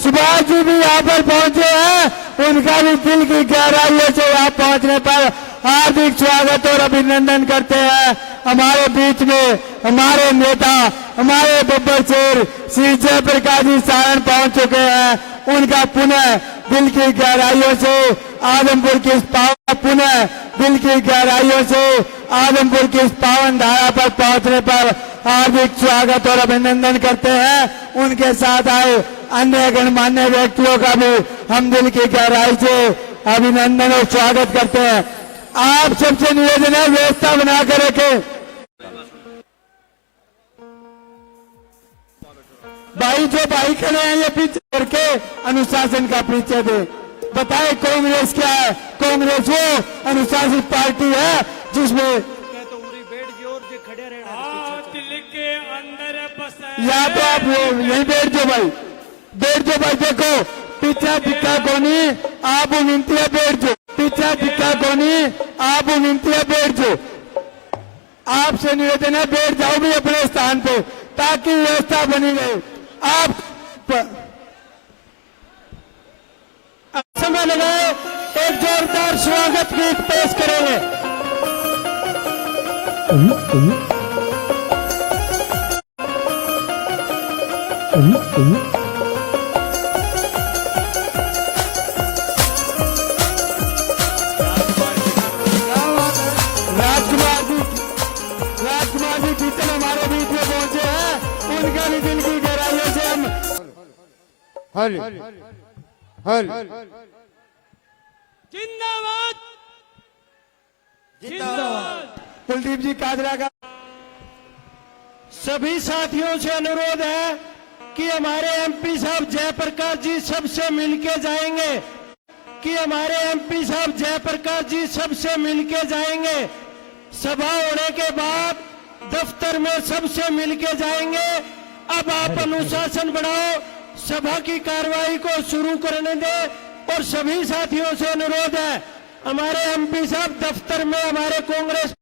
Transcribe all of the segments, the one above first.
सुभाष जी भी यहाँ पर पहुंचे हैं, उनका भी दिल की गहराइयों से यहाँ पहुंचने पर हार्दिक स्वागत और अभिनंदन करते हैं। हमारे बीच में हमारे नेता, हमारे बब्बर शेर श्री जयप्रकाश जी सारण पहुंच चुके हैं। उनका पुनः दिल की गहराइयों से आदमपुर की इस पुनः दिल की गहराइयों से आदमपुर की इस पावन धारा पर पहुंचने पर हार्दिक स्वागत और अभिनंदन करते हैं। उनके साथ आए अन्य गणमान्य व्यक्तियों का भी हम दिल की गहराई से अभिनंदन और स्वागत करते हैं। आप सबसे निवेदन है, व्यवस्था बनाकर रखें। भाई जो भाई खड़े हैं ये पीछे करके अनुशासन का पीछे दे। बताए कांग्रेस क्या है? कांग्रेस वो अनुशासित पार्टी है जिसमें या तो आप यहीं बैठ जाओ भाई, बैठ जाओ भाई। देखो पीछे दिखा कोनी, आप विनती बैठ जाओ। पीछे दिखा कोनी, आप विनती बैठ जाओ। आपसे निवेदन है बैठ जाओ भी अपने स्थान पे ताकि व्यवस्था बनी रहे। आप समय लगाए, एक जोरदार स्वागत गीत पेश करेंगे। राजकुमार जी पीछे हमारे बीच में पहुंचे हैं, उनका भी दिल की गहराइयों से हम हल जिंदाबाद जिंदाबाद। कुलदीप जी कादरा का सभी साथियों से अनुरोध है कि हमारे एमपी साहब जयप्रकाश जी सबसे मिलके जाएंगे, कि हमारे एमपी साहब जयप्रकाश जी सबसे मिलके जाएंगे। सभा होने के बाद दफ्तर में सबसे मिलके जाएंगे। अब आप अनुशासन बढ़ाओ, सभा की कार्रवाई को शुरू करने दें। और सभी साथियों से अनुरोध है, हमारे एमपी साहब दफ्तर में हमारे कांग्रेस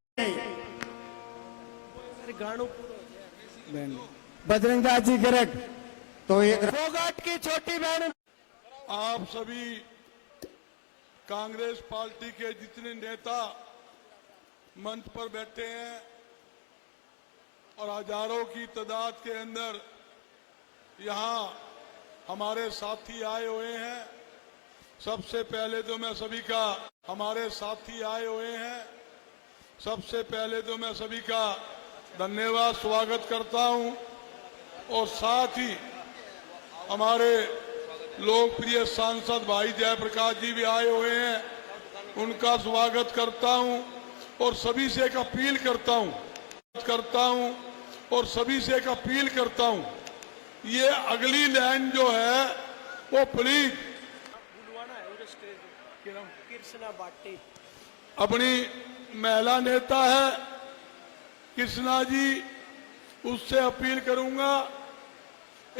बजरंग दास जी करेक्ट तो एक फोगाट की छोटी बहन। आप सभी कांग्रेस पार्टी के जितने नेता मंच पर बैठे हैं और हजारों की तादाद के अंदर यहां हमारे साथी आए हुए हैं, सबसे पहले तो मैं सभी का हमारे साथी आए हुए हैं, सबसे पहले तो मैं सभी का धन्यवाद स्वागत करता हूं। और साथ ही हमारे लोकप्रिय सांसद भाई जयप्रकाश जी भी आए हुए हैं, उनका स्वागत करता हूं। और सभी से एक अपील करता हूं और सभी से एक अपील करता हूं, ये अगली लाइन जो है वो प्लीज अपनी महिला नेता है कृष्णा जी, उससे अपील करूंगा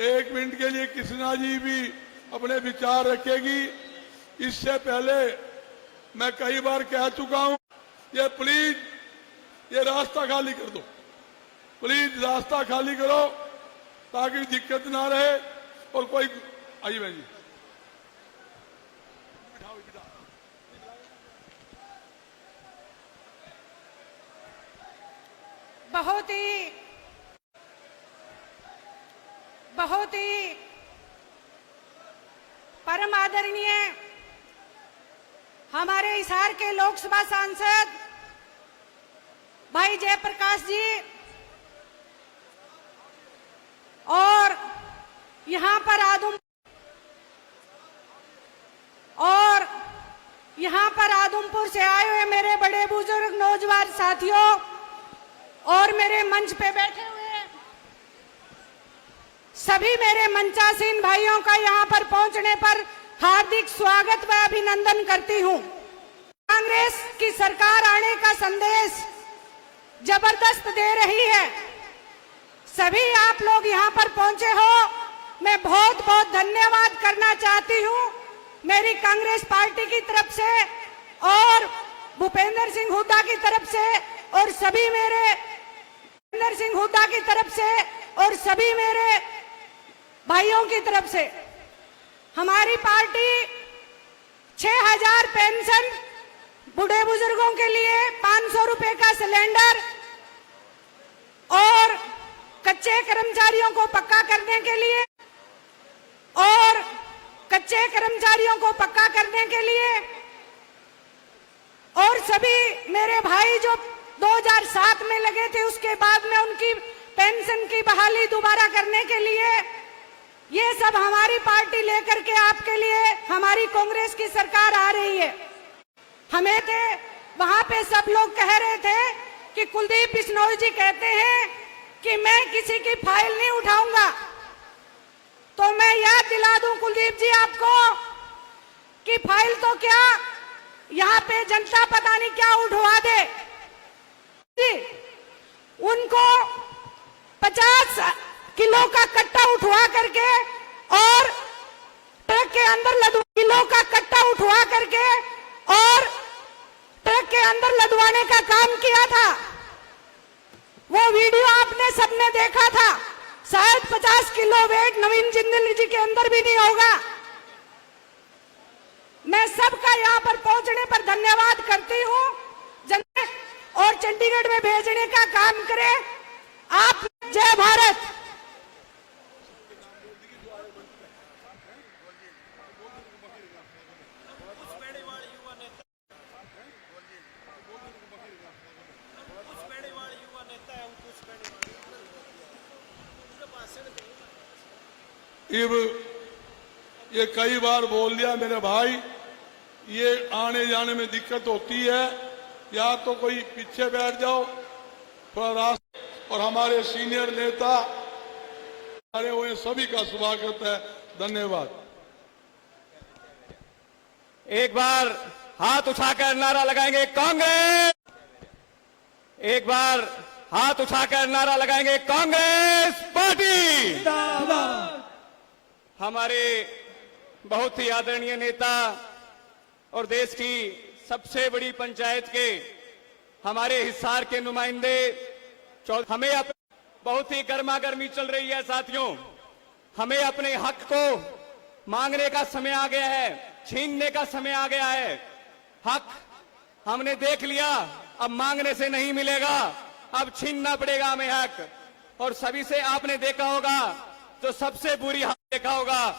1 मिनट के लिए कृष्णा जी भी अपने विचार रखेगी। इससे पहले मैं कई बार कह चुका हूं, ये प्लीज ये रास्ता खाली कर दो, प्लीज रास्ता खाली करो ताकि दिक्कत ना रहे। और कोई आइए बहन जी, बहुत ही परम आदरणीय हमारे हिसार के लोकसभा सांसद भाई जयप्रकाश जी और यहाँ पर आदमपुर से आए हुए मेरे बड़े बुजुर्ग नौजवान साथियों और मेरे मंच पे बैठे हुए सभी मेरे मंचासीन भाइयों का यहाँ पर पहुंचने पर हार्दिक स्वागत व अभिनंदन करती हूँ। कांग्रेस की सरकार आने का संदेश जबरदस्त दे रही है। सभी आप लोग यहाँ पर पहुंचे हो, मैं बहुत बहुत धन्यवाद करना चाहती हूँ मेरी कांग्रेस पार्टी की तरफ से और भूपेंद्र सिंह हुड्डा की तरफ से और सभी मेरे भाइयों की तरफ से। हमारी पार्टी 6,000 पेंशन, बूढ़े बुजुर्गों के लिए 500 रुपए का सिलेंडर और कच्चे कर्मचारियों को पक्का करने के लिए और सभी मेरे भाई जो 2007 में लगे थे उसके बाद में उनकी पेंशन की बहाली दोबारा करने के लिए, ये सब हमारी पार्टी लेकर के आपके लिए हमारी कांग्रेस की सरकार आ रही है। हमें थे वहां पे सब लोग कह रहे थे कि कुलदीप बिश्नोई जी कहते हैं कि मैं किसी की फाइल नहीं उठाऊंगा, तो मैं याद दिला दूं कुलदीप जी आपको कि फाइल तो क्या, यहाँ पे जनता पता नहीं क्या उठवा दे। उनको 50 किलो का कट्टा उठवा करके और ट्रक के अंदर किलो का कट्टा उठवा करके और ट्रक के अंदर लदवाने का काम किया था। वो वीडियो आपने सबने देखा था। शायद 50 किलो वेट नवीन जिंदल जी के अंदर भी नहीं होगा। मैं सबका यहाँ पर पहुंचने पर धन्यवाद करती हूँ। और चंडीगढ़ में भेजने का काम करें आप। जय भारत। ये कई बार बोल दिया मेरे भाई, ये आने जाने में दिक्कत होती है, या तो कोई पीछे बैठ जाओ थोड़ा रास्ते। और हमारे सीनियर नेता आए हुए सभी का स्वागत है। धन्यवाद। एक बार हाथ उठाकर नारा लगाएंगे कांग्रेस। एक बार हाथ उठाकर नारा लगाएंगे कांग्रेस पार्टी। हमारे बहुत ही आदरणीय नेता और देश की सबसे बड़ी पंचायत के हमारे हिसार के नुमाइंदे हमें बहुत ही गर्मा गर्मी चल रही है साथियों। हमें अपने हक को मांगने का समय आ गया है, छीनने का समय आ गया है। हक हमने देख लिया, अब मांगने से नहीं मिलेगा, अब छीनना पड़ेगा हमें हक। और सभी से आपने देखा होगा, जो सबसे बुरी हालत देखा होगा,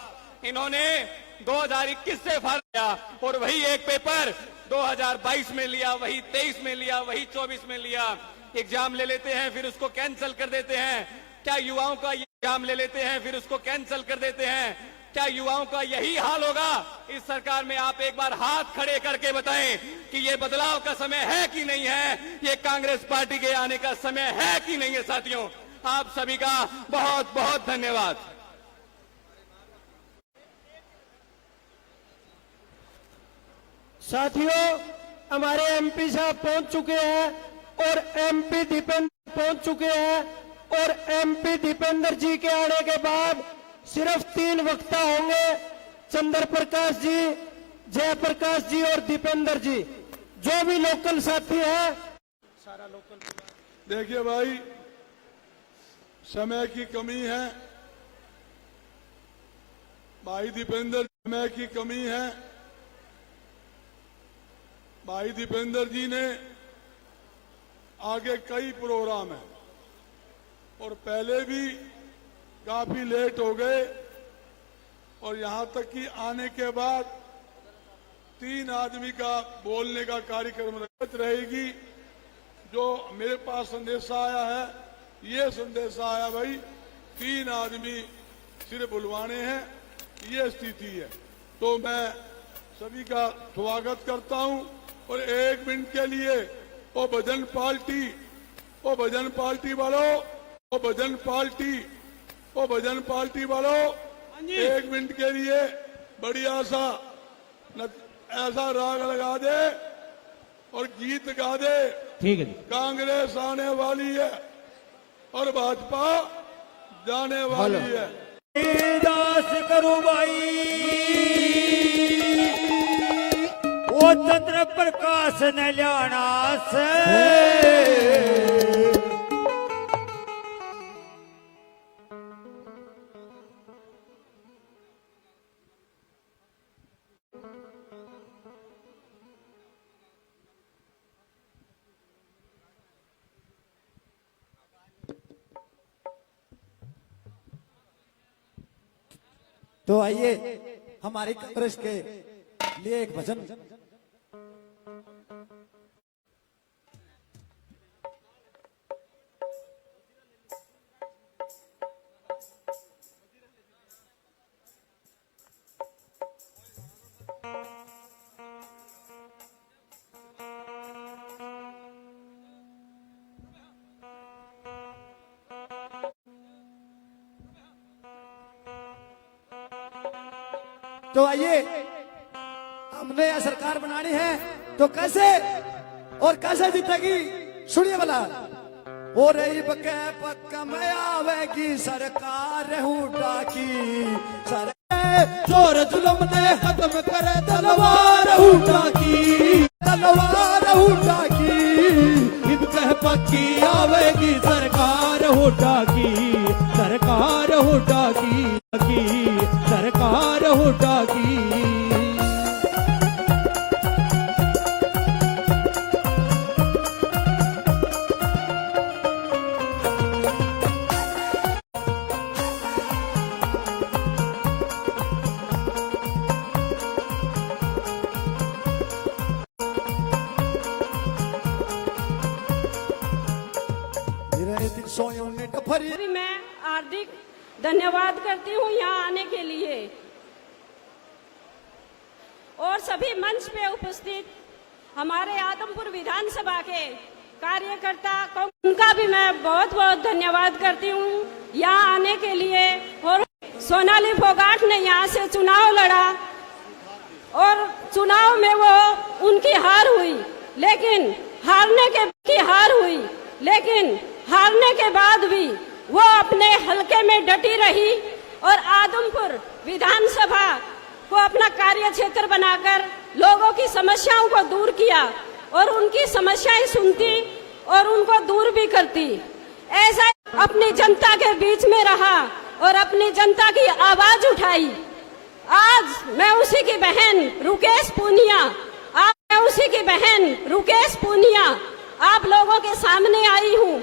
इन्होंने 2021 से फाड़ लिया और वही एक पेपर 2022 में लिया, वही 23 में लिया, वही 24 में लिया। एग्जाम ले लेते हैं फिर उसको कैंसिल कर देते हैं। क्या युवाओं का एग्जाम ले लेते हैं फिर उसको कैंसिल कर देते हैं? क्या युवाओं का यही हाल होगा इस सरकार में? आप एक बार हाथ खड़े करके बताएं कि ये बदलाव का समय है कि नहीं है, ये कांग्रेस पार्टी के आने का समय है कि नहीं है। साथियों, आप सभी का बहुत बहुत धन्यवाद। साथियों, हमारे एमपी साहब पहुंच चुके हैं और एमपी दीपेंद्र पहुंच चुके हैं और एमपी दीपेंद्र जी के आने के बाद सिर्फ 3 वक्ता होंगे, चंद्र प्रकाश जी, जयप्रकाश जी और दीपेंद्र जी। जो भी लोकल साथी है सारा लोकल। देखिए भाई, समय की कमी है भाई दीपेंद्र, समय की कमी है। भाई दीपेंद्र जी ने आगे कई प्रोग्राम है और पहले भी काफी लेट हो गए और यहां तक कि आने के बाद 3 आदमी का बोलने का कार्यक्रम रहेगी। जो मेरे पास संदेशा आया है, ये संदेशा आया भाई 3 आदमी सिर्फ बुलवाने हैं, ये स्थिति है। तो मैं सभी का स्वागत करता हूं और 1 मिनट के लिए ओ भजन पार्टी वालों, ओ भजन पार्टी वालों, 1 मिनट के लिए बढ़िया सा ऐसा राग लगा दे और गीत गा दे। ठीक है। कांग्रेस आने वाली है और भाजपा जाने वाली है। दास करो भाई, वो चंद्र प्रकाश ने लियाना से तो आइए हमारी कांग्रेस के लिए एक भजन। तो आइए, हमने यह सरकार बनानी है तो कैसे और कैसे जीतेगी, सुनिए भला। ओ रही बके पक्का में आवेगी सरकार हुडा की, सर जोर जुल्म ने खत्म करे तलवार हुडा की, तलवार हुडा की। इनके पक्की आवेगी सरकार हुडा की, सरकार हुडा की, सरकार हुडा की। भी मैं हार्दिक धन्यवाद करती हूँ यहाँ आने के लिए, और सभी मंच पे उपस्थित हमारे आदमपुर विधानसभा के कार्यकर्ता, उनका भी मैं बहुत बहुत धन्यवाद करती हूँ यहाँ आने के लिए। और सोनाली फोगाट ने यहाँ से चुनाव लड़ा और चुनाव में वो उनकी हार हुई, लेकिन हारने के बाद भी वो अपने हलके में डटी रही और आदमपुर विधानसभा को अपना कार्य क्षेत्र बनाकर लोगों की समस्याओं को दूर किया और उनकी समस्याएं सुनती और उनको दूर भी करती। ऐसा अपनी जनता के बीच में रहा और अपनी जनता की आवाज उठाई। आज मैं उसी की बहन रुकेश पूनिया आप लोगों के सामने आई हूँ।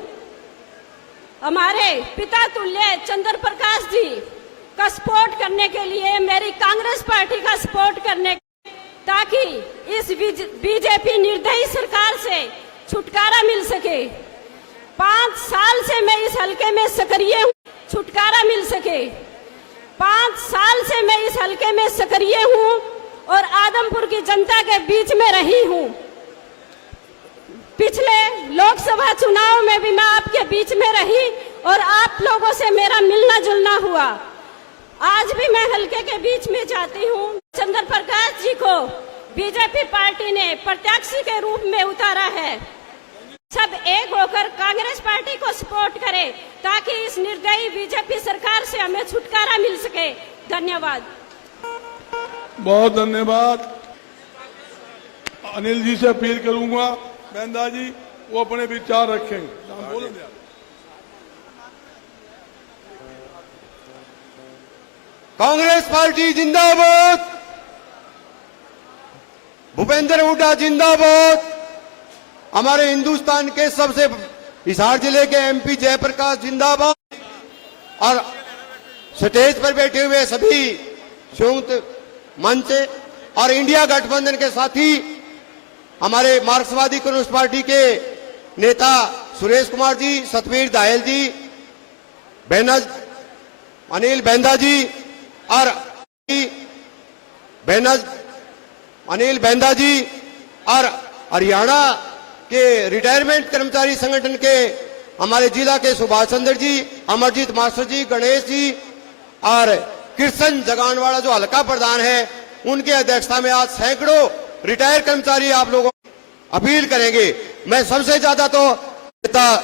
हमारे पिता तुल्य चंद्र प्रकाश जी का सपोर्ट करने के लिए, मेरी कांग्रेस पार्टी का सपोर्ट करने, ताकि इस बीजेपी निर्दयी सरकार से छुटकारा मिल सके। 5 साल से मैं इस हलके में सक्रिय हूँ, छुटकारा मिल सके। 5 साल से मैं इस हलके में सक्रिय हूँ और आदमपुर की जनता के बीच में रही हूँ। पिछले लोकसभा चुनाव में भी मैं आपके बीच में रही और आप लोगों से मेरा मिलना जुलना हुआ। आज भी मैं हलके के बीच में जाती हूँ। चंद्र प्रकाश जी को बीजेपी पार्टी ने प्रत्याशी के रूप में उतारा है। सब एक होकर कांग्रेस पार्टी को सपोर्ट करें ताकि इस निर्दयी बीजेपी सरकार से हमें छुटकारा मिल सके। धन्यवाद। बहुत धन्यवाद। अनिल जी से अपील करूंगा, बेंदा जी वो अपने विचार रखेंगे। बोलो यार। कांग्रेस पार्टी जिंदाबाद, भूपेंद्र हुड्डा जिंदाबाद। हमारे हिंदुस्तान के सबसे हिसार जिले के एमपी जयप्रकाश जिंदाबाद। और स्टेज पर बैठे हुए सभी संयुक्त मंच और इंडिया गठबंधन के साथी, हमारे मार्क्सवादी कम्युनिस्ट पार्टी के नेता सुरेश कुमार जी, सतवीर दायल जी, अनिल बेंदा जी और अनिल बेंदा जी और हरियाणा के रिटायरमेंट कर्मचारी संगठन के हमारे जिला के सुभाष चंद्र जी, अमरजीत मास्टर जी, गणेश जी और कृष्ण जगानवाड़ा जो हल्का प्रधान है, उनके अध्यक्षता में आज सैकड़ों रिटायर कर्मचारी आप लोगों को अपील करेंगे। मैं सबसे ज्यादा तो नेता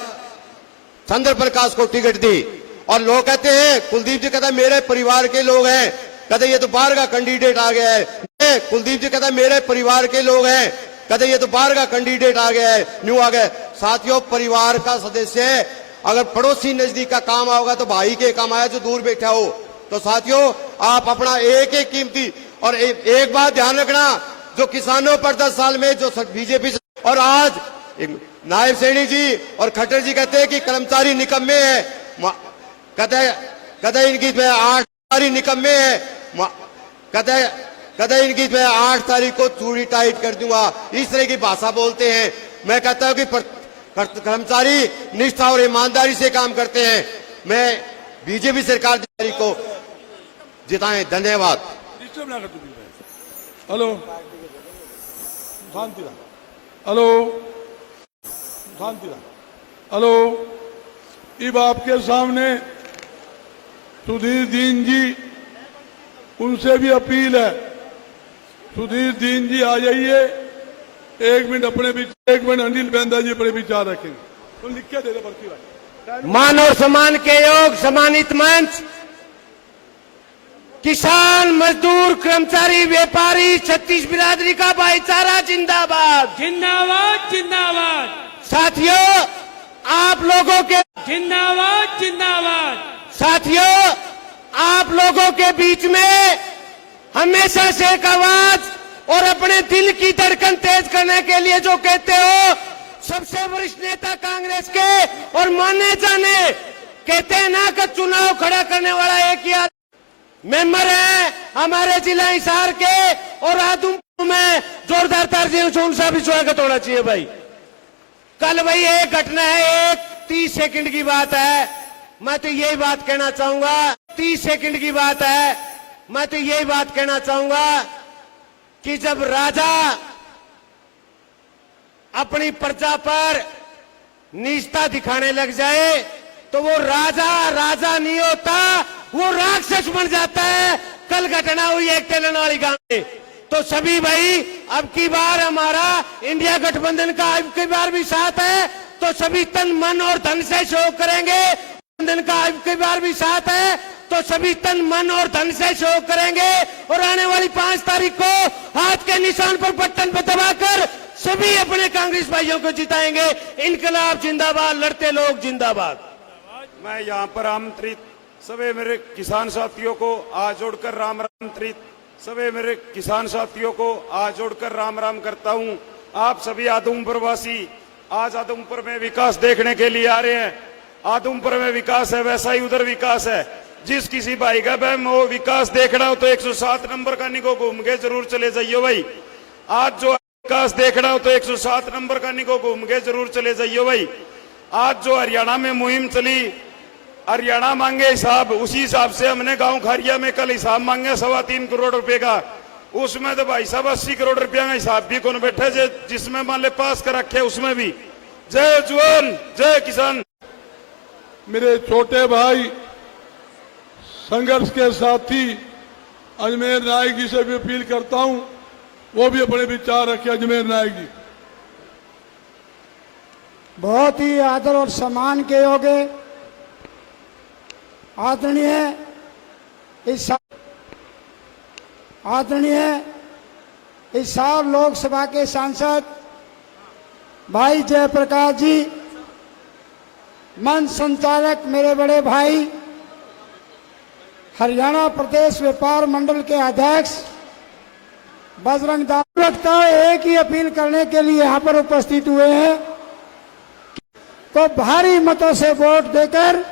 चंद्र प्रकाश को टिकट दी और लोग कहते हैं, कुलदीप जी कहता है मेरे परिवार के लोग हैं, कहते ये तो बाहर का कैंडिडेट आ गया है। कुलदीप जी कहता है मेरे परिवार के लोग हैं, कहते ये तो बाहर का कैंडिडेट आ गया है, न्यू आ गया। साथियों, परिवार का सदस्य है, अगर पड़ोसी नजदीक का काम होगा तो भाई के काम आया जो दूर बैठा हो। तो साथियों, आप अपना एक एक कीमती और एक बात ध्यान रखना, जो किसानों पर 10 साल में जो बीजेपी और आज नायब सैनी जी और खट्टर जी कहते हैं कि कर्मचारी निकम्मे है, कहते इनकी 8 निकम्मे है। कहते इनकी मैं 8 तारीख को चूड़ी टाइट कर दूंगा, इस तरह की भाषा बोलते हैं। मैं कहता हूं कि कर्मचारी निष्ठा और ईमानदारी से काम करते हैं। मैं बीजेपी सरकार को जिताएं। धन्यवाद। हेलो शांति रहा, हेलो शांति रहा, हेलो। अब आपके सामने सुधीर दीन जी, उनसे भी अपील है। सुधीर दीन जी आ जाइए, 1 मिनट अपने एक मिनट अनिल बेंदा जी अपने विचार रखेंगे। तो लिख के दे दे बर्फी भाई। मान और सम्मान के योग सम्मानित मंच, किसान, मजदूर, कर्मचारी, व्यापारी, छत्तीस बिरादरी का भाईचारा जिंदाबाद, जिंदाबाद जिंदाबाद साथियों आप लोगों के जिंदाबाद जिंदाबाद साथियों आप लोगों के बीच में हमेशा से एक आवाज और अपने दिल की धड़कन तेज करने के लिए जो कहते हो, सबसे वरिष्ठ नेता कांग्रेस के और माने जाने कहते हैं ना कि चुनाव खड़ा करने वाला एक ही मेंबर है हमारे जिला हिसार के, और आदमपुर में जोरदार तालियों से उनका भी स्वागत होना चाहिए भाई। कल भाई एक घटना है, एक 30 सेकंड की बात है, मैं तो यही बात कहना चाहूंगा। 30 सेकंड की बात है, मैं तो यही बात कहना चाहूंगा कि जब राजा अपनी प्रजा पर नीचता दिखाने लग जाए तो वो राजा नहीं होता, वो राक्षस बन जाता है। कल घटना हुई एक तेलंगाना गांव में। तो सभी भाई अब की बार हमारा इंडिया गठबंधन का अब की बार भी साथ है, तो सभी तन मन और धन से सहयोग करेंगे। गठबंधन का अब की बार भी साथ है, तो सभी तन मन और धन से सहयोग करेंगे और आने वाली 5 तारीख को हाथ के निशान पर बटन पर दबाकर सभी अपने कांग्रेस भाइयों को जिताएंगे। इनकलाब जिंदाबाद, लड़ते लोग जिंदाबाद। मैं यहाँ पर आमंत्रित सभी मेरे किसान साथियों को आज जोड़कर सभी किसान साथियों को आज जोड़कर राम राम करता हूँ। आप सभी आदमपुर वासी आज आदमपुर में विकास देखने के लिए आ रहे हैं। आदमपुर में विकास है, वैसा ही उधर विकास है। जिस किसी भाई का बहन वो विकास देखना हो तो 107 नंबर का निको घूम के जरूर चले जाइयो भाई। आज जो विकास देखना हो तो 107 नंबर का निको घूम के जरूर चले जाइयो भाई। आज जो हरियाणा में मुहिम चली, हरियाणा मांगे हिसाब, उसी हिसाब से हमने गांव खारिया में कल हिसाब मांगे 3.25 करोड़ रुपए का। उसमें तो भाई साहब 80 करोड़ रुपया का हिसाब भी कौन बैठे, जिसमें मान ले पास कर रखे उसमें भी। जय जवान जय किसान। मेरे छोटे भाई संघर्ष के साथी अजमेर नायक जी से भी अपील करता हूं, वो भी अपने विचार रखे। अजमेर नायक जी बहुत ही आदर और सम्मान के योग्य आदरणीय इस साल लोकसभा के सांसद भाई जयप्रकाश जी, मंच संचालक मेरे बड़े भाई, हरियाणा प्रदेश व्यापार मंडल के अध्यक्ष बजरंग दास, एक ही अपील करने के लिए यहाँ पर उपस्थित हुए हैं को भारी मतों से वोट देकर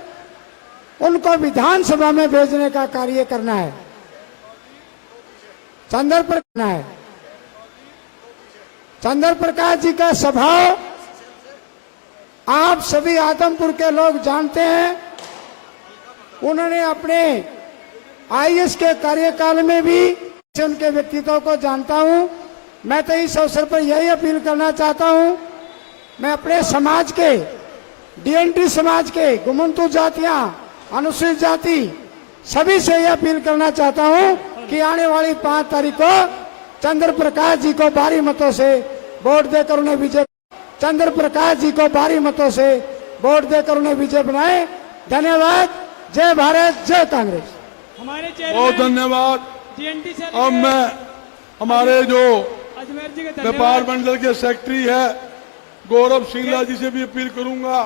उनको विधानसभा में भेजने का कार्य करना है, चंद्र प्रकाश जी का स्वभाव आप सभी आदमपुर के लोग जानते हैं। उन्होंने अपने आईएएस के कार्यकाल में भी उनके व्यक्तित्व को जानता हूं। मैं तो इस अवसर पर यही अपील करना चाहता हूं, मैं अपने समाज के, डीएनटी समाज के, गुमंतु जातियां, अनुसूचित जाति सभी से यह अपील करना चाहता हूं कि आने वाली 5 तारीख को चंद्र प्रकाश जी को भारी मतों से वोट देकर उन्हें विजय, चंद्र प्रकाश जी को भारी मतों से वोट देकर उन्हें विजय बनाए। धन्यवाद। जय भारत, जय कांग्रेस। बहुत धन्यवाद। अब मैं हमारे जो व्यापार मंडल के सेक्रेटरी है गौरव सिंगला जी से भी अपील करूंगा।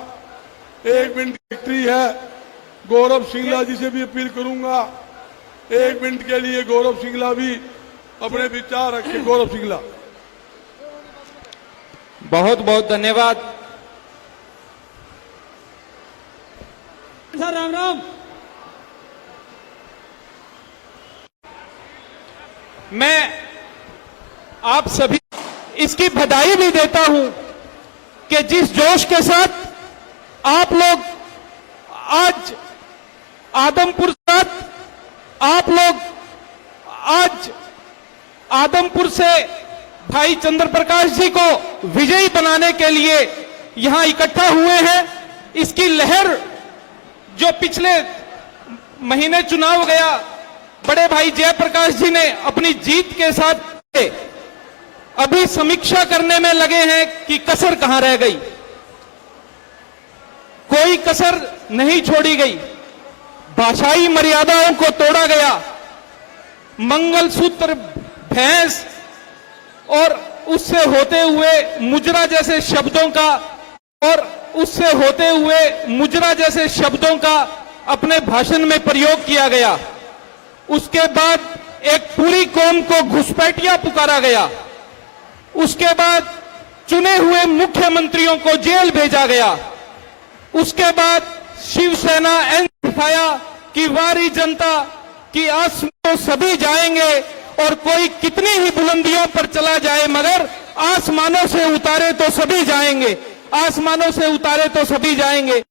1 मिनट सेक्रेटरी है गौरव सिंगला जी से भी अपील करूंगा। 1 मिनट के लिए गौरव सिंगला भी अपने विचार रखे। गौरव सिंगला। बहुत बहुत धन्यवाद सर। राम राम। मैं आप सभी इसकी बधाई भी देता हूं कि जिस जोश के साथ आप लोग आज आदमपुर से भाई चंद्र प्रकाश जी को विजयी बनाने के लिए यहां इकट्ठा हुए हैं। इसकी लहर जो पिछले महीने चुनाव गया, बड़े भाई जयप्रकाश जी ने अपनी जीत के साथ अभी समीक्षा करने में लगे हैं कि कसर कहां रह गई। कोई कसर नहीं छोड़ी गई, भाषाई मर्यादाओं को तोड़ा गया, मंगलसूत्र, भैंस और उससे होते हुए मुजरा जैसे शब्दों का अपने भाषण में प्रयोग किया गया। उसके बाद एक पूरी कौम को घुसपैठिया पुकारा गया। उसके बाद चुने हुए मुख्यमंत्रियों को जेल भेजा गया। उसके बाद शिवसेना उठाया कि वारी जनता की आसमां सभी जाएंगे और कोई कितनी ही बुलंदियों पर चला जाए मगर आसमानों से उतारे तो सभी जाएंगे, आसमानों से उतारे तो सभी जाएंगे,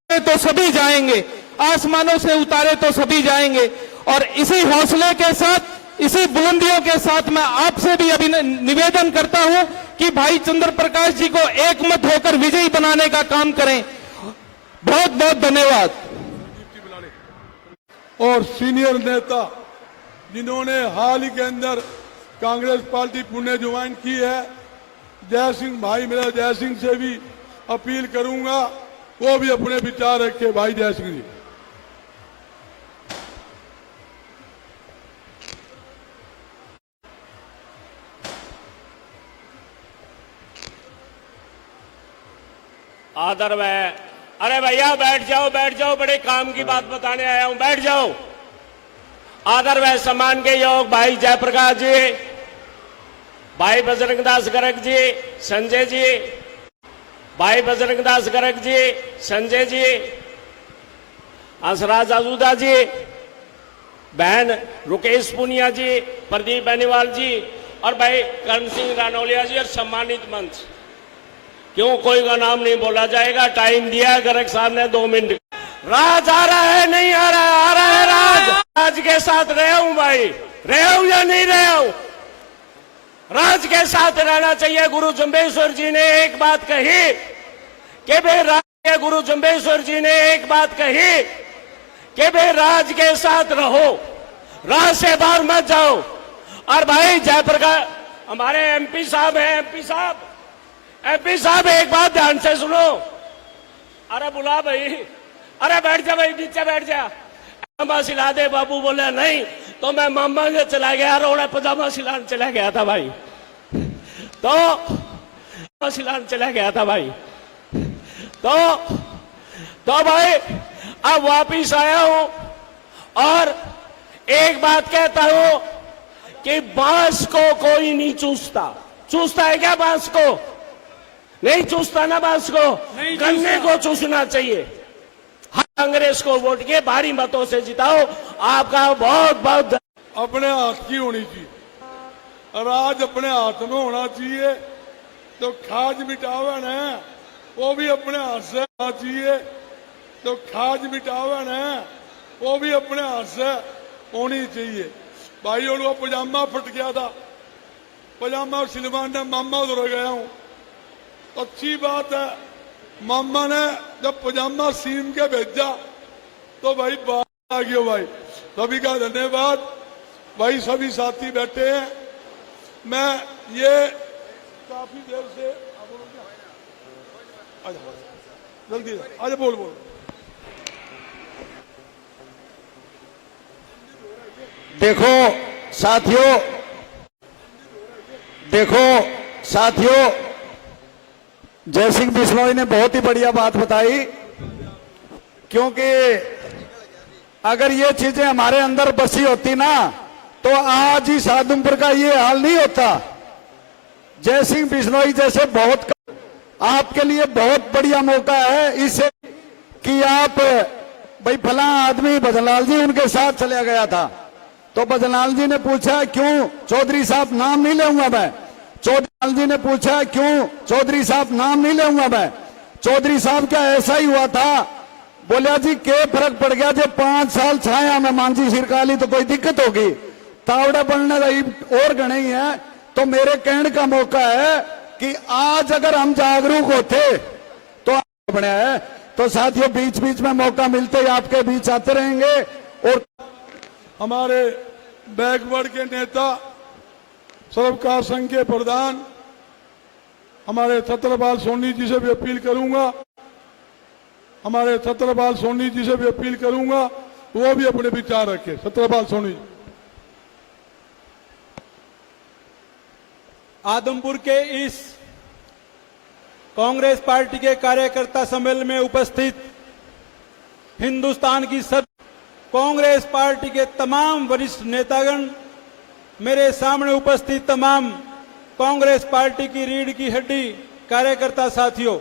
आसमानों से उतारे तो सभी जाएंगे। और इसी हौसले के साथ, इसी बुलंदियों के साथ मैं आपसे भी अभी निवेदन करता हूं कि भाई चंद्र प्रकाश जी को एकमत होकर विजयी बनाने का काम करें। बहुत बहुत धन्यवाद। और सीनियर नेता जिन्होंने हाल ही के अंदर कांग्रेस पार्टी पुणे ज्वाइन की है, जय सिंह भाई, मेरा जय सिंह से भी अपील करूंगा वो भी अपने विचार रखे। भाई जय सिंह जी। आदर में, अरे भैया बैठ जाओ, बड़े काम की बात बताने आया हूं, बैठ जाओ। आदर व सम्मान के योग भाई जयप्रकाश जी, भाई बजरंगदास गर्ग जी, संजय जी, भाई बजरंगदास गर्ग जी, संजय जी, हंसराज आजूदा जी, बहन रुकेश पुनिया जी, प्रदीप बेनीवाल जी और भाई करण सिंह रानौलिया जी और सम्मानित मंच। क्यों कोई का नाम नहीं बोला जाएगा? टाइम दिया गर्ग साहब ने 2 मिनट। राज आ रहा है, नहीं आ रहा है? आ रहा है राज। राज के साथ रहे हूं भाई, रहे हूं या नहीं रहे हूं? राज के साथ रहना चाहिए। गुरु जंबेश्वर जी ने एक बात कही कि भाई राज, गुरु जंबेश्वर जी ने एक बात कही कि भाई राज के साथ रहो, राज से बाहर मत जाओ। और भाई जयप्रकाश हमारे एमपी साहब हैं, एमपी साहब एक बात ध्यान से सुनो। अरे बुला भाई, अरे बैठ जा भाई, नीचे बैठ जा। पजामा सिला दे बाबू। बोले नहीं तो मैं मामा के चला गया, रोड़ा पजामा सिलाने चला गया था भाई, तो सिलाने चला गया था भाई। तो भाई अब वापिस आया हूं और एक बात कहता हूं कि बांस को कोई नहीं चूसता। चूसता है क्या बांस को? नहीं चूसता ना बांस को, गन्ने को चूसना चाहिए। कांग्रेस को वोट के भारी मतों से जिताओ। आपका बहुत बहुत अपने हाथ की होनी चाहिए, राज अपने हाथ में होना चाहिए। तो खाज मिटावन है वो भी अपने हाथ से होना चाहिए। तो खाज मिटावन है वो भी अपने हाथ से होनी चाहिए। भाई और वो पजामा फट गया था, पजामा सिलवाने मामा उधर गया हूं। अच्छी बात है, मामा ने जब पजामा सीम के भेजा तो भाई बात आ गया। भाई सभी का धन्यवाद। भाई सभी साथी बैठे हैं, मैं ये काफी देर से जल्दी आज बोल देखो साथियों, जय सिंह बिश्नोई ने बहुत ही बढ़िया बात बताई, क्योंकि अगर ये चीजें हमारे अंदर बसी होती ना तो आज ही आदमपुर का ये हाल नहीं होता। जय सिंह बिश्नोई जैसे बहुत, आपके लिए बहुत बढ़िया मौका है इससे कि आप भाई फला आदमी भजनलाल जी उनके साथ चला गया था, तो बदलाल जी ने पूछा क्यों चौधरी साहब नाम नहीं लूंगा मैं। चौधरी जी ने पूछा क्यों चौधरी साहब नाम नहीं लूंगा मैं। चौधरी साहब क्या ऐसा ही हुआ था? बोलिया जी के फर्क पड़ गया जब 5 साल छाया में मांझी सिरकाली तो कोई दिक्कत होगी, तावड़ा बनने और गणे ही है। तो मेरे कहने का मौका है कि आज अगर हम जागरूक होते तो बने है। तो साथियों बीच बीच में मौका मिलते ही आपके बीच आते रहेंगे। और हमारे बैकवर्ड के नेता सर्वकार संघ के प्रधान हमारे छत्रपाल सोनी जी से भी अपील करूंगा, हमारे छत्रपाल सोनी जी से भी अपील करूंगा वो भी अपने विचार रखें। छत्रपाल सोनी जी। आदमपुर के इस कांग्रेस पार्टी के कार्यकर्ता सम्मेलन में उपस्थित हिंदुस्तान की सब कांग्रेस पार्टी के तमाम वरिष्ठ नेतागण, मेरे सामने उपस्थित तमाम कांग्रेस पार्टी की रीढ़ की हड्डी कार्यकर्ता साथियों,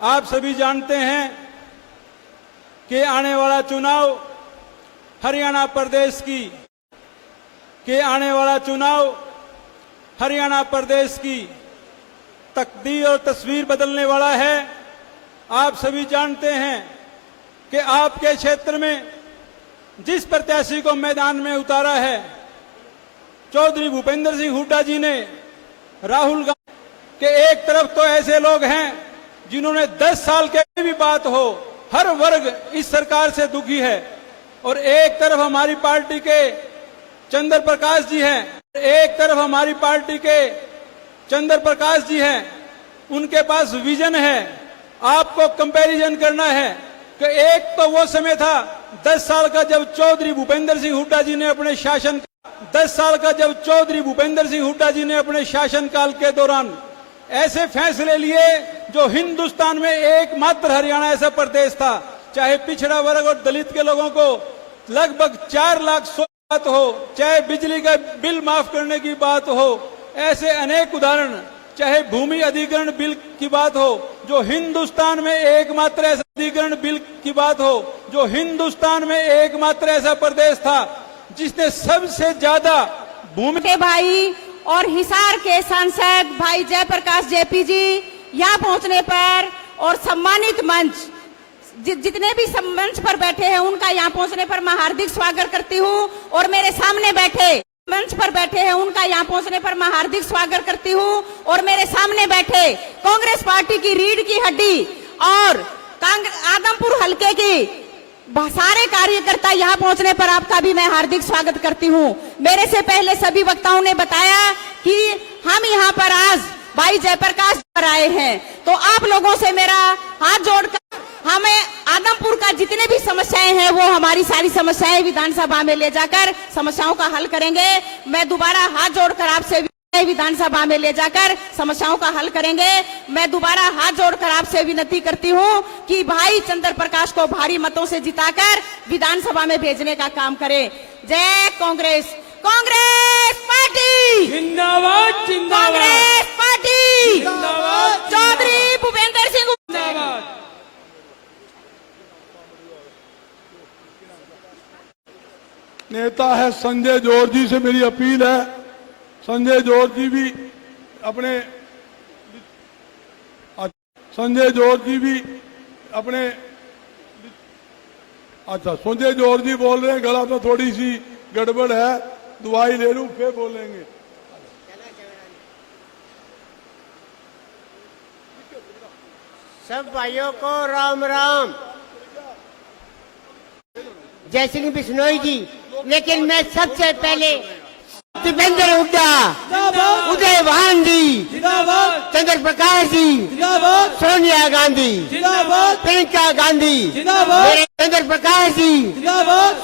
आप सभी जानते हैं कि आने वाला चुनाव हरियाणा प्रदेश हरियाणा प्रदेश की तकदीर और तस्वीर बदलने वाला है। आप सभी जानते हैं कि आपके क्षेत्र में जिस प्रत्याशी को मैदान में उतारा है, चौधरी भूपेंद्र सिंह हुड्डा जी ने, राहुल गांधी के एक तरफ तो ऐसे लोग हैं जिन्होंने 10 साल के भी बात हो, हर वर्ग इस सरकार से दुखी है, और एक तरफ हमारी पार्टी के चंद्र प्रकाश जी हैं, उनके पास विजन है। आपको कंपैरिजन करना है कि एक तो वो समय था 10 साल का जब चौधरी भूपेंद्र सिंह हुड्डा जी ने अपने शासनकाल के दौरान ऐसे फैसले लिए जो हिंदुस्तान में एकमात्र हरियाणा ऐसा प्रदेश था, चाहे पिछड़ा वर्ग और दलित के लोगों को लगभग 4 लाख बात हो, चाहे बिजली का बिल माफ करने की बात हो, ऐसे अनेक उदाहरण, चाहे भूमि अधिग्रहण बिल की बात हो जो हिंदुस्तान में एकमात्र ऐसा अधिग्रहण बिल की बात हो जो हिंदुस्तान में एकमात्र ऐसा प्रदेश था जिसने सबसे ज्यादा भूमि के भाई और हिसार के सांसद भाई जयप्रकाश जेपी जी यहाँ पहुंचने पर और सम्मानित मंच जितने भी मंच पर बैठे हैं उनका यहाँ पहुंचने पर मैं हार्दिक स्वागत करती हूँ। और मेरे सामने बैठे मंच पर बैठे हैं उनका यहाँ पहुंचने पर मैं हार्दिक स्वागत करती हूँ। और मेरे सामने बैठे कांग्रेस पार्टी की रीढ़ की हड्डी और आदमपुर हलके की सारे कार्यकर्ता यहाँ पहुंचने पर आपका भी मैं हार्दिक स्वागत करती हूँ। मेरे से पहले सभी वक्ताओं ने बताया कि हम यहाँ पर आज भाई जयप्रकाश पर आए हैं, तो आप लोगों से मेरा हाथ जोड़कर हमें आदमपुर का जितने भी समस्याएं हैं वो हमारी सारी समस्याएं विधानसभा में ले जाकर समस्याओं का हल करेंगे। मैं दोबारा हाथ जोड़कर आपसे विधानसभा में ले जाकर समस्याओं का हल करेंगे। मैं दोबारा हाथ जोड़कर आपसे विनती करती हूं कि भाई चंद्र प्रकाश को भारी मतों से जिताकर विधानसभा में भेजने का काम करें। जय कांग्रेस, कांग्रेस पार्टी जिंदाबाद, जिंदाबाद, कांग्रेस पार्टी जिंदाबाद, चौधरी भूपेंद्र सिंह जिंदाबाद। नेता है संजय जौहर जी से मेरी अपील है, संजय जौहर जी भी अपने संजय जौहर जी बोल रहे हैं, गला में थोड़ी सी गड़बड़ है, दवाई ले लूं फिर बोलेंगे। सब भाइयों को राम राम। जय सिंह बिश्नोई जी, लेकिन मैं सबसे पहले दीपेंद्र हुड्डा, उदय भान जी, चंद्र प्रकाश जी, सोनिया गांधी, प्रियंका गांधी, मेरे चंद्र प्रकाश जी,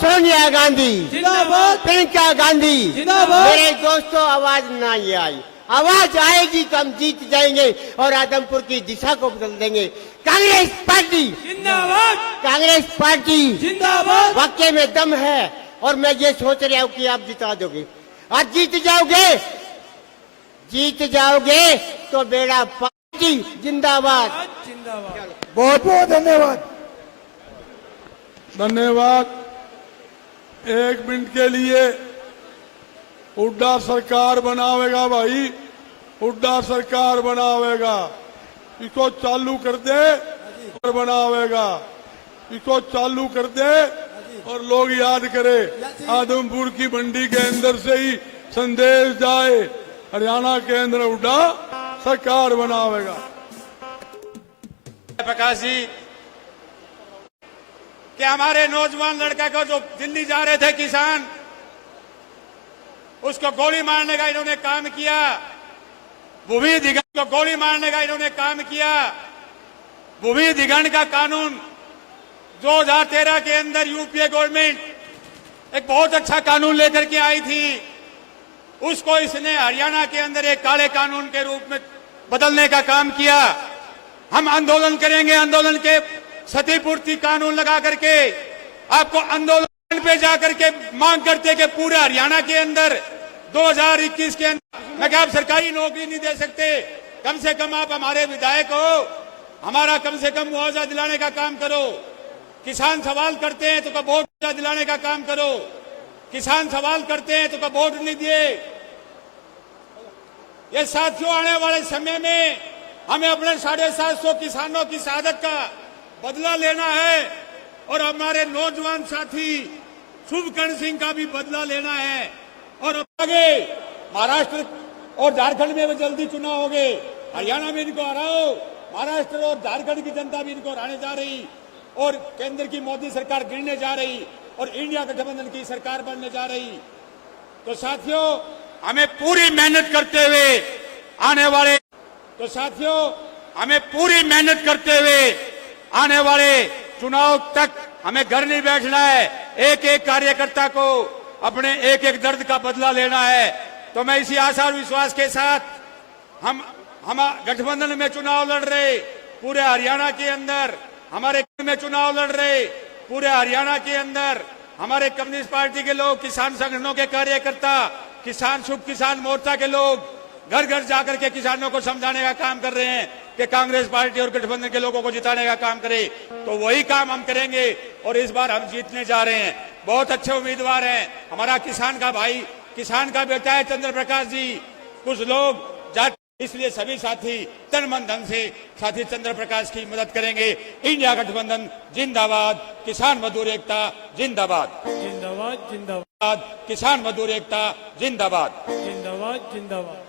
सोनिया गांधी, प्रियंका गांधी, मेरे दोस्तों आवाज ना ये आई, आवाज आएगी तो हम जीत जाएंगे और आदमपुर की दिशा को बदल देंगे। कांग्रेस पार्टी जिंदाबाद, कांग्रेस पार्टी जिंदाबाद। वाकई में दम है और मैं ये सोच रहा हूँ कि आप जिता दोगे। आज जीत जाओगे तो बेड़ा पार्टी जिंदाबाद। बहुत बहुत धन्यवाद। धन्यवाद। एक मिनट के लिए हुड्डा सरकार बनावेगा भाई, हुड्डा सरकार बनावेगा। इसको चालू कर दे और बनावेगा, इसको चालू कर दे और लोग याद करें। आदमपुर की मंडी के अंदर से ही संदेश जाए, हरियाणा के अंदर हुड्डा सरकार बनावेगा। प्रकाश जी कि हमारे नौजवान लड़का को जो दिल्ली जा रहे थे किसान, उसको गोली मारने का इन्होंने काम किया। भूमि अधिग्रहण को गोली मारने का इन्होंने काम किया। भूमि अधिग्रहण का कानून 2013 के अंदर यूपीए गवर्नमेंट एक बहुत अच्छा कानून लेकर के आई थी, उसको इसने हरियाणा के अंदर एक काले कानून के रूप में बदलने का काम किया। हम आंदोलन करेंगे, आंदोलन के क्षतिपूर्ति कानून लगा करके आपको आंदोलन पे जाकर के मांग करते कि पूरे हरियाणा के अंदर 2021 के अंदर मैं क्या आप सरकारी नौकरी नहीं दे सकते, कम से कम आप हमारे विधायक हो, हमारा कम से कम मुआवजा दिलाने का काम करो। किसान सवाल करते हैं तो का वोट दिलाने का काम करो। किसान सवाल करते हैं तो का वोट नहीं दिए। ये साथियों, आने वाले समय में हमें अपने 750 किसानों की शहादत का बदला लेना है और हमारे नौजवान साथी शुभकर्ण सिंह का भी बदला लेना है। और आगे महाराष्ट्र और झारखंड में भी जल्दी चुनाव हो गए, हरियाणा में इनको हराओ, महाराष्ट्र और झारखंड की जनता भी इनको हराने जा रही और केंद्र की मोदी सरकार गिरने जा रही और इंडिया गठबंधन की सरकार बनने जा रही। तो साथियों, हमें पूरी मेहनत करते हुए आने वाले आने वाले चुनाव तक हमें घर नहीं बैठना है। एक एक कार्यकर्ता को अपने एक एक दर्द का बदला लेना है। तो मैं इसी आशा और विश्वास के साथ हम गठबंधन में चुनाव लड़ रहे पूरे हरियाणा के अंदर, हमारे में चुनाव लड़ रहे पूरे हरियाणा के अंदर हमारे कम्युनिस्ट पार्टी के लोग, किसान संगठनों के कार्यकर्ता, किसान शुभ किसान मोर्चा के लोग घर घर जाकर के किसानों को समझाने का काम कर रहे हैं कि कांग्रेस पार्टी और गठबंधन के लोगों को जिताने का काम करे। तो वही काम हम करेंगे और इस बार हम जीतने जा रहे हैं। बहुत अच्छे उम्मीदवार हैं। हमारा किसान का भाई, किसान का बेटा है चंद्र प्रकाश जी। कुछ लोग इसलिए सभी साथी तन मन धन से साथी चंद्र प्रकाश की मदद करेंगे। इंडिया गठबंधन जिंदाबाद, किसान मजदूर एकता जिंदाबाद, जिंदाबाद जिंदाबाद, किसान मजदूर एकता जिंदाबाद, जिंदाबाद जिंदाबाद।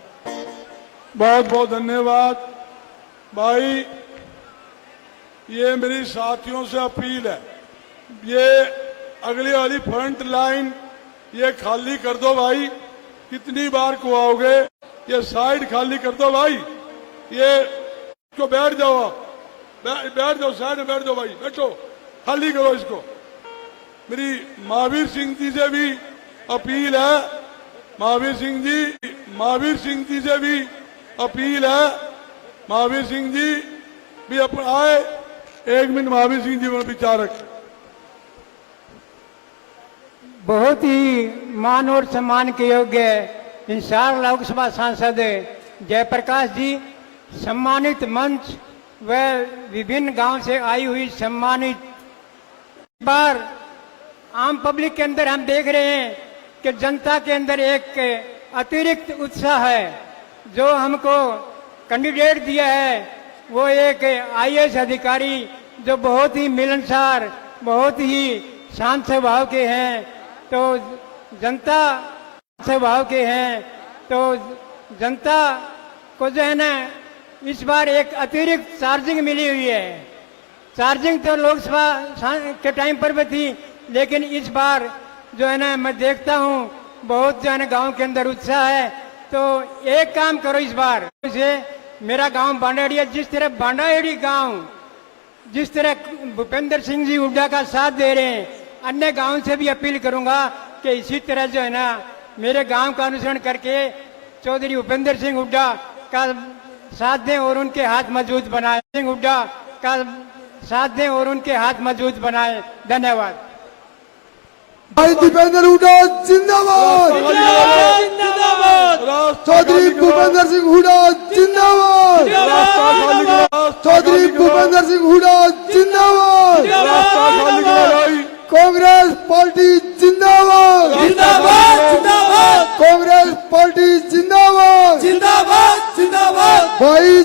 बहुत बहुत धन्यवाद भाई। ये मेरी साथियों से अपील है, ये अगली वाली फ्रंट लाइन ये खाली कर दो भाई। कितनी बार कुआओगे, ये साइड खाली कर दो भाई। ये इसको बैठ जाओ, बैठ जाओ, साइड में बैठ जाओ भाई, बैठो, खाली करो इसको। मेरी महावीर सिंह जी से भी अपील है, महावीर सिंह जी से भी अपील है। महावीर सिंह जी भी आए, एक मिनट महावीर सिंह जी में विचारक। बहुत ही मान और सम्मान के योग्य इंसार लोकसभा सांसद जयप्रकाश जी, सम्मानित मंच व विभिन्न गांव से आई हुई सम्मानित बार आम पब्लिक के अंदर हम देख रहे हैं कि जनता के अंदर एक अतिरिक्त उत्साह है। जो हमको कैंडिडेट दिया है वो एक आईएएस अधिकारी जो बहुत ही मिलनसार, बहुत ही शांत स्वभाव के हैं, तो जनता स्वभाव के हैं, तो जनता को जो है ना इस बार एक अतिरिक्त चार्जिंग मिली हुई है। चार्जिंग तो लोकसभा के टाइम पर भी थी, लेकिन इस बार जो है ना मैं देखता हूँ बहुत जो है ना गाँव के अंदर उत्साह है। तो एक काम करो इस बार से, मेरा गांव बांडाएड़ी है, जिस तरह बांडाएड़ी गांव जिस तरह भूपेंद्र सिंह जी हुड्डा का साथ दे रहे हैं, अन्य गांव से भी अपील करूंगा कि इसी तरह जो है ना मेरे गांव का अनुसरण करके चौधरी भूपेंद्र सिंह हुड्डा का साथ दें और उनके हाथ मजबूत बनाए। सिंह हुड्डा का साथ दें और उनके हाथ मजबूत बनाए। धन्यवाद। भाई दीपेंद्र हुड्डा जिंदाबाद, चौधरी भूपेंद्र सिंह हुड्डा जिंदाबाद, चौधरी भूपेंद्र सिंह हुड्डा जिंदाबाद, कांग्रेस पार्टी जिंदाबाद।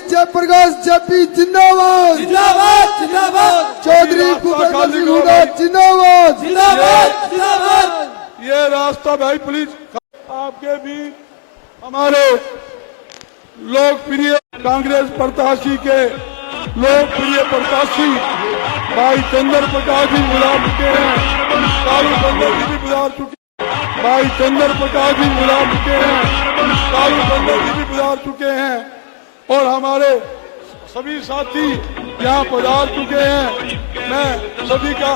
जयप्रकाश जेपी जिंदाबाद जिंदाबाद जिंदाबाद चौधरी भूपेंद्र सिंह हुड्डा जिंदाबाद जिंदाबाद जिंदाबाद। ये रास्ता भाई प्लीज आपके भी हमारे लोकप्रिय कांग्रेस प्रत्याशी के लोकप्रिय प्रत्याशी भाई चंद्र प्रकाश जी बुला चुके हैं, कालू बंदर जी भी बुला चुके हैं, भाई चंद्र प्रकाश जी बुला चुके हैं, कालू बंदर जी भी बुला चुके हैं और हमारे सभी साथी यहाँ पधार चुके हैं। मैं सभी का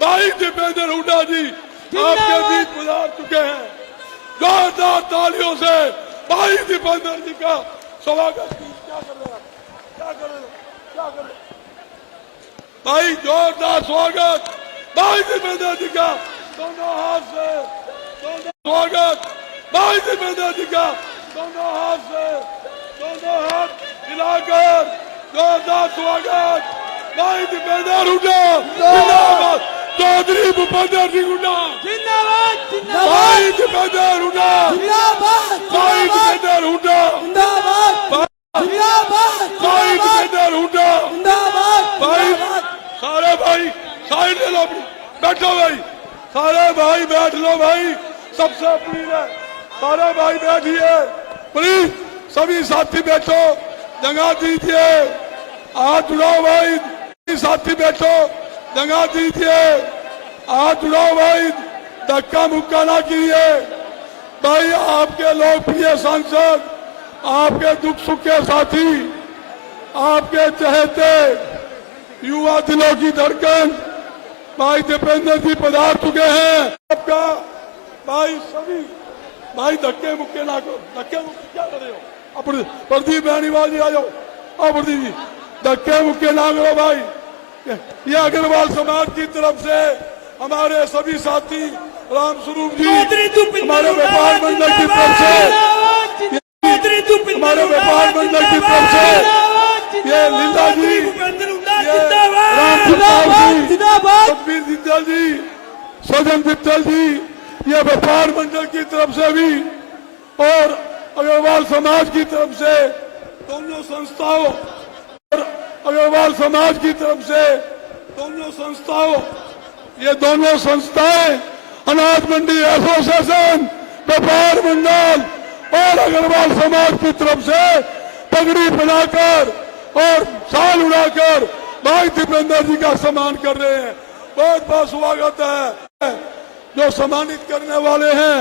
भाई दीपेंद्र हुड्डा जी आपके बीच पधार चुके हैं। जोरदार तालियों से भाई दीपेंद्र जी का स्वागत। क्या कर रहे हैं, क्या कर रहे हैं, क्या कर रहे हैं? भाई जोरदार स्वागत भाई दीपेंद्र जी का, दोनों हाथ से स्वागत भाई दीपेंद्र जी का, दोनों हाथ से, दोनों हाथ मिलाकर जोरदार स्वागत भाई दीपेंद्र हुड्डा जिंदाबाद, चौधरी भूपेंद्र सिंह हुड्डा जिंदाबाद जिंदाबाद भाई दीपेंद्र हुड्डा जिंदाबाद भाई दीपेंद्र हुड्डा जिंदाबाद जिंदाबाद भाई दीपेंद्र हुड्डा जिंदाबाद भाई सारे भाई साइड ले लो, बैठो भाई, सारे भाई बैठ लो भाई, सबसे अपील है सारे भाई बैठिए प्लीज, सभी साथी बैठो, जगह दीजिए, हाथ उड़ाओ भाई, साथी बैठो, जगह दीजिए, हाथ उड़ाओ भाई, धक्का मुक्का ना कीजिए भाई। आपके लोकप्रिय सांसद, आपके दुख सुख के साथी, आपके चहेते युवा दिलों की धड़कन भाई दीपेंद्र जी पधार चुके हैं। आपका भाई सभी भाई धक्के मुक्के ना करो, धक्के मुक्के क्या कर रहे हो? अपने प्रदीप बेनीवाल जी आ जाओ, और प्रदीप जी धक्के मुक्के ना करो भाई। ये अग्रवाल समाज की तरफ से हमारे सभी साथी राम स्वरूप जी, हमारे व्यापार मंडल की तरफ से, हमारे व्यापार मंडल की तरफ से ये लीला जी, राम सतबीर जिंदल जी, सजन मित्तल जी, ये व्यापार मंडल की तरफ से भी और अग्रवाल समाज की तरफ से, दोनों संस्थाओं और अग्रवाल समाज की तरफ से दोनों संस्थाओं, ये दोनों संस्थाएं अनाज मंडी एसोसिएशन, व्यापार मंडल और अग्रवाल समाज की तरफ से पगड़ी बनाकर और शाल उड़ाकर भाई दीपेंद्र जी का सम्मान कर रहे हैं। बहुत बहुत स्वागत है। जो सम्मानित करने वाले हैं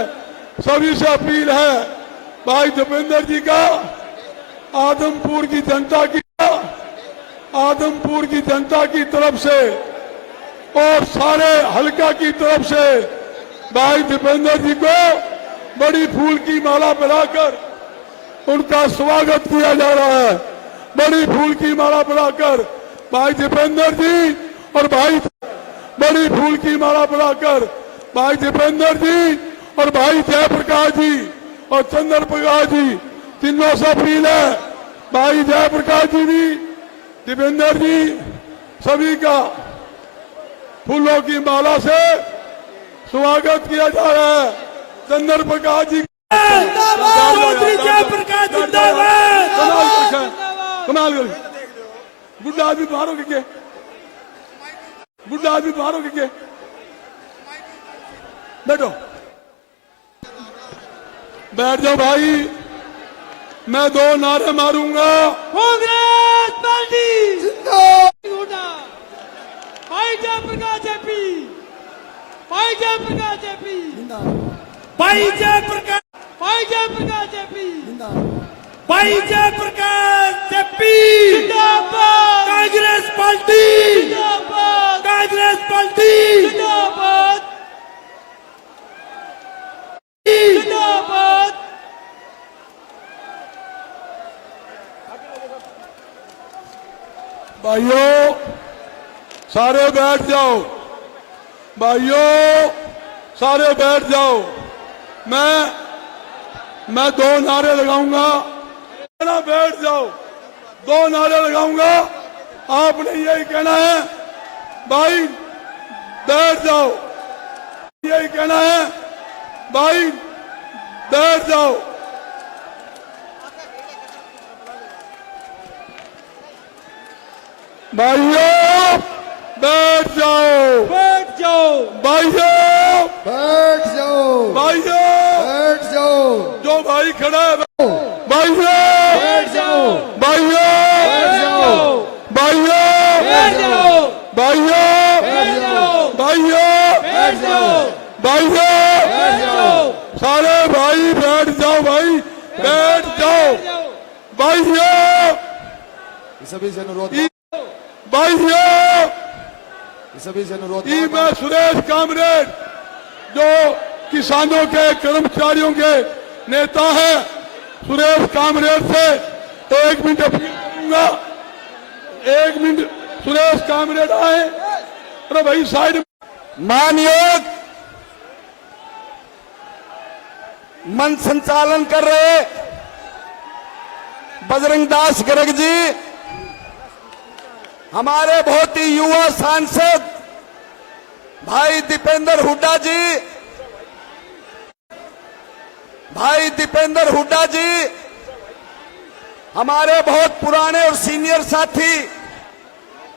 सभी से अपील है भाई दीपेंद्र जी का आदमपुर की जनता की, आदमपुर की जनता की तरफ से और सारे हलका की तरफ से भाई दीपेंद्र जी को बड़ी फूल की माला बनाकर उनका स्वागत किया जा रहा है। बड़ी फूल की माला बनाकर भाई दीपेंद्र जी और भाई, बड़ी फूल की माला बनाकर भाई दीपेंद्र जी और भाई जयप्रकाश जी और चंद्र प्रकाश जी, तीनों से अपील है भाई जयप्रकाश जी भी, दीपेंद्र जी सभी का फूलों की माला से स्वागत किया जा रहा है। चंद्र प्रकाश जी जयप्रकाश जिंदाबाद, कमाल कर, बुढ़ा आदमी मारोगे के, बुढ़ा आदमी मारोगे के, बैठो बैठ जाओ भाई, मैं दो नारे मारूंगा। कांग्रेस पार्टी जिंदाबाद, भाई जयप्रकाश जेपी, भाई जयप्रकाश जेपी जिंदाबाद, भाई जयप्रकाश, भाई जयप्रकाश जेपी जिंदाबाद, भाई जयप्रकाश जेपी जिंदाबाद, कांग्रेस पार्टी जिंदाबाद, कांग्रेस पार्टी जिंदाबाद, भाइयों सारे बैठ जाओ, भाइयों सारे बैठ जाओ। मैं 2 नारे लगाऊंगा, ना बैठ जाओ, 2 नारे लगाऊंगा, आपने यही कहना है भाई बैठ जाओ, यही कहना है भाई बैठ जाओ। भाइयों बैठ जाओ, बैठ जाओ, भाइयों बैठ जाओ, भाइयों बैठ जाओ, जो भाई खड़ा है भाइयों बैठ जाओ, भाइयों बैठ जाओ, भाइयों बैठ जाओ, भाइयों बैठ जाओ, भाइयों बैठ जाओ, भाइयों बैठ जाओ, सारे भाई बैठ जाओ, भाई बैठ जाओ, भाइयों सभी से अनुरोध, भाइयों सभी से अनुरोध, मैं सुरेश कामरेड जो किसानों के कर्मचारियों के नेता हैं, सुरेश कामरेड से 1 मिनट अपील करूंगा। 1 मिनट सुरेश कामरेड आए, अरे भाई साइड। मानयोग मंच संचालन कर रहे बजरंग दास गर्ग जी, हमारे बहुत ही युवा सांसद भाई दीपेंद्र हुड्डा जी, भाई दीपेंद्र हुड्डा जी, हमारे बहुत पुराने और सीनियर साथी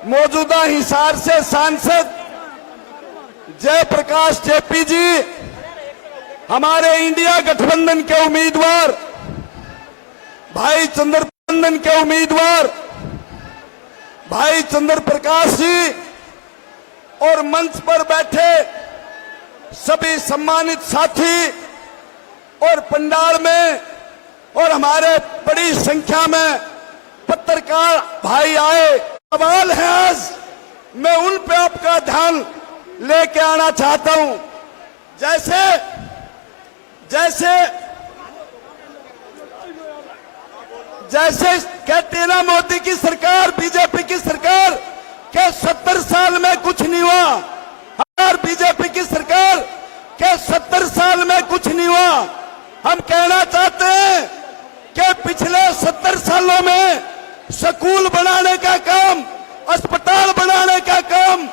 मौजूदा हिसार से सांसद जयप्रकाश जेपी जी, हमारे इंडिया गठबंधन के उम्मीदवार भाई चंद्रप्रकाश के उम्मीदवार भाई चंद्र प्रकाश जी और मंच पर बैठे सभी सम्मानित साथी और पंडाल में और हमारे बड़ी संख्या में पत्रकार भाई आए। सवाल है आज मैं उन पे आपका ध्यान लेके आना चाहता हूं। जैसे कहते हैं ना मोदी की सरकार, बीजेपी की सरकार के 70 साल में कुछ नहीं हुआ, और बीजेपी की सरकार के 70 साल में कुछ नहीं हुआ। हम कहना चाहते हैं कि पिछले 70 सालों में स्कूल बनाने का काम, अस्पताल बनाने का काम,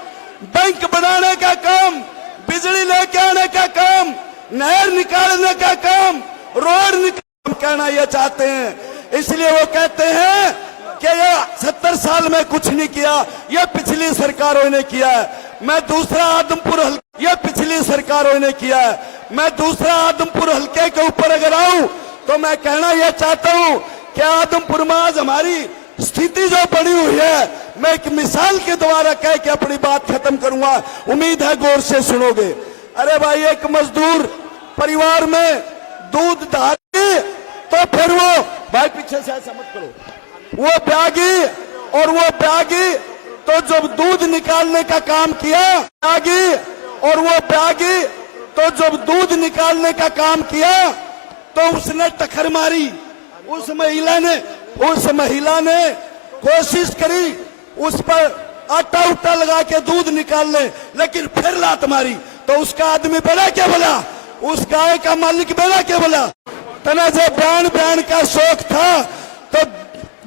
बैंक बनाने का काम, बिजली लेके आने का काम, नहर निकालने का काम, रोड निकाल, कहना यह चाहते हैं। इसलिए वो कहते हैं कि ये 70 साल में कुछ नहीं किया, ये पिछली सरकारों ने किया है। मैं दूसरा आदमपुर हल्के, ये पिछली सरकारों ने किया है। मैं दूसरा आदमपुर हल्के के ऊपर अगर आऊं तो मैं कहना यह चाहता हूं कि आदमपुर में आज हमारी स्थिति जो बनी हुई है, मैं एक मिसाल के द्वारा कह के अपनी बात खत्म करूंगा, उम्मीद है गौर से सुनोगे। अरे भाई, एक मजदूर परिवार में दूध धारी तो फिर वो भाई पीछे से ऐसा मत करो, वो ब्यागी तो जब दूध निकालने का काम किया, ब्यागी तो जब दूध निकालने का काम किया तो उसने टक्कर मारी। उस महिला ने कोशिश करी उस पर आटा उटा लगा के दूध निकाल ले, लेकिन फिर लात मारी तो उसका आदमी बड़ा क्या बोला, उस गाय का मालिक बड़ा क्या बोला। तना जो बयान का शौक था तो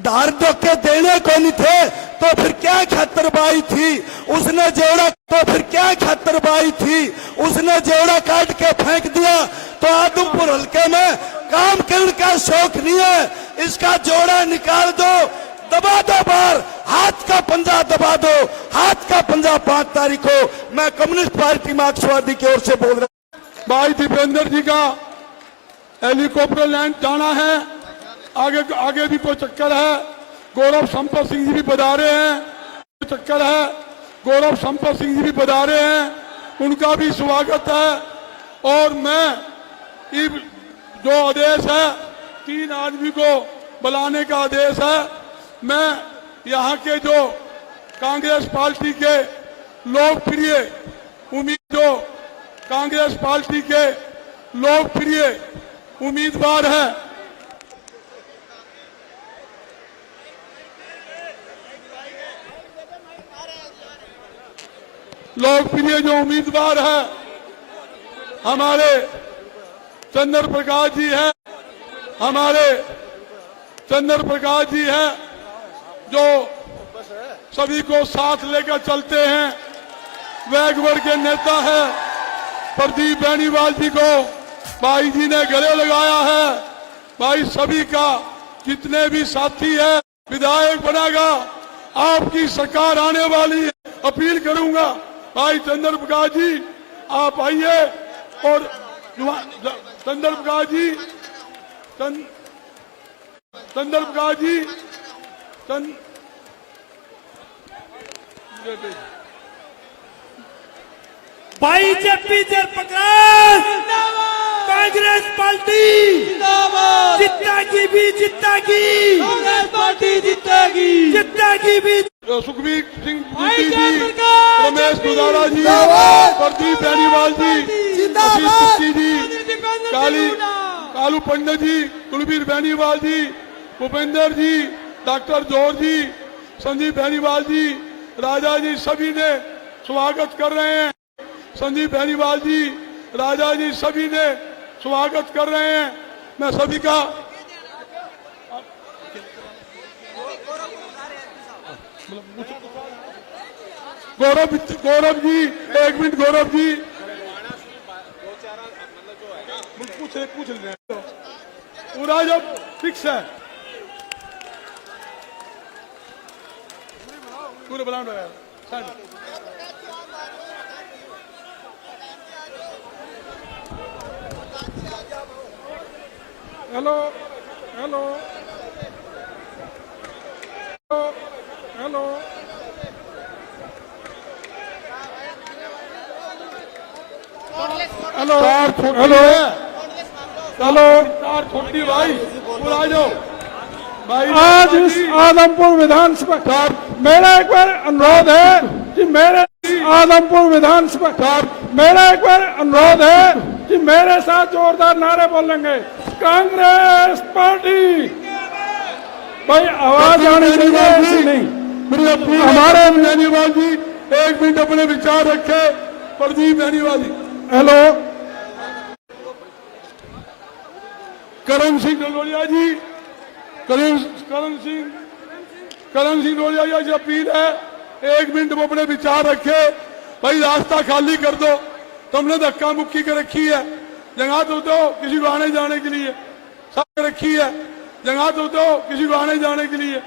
धार धोखे देने को नहीं थे, तो फिर क्या खातरबाई थी उसने जेवड़ा, तो फिर क्या खातरबाई थी उसने जेवड़ा काट के फेंक दिया। तो आदमपुर हल्के में काम करने का शौक नहीं है, इसका जोड़ा निकाल दो, दबा दो बार, हाथ का पंजा दबा दो, हाथ का पंजा 5 तारीख को। मैं कम्युनिस्ट पार्टी मार्क्सवादी की ओर से बोल रहा हूं। भाई दीपेंद्र जी का हेलीकॉप्टर लैंड जाना है, आगे भी कोई चक्कर है। गौरव संपत सिंह जी भी पधारे हैं, चक्कर है, गौरव संपत सिंह जी भी पधारे हैं, उनका भी स्वागत है। और मैं जो आदेश है 3 आदमी को बुलाने का आदेश है, मैं यहाँ के जो कांग्रेस पार्टी के लोकप्रिय कांग्रेस पार्टी के लोकप्रिय उम्मीदवार हैं, लोकप्रिय जो उम्मीदवार है हमारे चंद्र प्रकाश जी है, हमारे चंद्र प्रकाश जी है जो सभी को साथ लेकर चलते हैं, वैगवर्ड के नेता है। प्रदीप बेनीवाल जी को भाई जी ने गले लगाया है। भाई सभी का जितने भी साथी है विधायक बनेगा, आपकी सरकार आने वाली है। अपील करूंगा भाई चंद्र प्रकाश जी आप आइए और चंद्र प्रकाश जी चंद्र प्रकाश जी बीजेपी जयप्रकाश कांग्रेस पार्टी जितेगी भी जीतेगी, कांग्रेस पार्टी जीतेगी जीतेगी भी। सुखबीर सिंह जी, रमेश दुधारा जी, प्रदीप बेनीवाल जी, आशीष कुक्की जी, कालू पंडित जी, कुलबीर बेनीवाल जी, भूपेंद्र जी, डॉक्टर जौहर जी, संदीप बेनीवाल जी, राजा जी सभी ने स्वागत कर रहे हैं। संदीप बेनीवाल जी, राजा जी सभी ने स्वागत कर रहे हैं। मैं सभी का गौरव जी, एक मिनट गौरव जी पूछ रहे हैं पूरा जब फिक्स है पूरे बुलाओ यार। Hello hello hello hello hello चलो तार छोटी भाई पूरा जाओ भाई। आज इस आदमपुर विधानसभा मेरा एक बार अनुरोध है कि मेरे आदमपुर विधानसभा मेरा एक बार अनुरोध है कि मेरे साथ जोरदार नारे बोलेंगे कांग्रेस पार्टी। भाई आवाज आनी चाहिए, ऐसी नहीं। हमारे बेनीवाल जी एक मिनट अपने विचार रखे। प्रदीप बेनीवाल जी। हेलो करण सिंह डलोरिया जी, करण सिंह डलोरिया जी अपील है एक मिनट वो अपने विचार रखे। भाई रास्ता खाली कर दो, तुमने धक्का मुक्की कर रखी है, जगह तो दो किसी को आने जाने के लिए। सब रखी है, जगह तो दो किसी को आने जाने के लिए।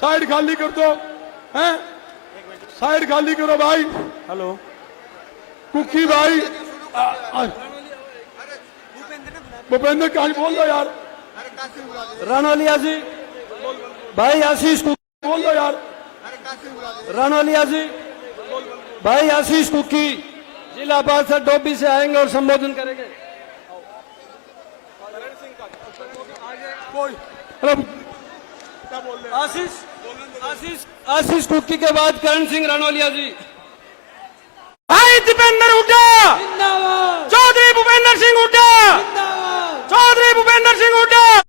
साइड खाली कर दो, हैं साइड खाली करो भाई। हेलो कुकी भाई, भूपेंद्र कहा बोल दो यार। रानोलिया जी, भाई आशीष कुकी बोल दो यार। रानोलिया जी, भाई आशीष कुकी जिला पार्षद डोबी से आएंगे और संबोधन करेंगे। आशीष कुकी के बाद करण सिंह रानोलिया जी। भाई दीपेंद्र हुड्डा, चौधरी भूपेंद्र सिंह हुड्डा, चौधरी भूपेंद्र सिंह हुड्डा।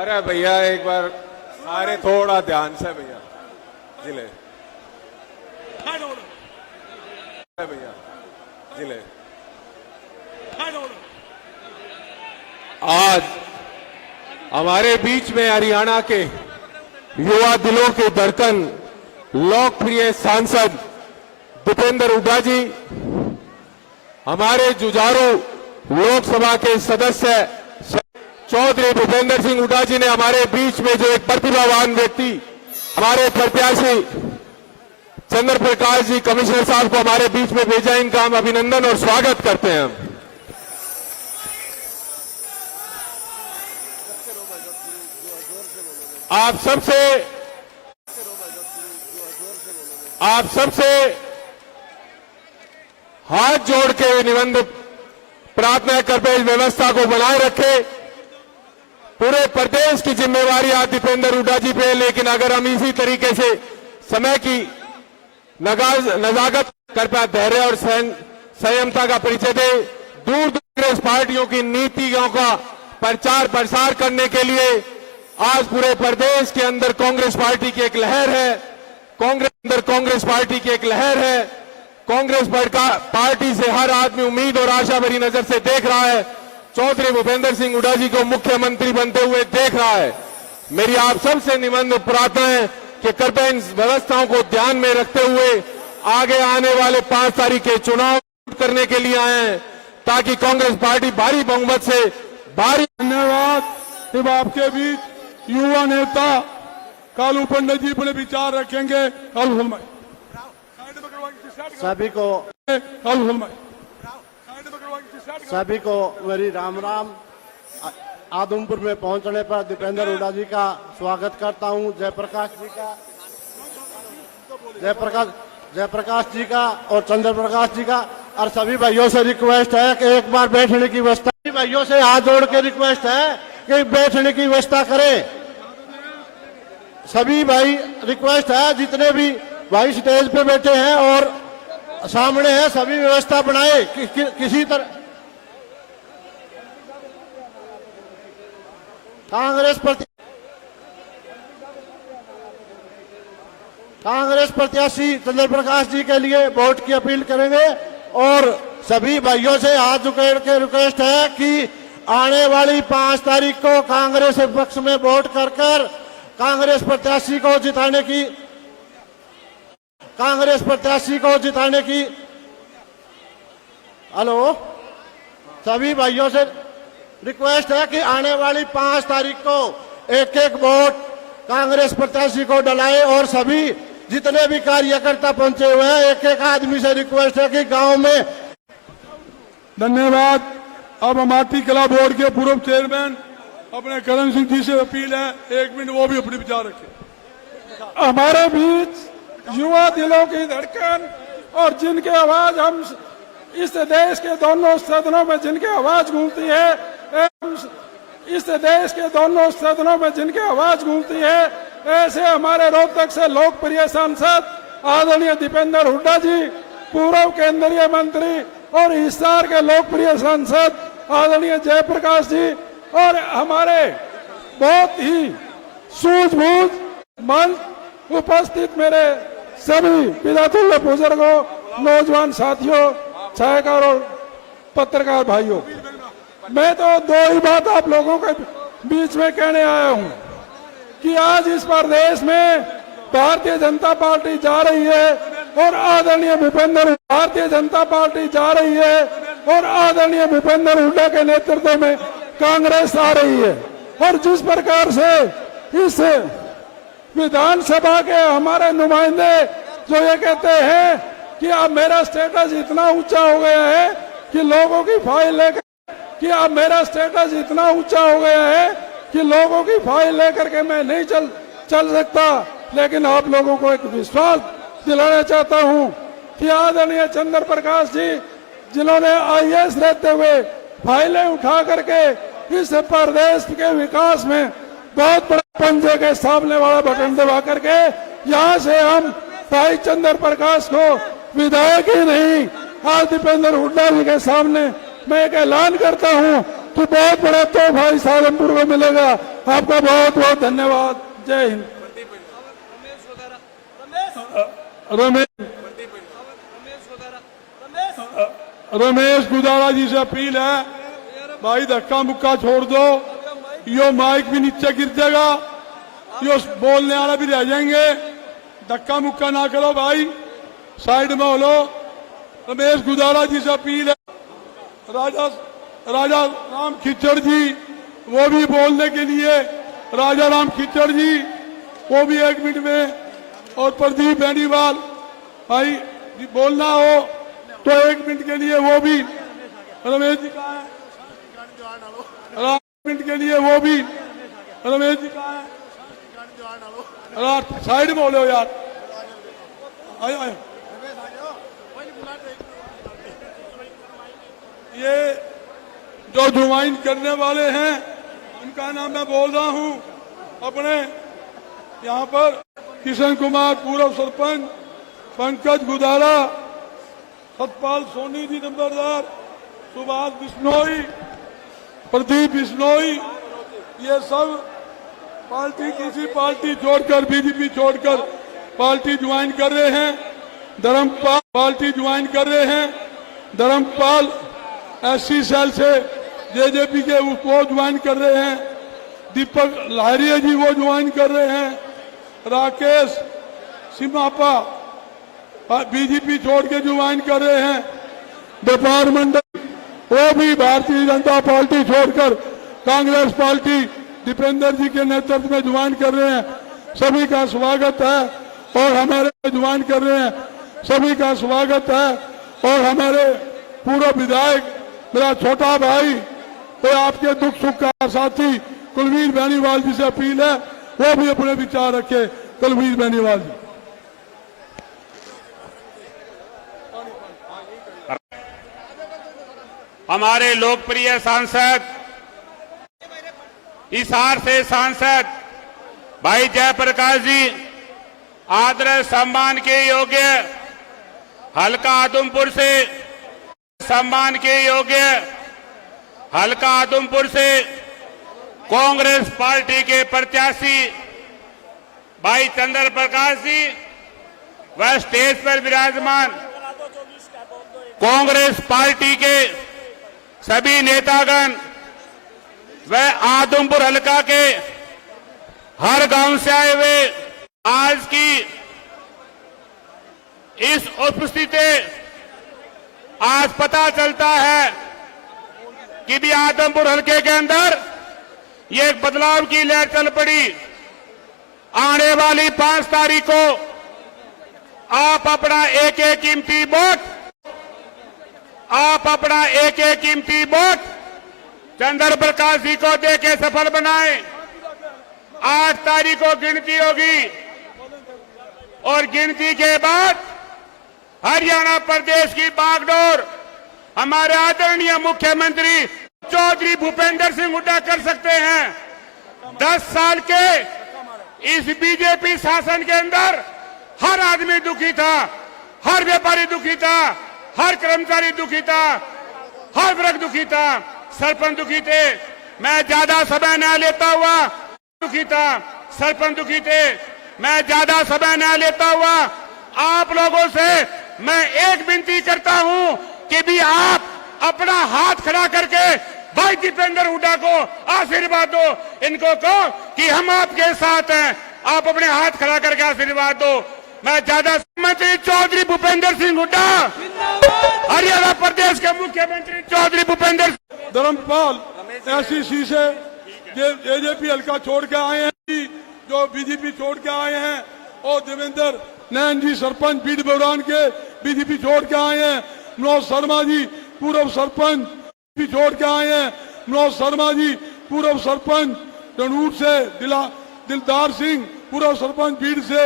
अरे भैया एक बार सारे थोड़ा ध्यान से भैया जिले भैया जिले आज हमारे बीच में हरियाणा के युवा दिलों के धड़कन लोकप्रिय सांसद दीपेंद्र हुड्डा जी, हमारे जुझारू लोकसभा के सदस्य चौधरी भूपेंद्र सिंह हुड्डा जी ने हमारे बीच में जो एक प्रतिभावान व्यक्ति हमारे प्रत्याशी चंद्र प्रकाश जी कमिश्नर साहब को हमारे बीच में भेजा, इनका हम अभिनंदन और स्वागत करते हैं। आप सबसे हाथ जोड़ के निबंध प्रार्थना करते इस व्यवस्था को बनाए रखे। पूरे प्रदेश की जिम्मेवारी आज दीपेंद्र हुड्डा जी पे, लेकिन अगर हम इसी तरीके से समय की नजाकत कृपया धैर्य और संयमता का परिचय दे, दूर कांग्रेस पार्टियों की नीतियों का प्रचार प्रसार करने के लिए आज पूरे प्रदेश के अंदर कांग्रेस पार्टी की एक लहर है, कांग्रेस पार्टी की एक लहर है। कांग्रेस पार्टी से हर आदमी उम्मीद और आशा भरी नजर से देख रहा है। चौधरी भूपेंद्र सिंह हुड्डा जी को मुख्यमंत्री बनते हुए देख रहा है। मेरी आप सबसे निवेदन प्रार्थना है कि कृपया इन व्यवस्थाओं को ध्यान में रखते हुए आगे आने वाले 5 तारीख के चुनाव करने के लिए आए हैं, ताकि कांग्रेस पार्टी भारी बहुमत से भारी। धन्यवाद। अब आपके बीच युवा नेता कालू पंडित जी अपने विचार रखेंगे। कालू हलमाई सभी को मेरी राम राम। आदमपुर में पहुंचने पर दीपेंद्र हुड्डा जी का स्वागत करता हूं। जयप्रकाश जी का और चंद्र प्रकाश जी का, और सभी भाइयों से रिक्वेस्ट है कि एक बार बैठने की व्यवस्था, सभी भाइयों से हाथ जोड़ के रिक्वेस्ट है कि बैठने की व्यवस्था करें। सभी भाई रिक्वेस्ट है, जितने भी भाई स्टेज पे बैठे हैं और सामने है, सभी व्यवस्था बनाए किसी तरह। कांग्रेस प्रत्याशी चंद्र प्रकाश जी के लिए वोट की अपील करेंगे और सभी भाइयों से हाथ जोड़ के रिक्वेस्ट है कि आने वाली 5 तारीख को कांग्रेस के पक्ष में वोट कर कांग्रेस प्रत्याशी को जिताने की हेलो, सभी भाइयों से रिक्वेस्ट है कि आने वाली 5 तारीख को एक वोट कांग्रेस प्रत्याशी को डलाए और सभी जितने भी कार्यकर्ता पहुंचे हुए हैं, एक आदमी से रिक्वेस्ट है कि गांव में। धन्यवाद। अब अमाती कला बोर्ड के पूर्व चेयरमैन अपने करण सिंह जी से अपील है, 1 मिनट वो भी अपने विचार रखें। हमारे बीच युवा दिलों की धड़कन और जिनके आवाज हम इस देश के दोनों सदनों में जिनकी आवाज गूंजती है, इस देश के दोनों सदनों में जिनकी आवाज गूंजती है, ऐसे हमारे रोहतक से लोकप्रिय सांसद आदरणीय दीपेंद्र हुड्डा जी, पूर्व केंद्रीय मंत्री और हिसार के लोकप्रिय सांसद आदरणीय जयप्रकाश जी, और हमारे बहुत ही सूझबूझ मन उपस्थित मेरे सभी पितातुल्य बुजुर्गों, नौजवान साथियों, छायाकार और पत्रकार भाइयों, मैं तो 2 ही बात आप लोगों के बीच में कहने आया हूं कि आज इस प्रदेश में भारतीय जनता पार्टी जा रही है और आदरणीय भूपेंद्र हुड्डा के नेतृत्व में कांग्रेस आ रही है। और जिस प्रकार से इस विधानसभा के हमारे नुमाइंदे जो ये कहते हैं कि अब मेरा स्टेटस इतना ऊंचा हो गया है कि लोगों की फाइल लेकर के मैं नहीं चल सकता, लेकिन आप लोगों को एक विश्वास दिलाना चाहता हूं कि आदरणीय चंद्र प्रकाश जी, जिन्होंने IAS रहते हुए फाइलें उठा करके इस प्रदेश के विकास में बहुत बड़ा पंजे के सामने वाला बटन दबा करके यहाँ से हम भाई चंद्र प्रकाश को विधायक ही नहीं, आज दीपेंद्र हुड्डा जी के सामने मैं एक ऐलान करता हूं कि बहुत बड़ा तोहफा इस आलमपुर को मिलेगा। आपका बहुत बहुत धन्यवाद। जय हिंद। रमेश गुदारा जी से अपील है, भाई धक्का मुक्का छोड़ दो, यो माइक भी नीचे गिर जाएगा, यो बोलने वाला भी रह जाएंगे। धक्का मुक्का ना करो भाई, साइड में हो लो। रमेश गुदारा जी से अपील है। राजा राम खिचड़ जी, वो भी बोलने के लिए, राजा राम खिचड़ जी वो भी 1 मिनट में, और प्रदीप बेनीवाल भाई बोलना हो तो 1 मिनट के लिए वो भी। रमेश जी कहाँ है? 1 मिनट के लिए वो भी। रमेश जी कहाँ है? साइड में बोलो यार। आए। ये जो ज्वाइन करने वाले हैं उनका नाम मैं बोल रहा हूं। अपने यहाँ पर किशन कुमार पूर्व सरपंच, पंकज गुदारा, सतपाल सोनी जी नंबरदार, सुभाष बिश्नोई, प्रदीप बिश्नोई, ये सब पार्टी, किसी पार्टी छोड़कर, बीजेपी छोड़कर पार्टी ज्वाइन कर रहे हैं। धर्मपाल पार्टी ज्वाइन कर रहे हैं। धर्मपाल एससी सेल से जेजेपी के वो ज्वाइन कर रहे हैं। दीपक लाहरिया जी वो ज्वाइन कर रहे हैं। राकेश सिमापा बीजेपी छोड़ के ज्वाइन कर रहे हैं। व्यापार मंडल वो भी भारतीय जनता पार्टी छोड़कर कांग्रेस पार्टी दीपेंद्र जी के नेतृत्व में ज्वाइन कर रहे हैं। सभी का स्वागत है। और हमारे ज्वाइन कर रहे हैं, सभी का स्वागत है। और हमारे पूर्व विधायक मेरा छोटा भाई तो आपके दुख सुख का साथी कुलवीर बेनीवाल जी से अपील है वो भी अपने विचार रखे। कुलवीर बेनीवाल जी। हमारे लोकप्रिय सांसद हिसार से सांसद भाई जयप्रकाश जी, आदर सम्मान के योग्य हल्का आदमपुर से सम्मान के योग्य हल्का आदमपुर से कांग्रेस पार्टी के प्रत्याशी भाई चंद्र प्रकाश जी वह स्टेज पर विराजमान कांग्रेस पार्टी के सभी नेतागण वह आदमपुर हल्का के हर गांव से आए हुए आज की इस उपस्थिति आज पता चलता है कि भी आदमपुर हल्के के अंदर ये एक बदलाव की लहर चल पड़ी। आने वाली 5 तारीख को आप अपना एक एक कीमती वोट चंद्र प्रकाश जी को देके सफल बनाएं। 8 तारीख को गिनती होगी और गिनती के बाद हरियाणा प्रदेश की बागडोर हमारे आदरणीय मुख्यमंत्री चौधरी भूपेंद्र सिंह हुड्डा कर सकते हैं। 10 साल के इस बीजेपी शासन के अंदर हर आदमी दुखी था, हर व्यापारी दुखी था, हर कर्मचारी दुखी था, हर वर्ग दुखी था, सरपंच दुखी थे। मैं ज्यादा समय न लेता हुआ दुखी था, सरपंच दुखी थे। मैं ज्यादा समय न लेता हुआ आप लोगों से मैं एक विनती करता हूं कि भी आप अपना हाथ खड़ा करके भाई दीपेंद्र हुड्डा को आशीर्वाद दो। इनको कहो कि हम आपके साथ हैं। आप अपने हाथ खड़ा करके आशीर्वाद दो। मैं ज्यादा मंत्री चौधरी भूपेंद्र सिंह हुड्डा, हरियाणा प्रदेश के मुख्यमंत्री चौधरी भूपेंद्र। धर्मपाल एससी से जेजेपी हल्का छोड़ के आए हैं, जो बीजेपी छोड़ के आए हैं। और देवेंद्र नैन जी सरपंच बीड बौरान के बीजेपी छोड़ के आए हैं। मनोज शर्मा जी पूर्व सरपंच भी छोड़ के आए हैं। मनोज शर्मा जी पूर्व सरपंच रनूर से, दिलदार सिंह पूर्व सरपंच बीड से,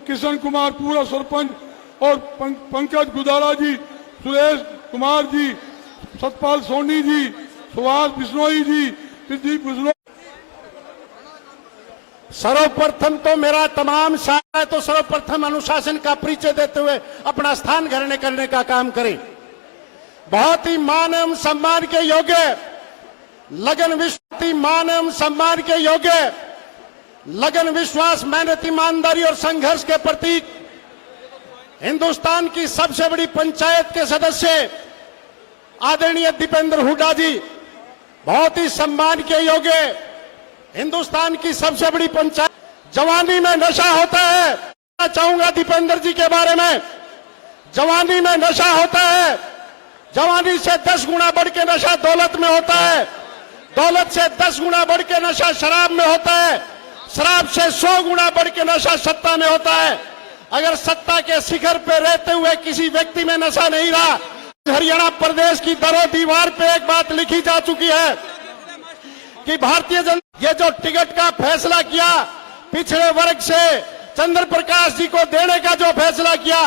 किशन कुमार पूर्व सरपंच और पंकज गुदारा जी, सुरेश कुमार जी, सतपाल सोनी जी, सुभाष बिश्नोई जी, प्रदीप बिश्नोई। सर्वप्रथम तो मेरा तमाम सारा तो सर्वप्रथम अनुशासन का परिचय देते हुए अपना स्थान ग्रहण करने का काम करें। बहुत ही मान एवं सम्मान के योग्य लगन विश्वास मेहनत ईमानदारी और संघर्ष के प्रतीक हिंदुस्तान की सबसे बड़ी पंचायत के सदस्य आदरणीय दीपेंद्र हुड्डा जी, बहुत ही सम्मान के योग्य हिंदुस्तान की सबसे बड़ी पंचायत। जवानी में नशा होता है, मैं चाहूंगा दीपेंद्र जी के बारे में। जवानी में नशा होता है, जवानी से 10 गुना बढ़ के नशा दौलत में होता है, दौलत से 10 गुना बढ़ के नशा शराब में होता है, शराब से 100 गुना बढ़ के नशा सत्ता में होता है। अगर सत्ता के शिखर पे रहते हुए किसी व्यक्ति में नशा नहीं रहा, हरियाणा प्रदेश की दरो दीवार पे एक बात लिखी जा चुकी है कि भारतीय जनता ये जो टिकट का फैसला किया, पिछड़े वर्ग से चंद्र प्रकाश जी को देने का जो फैसला किया,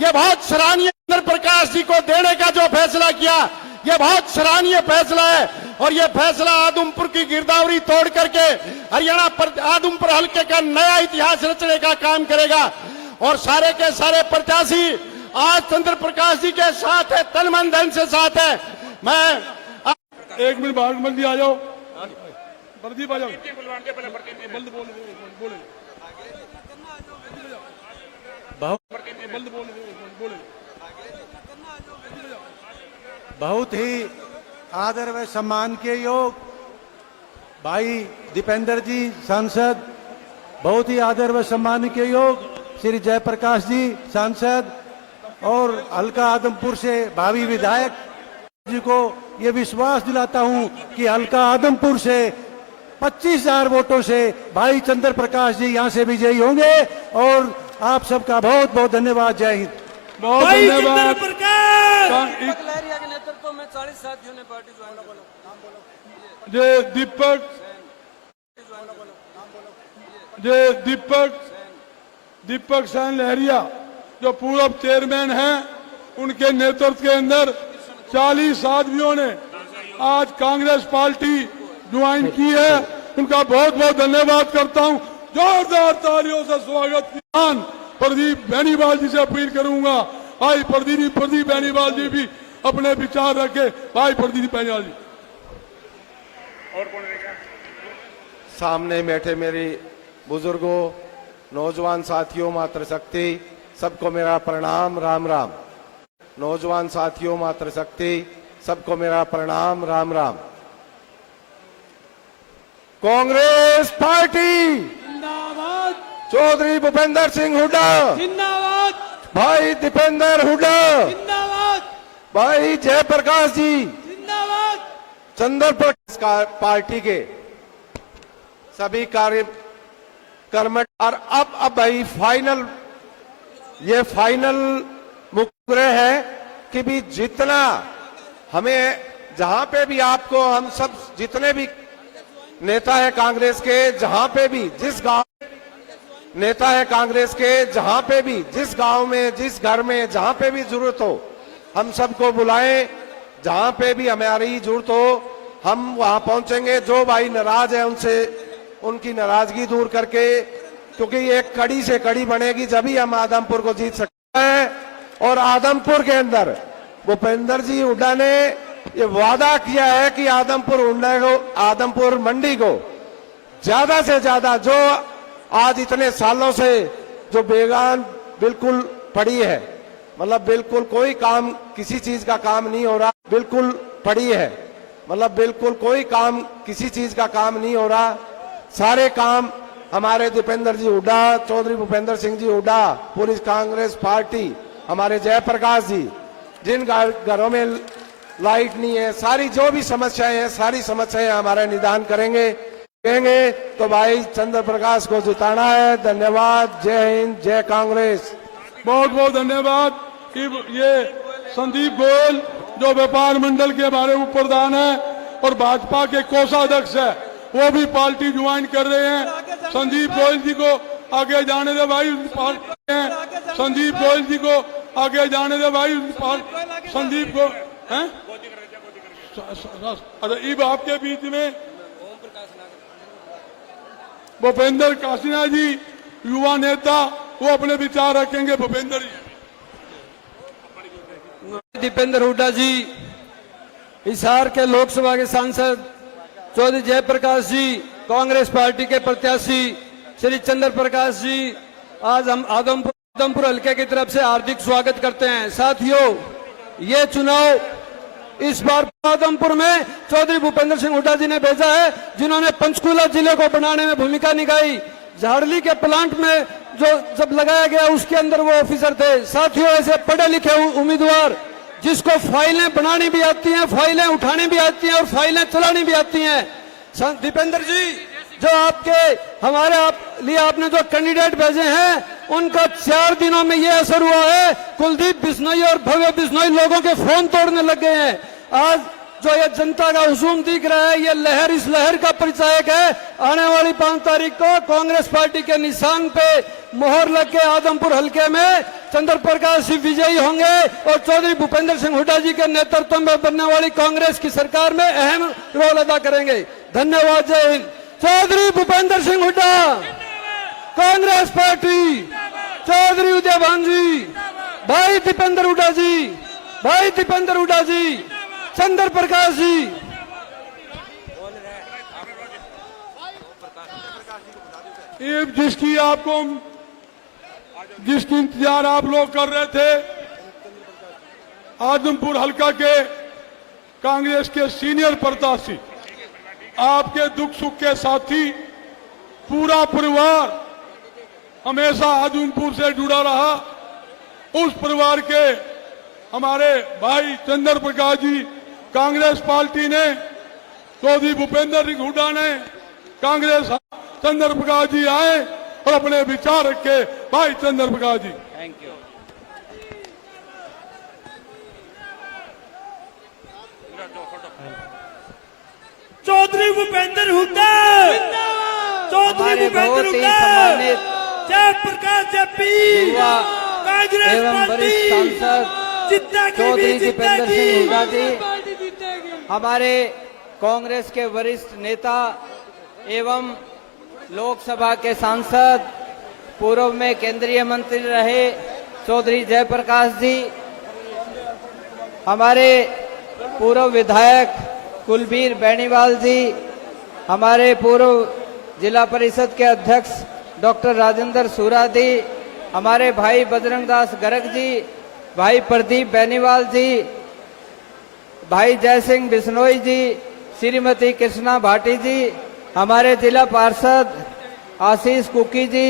ये बहुत सराहनीय। चंद्र प्रकाश जी को देने का जो फैसला किया, ये बहुत सराहनीय फैसला है। और ये फैसला आदमपुर की गिरदावरी तोड़ करके हरियाणा आदमपुर हल्के का नया इतिहास रचने का काम करेगा। और सारे के सारे प्रत्याशी आज चंद्र प्रकाश जी के साथ है, तन मन धन से साथ है। मैं 1 मिनट बाहर मंदी आ जाओ, प्रदीप आ जाओ। बहुत ही आदर व सम्मान के योग भाई दीपेंद्र जी सांसद, बहुत ही आदर व सम्मान के योग श्री जयप्रकाश जी सांसद, और हल्का आदमपुर से भावी विधायक जी को ये विश्वास दिलाता हूं कि हल्का आदमपुर से 25,000 वोटों से भाई चंद्र प्रकाश जी यहां से विजयी होंगे। और आप सबका बहुत बहुत धन्यवाद। जय हिंद। बहुत भाई धन्यवाद। चंद्र प्रकाश के नेतृत्व में 40 साथियों ने पार्टी दीपक सेन लहरिया जो पूर्व चेयरमैन हैं, उनके नेतृत्व के अंदर 40 आदमियों ने आज कांग्रेस पार्टी ज्वाइन की है। उनका बहुत बहुत धन्यवाद करता हूं। जोरदार तालियों से स्वागत किया। प्रदीप बेनीवाल जी से अपील करूंगा, भाई प्रदीप बेनीवाल जी भी अपने विचार रखे। भाई प्रदीप बेनीवाल जी। सामने बैठे मेरे बुजुर्गों, नौजवान साथियों, मातृशक्ति, सबको मेरा प्रणाम, राम राम। नौजवान साथियों, मातृशक्ति, सबको मेरा प्रणाम, राम राम। कांग्रेस पार्टी जिंदाबाद, चौधरी भूपेंद्र सिंह हुड्डा जिंदाबाद, भाई दीपेंद्र हुड्डा जिंदाबाद, भाई जयप्रकाश जी जिंदाबाद, चंद्र प्रकाश पार्टी के सभी कार्यकर्ता। और अब भाई फाइनल मुकर्रर है कि भी जितना हमें जहां पे भी आपको हम सब जितने भी नेता है कांग्रेस के, जहां पे भी जिस गांव नेता है कांग्रेस के, जहां पे भी जिस गांव में, जिस घर में, जहां पे भी जरूरत हो हम सबको बुलाएं। जहां पे भी हमारी जरूरत हो हम वहां पहुंचेंगे। जो भाई नाराज है उनसे उनकी नाराजगी दूर करके, क्योंकि ये कड़ी से कड़ी बनेगी जब ही हम आदमपुर को जीत सकते हैं। और आदमपुर के अंदर भूपेंद्र जी हुड्डा ने ये वादा किया है कि आदमपुर मंडी को ज्यादा से ज्यादा, जो आज इतने सालों से जो बेगान बिल्कुल पड़ी है, मतलब बिल्कुल कोई काम, किसी चीज का काम नहीं हो रहा, बिल्कुल पड़ी है, मतलब बिल्कुल कोई काम, किसी चीज का काम नहीं हो रहा। सारे काम हमारे दीपेंद्र जी हुड्डा, चौधरी भूपेंद्र सिंह जी हुड्डा, पूरी कांग्रेस पार्टी, हमारे जयप्रकाश जी, जिन घरों में लाइट नहीं है, सारी जो भी समस्याएं हैं, सारी समस्याएं हमारे निदान करेंगे तो भाई चंद्र प्रकाश को जिताना है। धन्यवाद। जय हिंद, जय कांग्रेस। बहुत बहुत धन्यवाद। कि ये संदीप गोयल जो व्यापार मंडल के हमारे उप प्रधान है और भाजपा के कोषाध्यक्ष है, वो भी पार्टी ज्वाइन कर रहे हैं। संदीप गोयल जी को आगे जाने दे भाई। संदीप गोयल जी को आगे जाने दे भाई। संदीप को हैं? अच्छा, इब आपके बीच में भूपेंद्र काशीना जी, युवा नेता, वो अपने विचार रखेंगे। भूपेंद्र जी। दीपेंद्र हुड्डा जी, हिसार के लोकसभा के सांसद चौधरी जयप्रकाश जी, कांग्रेस पार्टी के प्रत्याशी श्री चंद्र प्रकाश जी, आज हम आदमपुर हल्के की तरफ से हार्दिक स्वागत करते हैं। साथियों, ये चुनाव इस बार आदमपुर में चौधरी भूपेंद्र सिंह हुड्डा जी ने भेजा है, जिन्होंने पंचकूला जिले को बनाने में भूमिका निभाई। झाड़ली के प्लांट में जो जब लगाया गया उसके अंदर वो ऑफिसर थे। साथियों, ऐसे पढ़े लिखे उम्मीदवार जिसको फाइलें बनानी भी आती हैं, फाइलें उठानी भी आती हैं और फाइलें चलानी भी आती हैं। दीपेंद्र जी, जो हमारे लिए आपने जो कैंडिडेट भेजे हैं, उनका 4 दिनों में ये असर हुआ है, कुलदीप बिश्नोई और भव्य बिश्नोई लोगों के फोन तोड़ने लग गए हैं। आज जो ये जनता का हुजूम दिख रहा है, ये लहर इस लहर का परिचायक है। आने वाली 5 तारीख को कांग्रेस पार्टी के निशान पे मोहर लग के आदमपुर हल्के में चंद्र प्रकाश जी विजयी होंगे और चौधरी भूपेंद्र सिंह हुड्डा जी के नेतृत्व में बनने वाली कांग्रेस की सरकार में अहम रोल अदा करेंगे। धन्यवाद। जय हिंद। चौधरी भूपेंद्र सिंह हुड्डा, कांग्रेस पार्टी, चौधरी उदयभान जी, भाई दीपेंद्र हुड्डा जी, भाई दीपेंद्र हुड्डा जी, चंद्र प्रकाश जी। ये जिसकी आपको जिसकी इंतजार आप लोग कर रहे थे, आजमपुर हल्का के कांग्रेस के सीनियर प्रत्याशी, आपके दुख सुख के साथी, पूरा परिवार हमेशा आजमपुर से जुड़ा रहा। उस परिवार के हमारे भाई चंद्र प्रकाश जी, कांग्रेस पार्टी ने, चौधरी भूपेंद्र सिंह हुड्डा ने, कांग्रेस चंद्र प्रकाश जी आए और अपने विचार रखे। भाई Chandra Prakash ji, thank you. Chaudhary Bhupendra Hooda, Chaudhary Bhupendra Hooda, Jayprakash JP, Congress party, Chaudhary Deepender Singh Hooda ji हमारे कांग्रेस के वरिष्ठ नेता एवं लोकसभा के सांसद, पूर्व में केंद्रीय मंत्री रहे चौधरी जयप्रकाश जी, हमारे पूर्व विधायक कुलबीर बेनीवाल जी, हमारे पूर्व जिला परिषद के अध्यक्ष डॉक्टर राजेंद्र सूरा जी, हमारे भाई बजरंग दास गर्ग जी, भाई प्रदीप बेनीवाल जी, भाई जयसिंह बिश्नोई जी, श्रीमती कृष्णा भाटी जी, हमारे जिला पार्षद आशीष कुकी जी,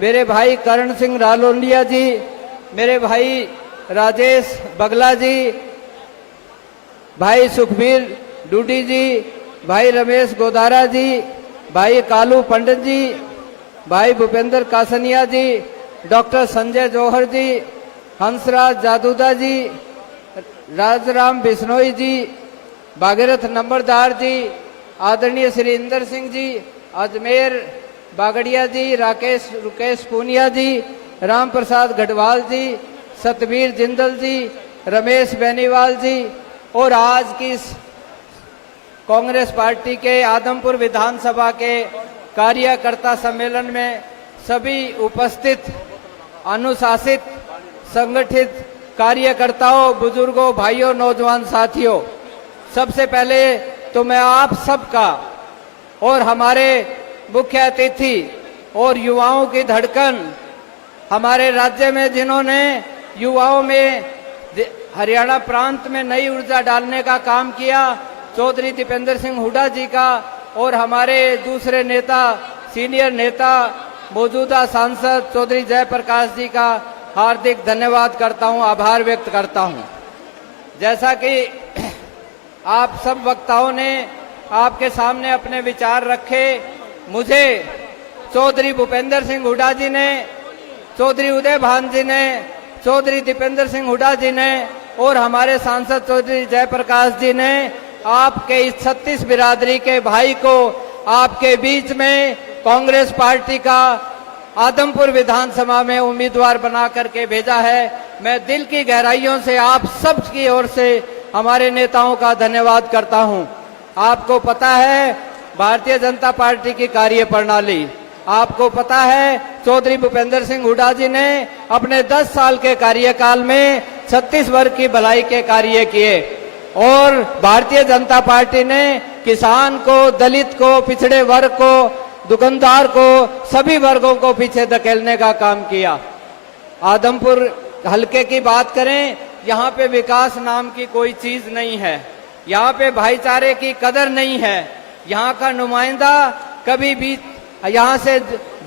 मेरे भाई करण सिंह रालोलिया जी, मेरे भाई राजेश बगला जी, भाई सुखबीर डूडी जी, भाई रमेश गोदारा जी, भाई कालू पंडित जी, भाई भूपेंद्र कासनिया जी, डॉक्टर संजय जौहर जी, हंसराज जादूदा जी, राजराम बिश्नोई जी, भागीरथ नंबरदार जी, आदरणीय श्री इंदर सिंह जी, अजमेर बागड़िया जी, रुकेश पूनिया जी, राम प्रसाद गढ़वाल जी, सतबीर जिंदल जी, रमेश बेनीवाल जी, और आज की इस कांग्रेस पार्टी के आदमपुर विधानसभा के कार्यकर्ता सम्मेलन में सभी उपस्थित अनुशासित संगठित कार्यकर्ताओं, बुजुर्गों, भाइयों, नौजवान साथियों, सबसे पहले तो मैं आप सबका और हमारे मुख्य अतिथि और युवाओं की धड़कन, हमारे राज्य में जिन्होंने युवाओं में हरियाणा प्रांत में नई ऊर्जा डालने का काम किया, चौधरी दीपेंद्र सिंह हुड्डा जी का, और हमारे दूसरे नेता, सीनियर नेता, मौजूदा सांसद चौधरी जयप्रकाश जी का हार्दिक धन्यवाद करता हूं, आभार व्यक्त करता हूं। जैसा कि आप सब वक्ताओं ने आपके सामने अपने विचार रखे, मुझे चौधरी भूपेंद्र सिंह हुड्डा जी ने, चौधरी उदय भान जी ने, चौधरी दीपेंद्र सिंह हुड्डा जी ने और हमारे सांसद चौधरी जयप्रकाश जी ने आपके इस 36 बिरादरी के भाई को आपके बीच में कांग्रेस पार्टी का आदमपुर विधानसभा में उम्मीदवार बना करके भेजा है। मैं दिल की गहराइयों से आप सब की ओर से हमारे नेताओं का धन्यवाद करता हूं। आपको पता है भारतीय जनता पार्टी की कार्य प्रणाली, आपको पता है चौधरी भूपेंद्र सिंह हुड्डा जी ने अपने 10 साल के कार्यकाल में 36 वर्ग की भलाई के कार्य किए, और भारतीय जनता पार्टी ने किसान को, दलित को, पिछड़े वर्ग को, दुकानदार को, सभी वर्गों को पीछे धकेलने का काम किया। आदमपुर हलके की बात करें, यहाँ पे विकास नाम की कोई चीज नहीं है, यहाँ पे भाईचारे की कदर नहीं है। यहाँ का नुमाइंदा कभी भी यहाँ से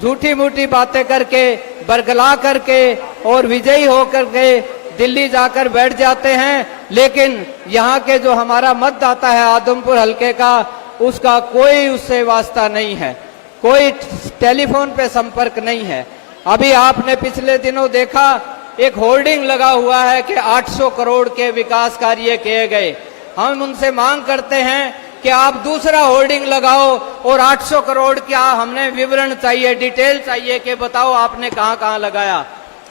झूठी मूठी बातें करके, बरगला करके और विजयी होकर के दिल्ली जाकर बैठ जाते हैं, लेकिन यहाँ के जो हमारा मतदाता है आदमपुर हलके का, उसका कोई उससे वास्ता नहीं है, कोई टेलीफोन पे संपर्क नहीं है। अभी आपने पिछले दिनों देखा एक होर्डिंग लगा हुआ है कि 800 करोड़ के विकास कार्य किए गए। हम उनसे मांग करते हैं कि आप दूसरा होर्डिंग लगाओ और 800 करोड़ क्या हमने विवरण चाहिए, डिटेल चाहिए कि बताओ आपने कहां कहां लगाया।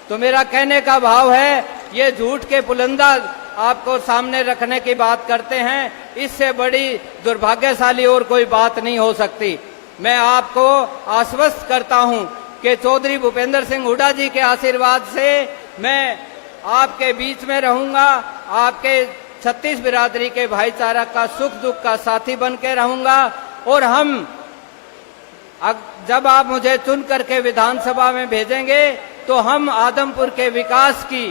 तो मेरा कहने का भाव है, ये झूठ के पुलंदा आपको सामने रखने की बात करते हैं, इससे बड़ी दुर्भाग्यशाली और कोई बात नहीं हो सकती। मैं आपको आश्वस्त करता हूं कि चौधरी भूपेंद्र सिंह हुड्डा जी के आशीर्वाद से मैं आपके बीच में रहूंगा, आपके 36 बिरादरी के भाईचारा का सुख दुख का साथी बन के रहूंगा, और हम जब आप मुझे चुन करके विधानसभा में भेजेंगे तो हम आदमपुर के विकास की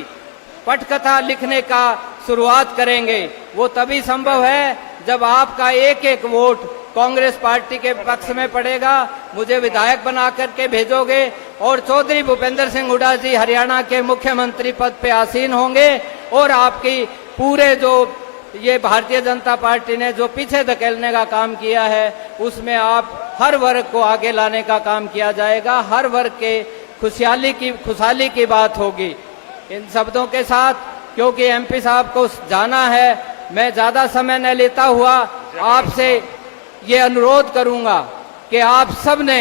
पटकथा लिखने का शुरुआत करेंगे। वो तभी संभव है जब आपका एक एक वोट कांग्रेस पार्टी के पक्ष में पड़ेगा, मुझे विधायक बना करके भेजोगे और चौधरी भूपेंद्र सिंह हुड्डा जी हरियाणा के मुख्यमंत्री पद पे आसीन होंगे और आपकी पूरे जो ये भारतीय जनता पार्टी ने जो पीछे धकेलने का काम किया है उसमें आप हर वर्ग को आगे लाने का काम किया जाएगा, हर वर्ग के खुशहाली की बात होगी। इन शब्दों के साथ, क्योंकि एमपी साहब को जाना है, मैं ज्यादा समय न लेता हुआ आपसे ये अनुरोध करूंगा कि आप सब ने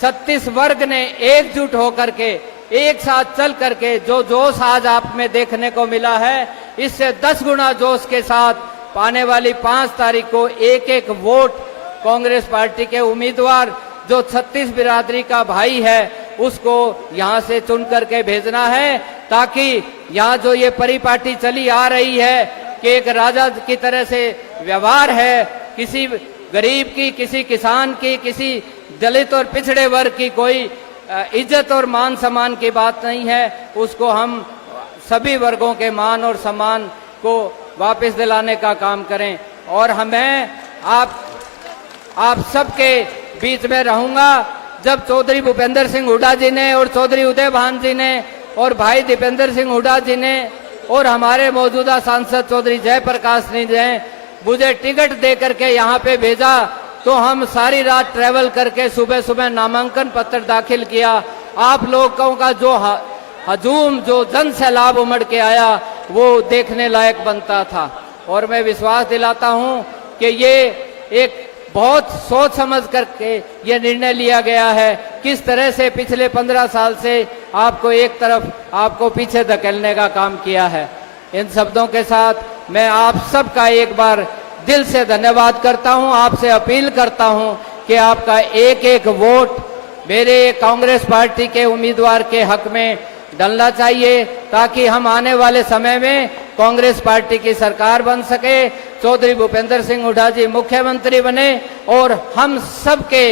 36 वर्ग ने एकजुट होकर के एक साथ चल करके जो जोश आज आप में देखने को मिला है, इससे 10 गुना जोश के साथ आने वाली 5 तारीख को एक एक वोट कांग्रेस पार्टी के उम्मीदवार जो 36 बिरादरी का भाई है उसको यहां से चुन करके भेजना है, ताकि यहाँ जो ये परिपाटी चली आ रही है कि एक राजा की तरह से व्यवहार है, किसी गरीब की, किसी किसान की, किसी दलित और पिछड़े वर्ग की कोई इज्जत और मान सम्मान की बात नहीं है, उसको हम सभी वर्गों के मान और सम्मान को वापस दिलाने का काम करें। और हमें आप सबके बीच में रहूंगा। जब चौधरी भूपेंद्र सिंह हुड्डा जी ने और चौधरी उदय भान जी ने और भाई दीपेंद्र सिंह हुड्डा जी ने और हमारे मौजूदा सांसद चौधरी जयप्रकाश जी ने मुझे टिकट दे करके यहाँ पे भेजा, तो हम सारी रात ट्रेवल करके सुबह सुबह नामांकन पत्र दाखिल किया। आप लोगों का जो हजूम, जो जन सैलाब उमड़ के आया, वो देखने लायक बनता था। और मैं विश्वास दिलाता हूँ कि ये एक बहुत सोच समझ करके ये निर्णय लिया गया है। किस तरह से पिछले 15 साल से आपको एक तरफ, आपको पीछे धकेलने का काम किया है। इन शब्दों के साथ मैं आप सबका एक बार दिल से धन्यवाद करता हूं, आपसे अपील करता हूं कि आपका एक एक वोट मेरे कांग्रेस पार्टी के उम्मीदवार के हक में डलना चाहिए, ताकि हम आने वाले समय में कांग्रेस पार्टी की सरकार बन सके, चौधरी भूपेंद्र सिंह हुड्डा जी मुख्यमंत्री बने और हम सबके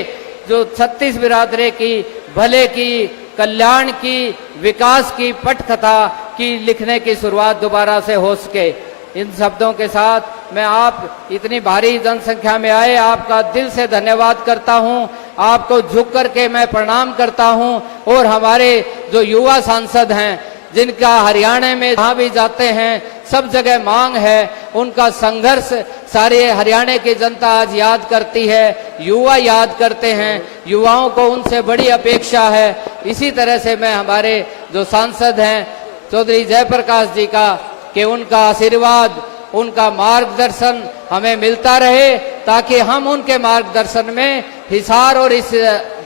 जो 36 बिरादरी की भले की, कल्याण की, विकास की पटकथा की लिखने की शुरुआत दोबारा से हो सके। इन शब्दों के साथ मैं आप इतनी भारी जनसंख्या में आए, आपका दिल से धन्यवाद करता हूं, आपको झुक करके मैं प्रणाम करता हूं। और हमारे जो युवा सांसद हैं, जिनका हरियाणा में जहां भी जाते हैं सब जगह मांग है, उनका संघर्ष सारे हरियाणा की जनता आज याद करती है, युवा याद करते हैं, युवाओं को उनसे बड़ी अपेक्षा है। इसी तरह से मैं हमारे जो सांसद हैं चौधरी जयप्रकाश जी का, कि उनका आशीर्वाद, उनका मार्गदर्शन हमें मिलता रहे, ताकि हम उनके मार्गदर्शन में हिसार और इस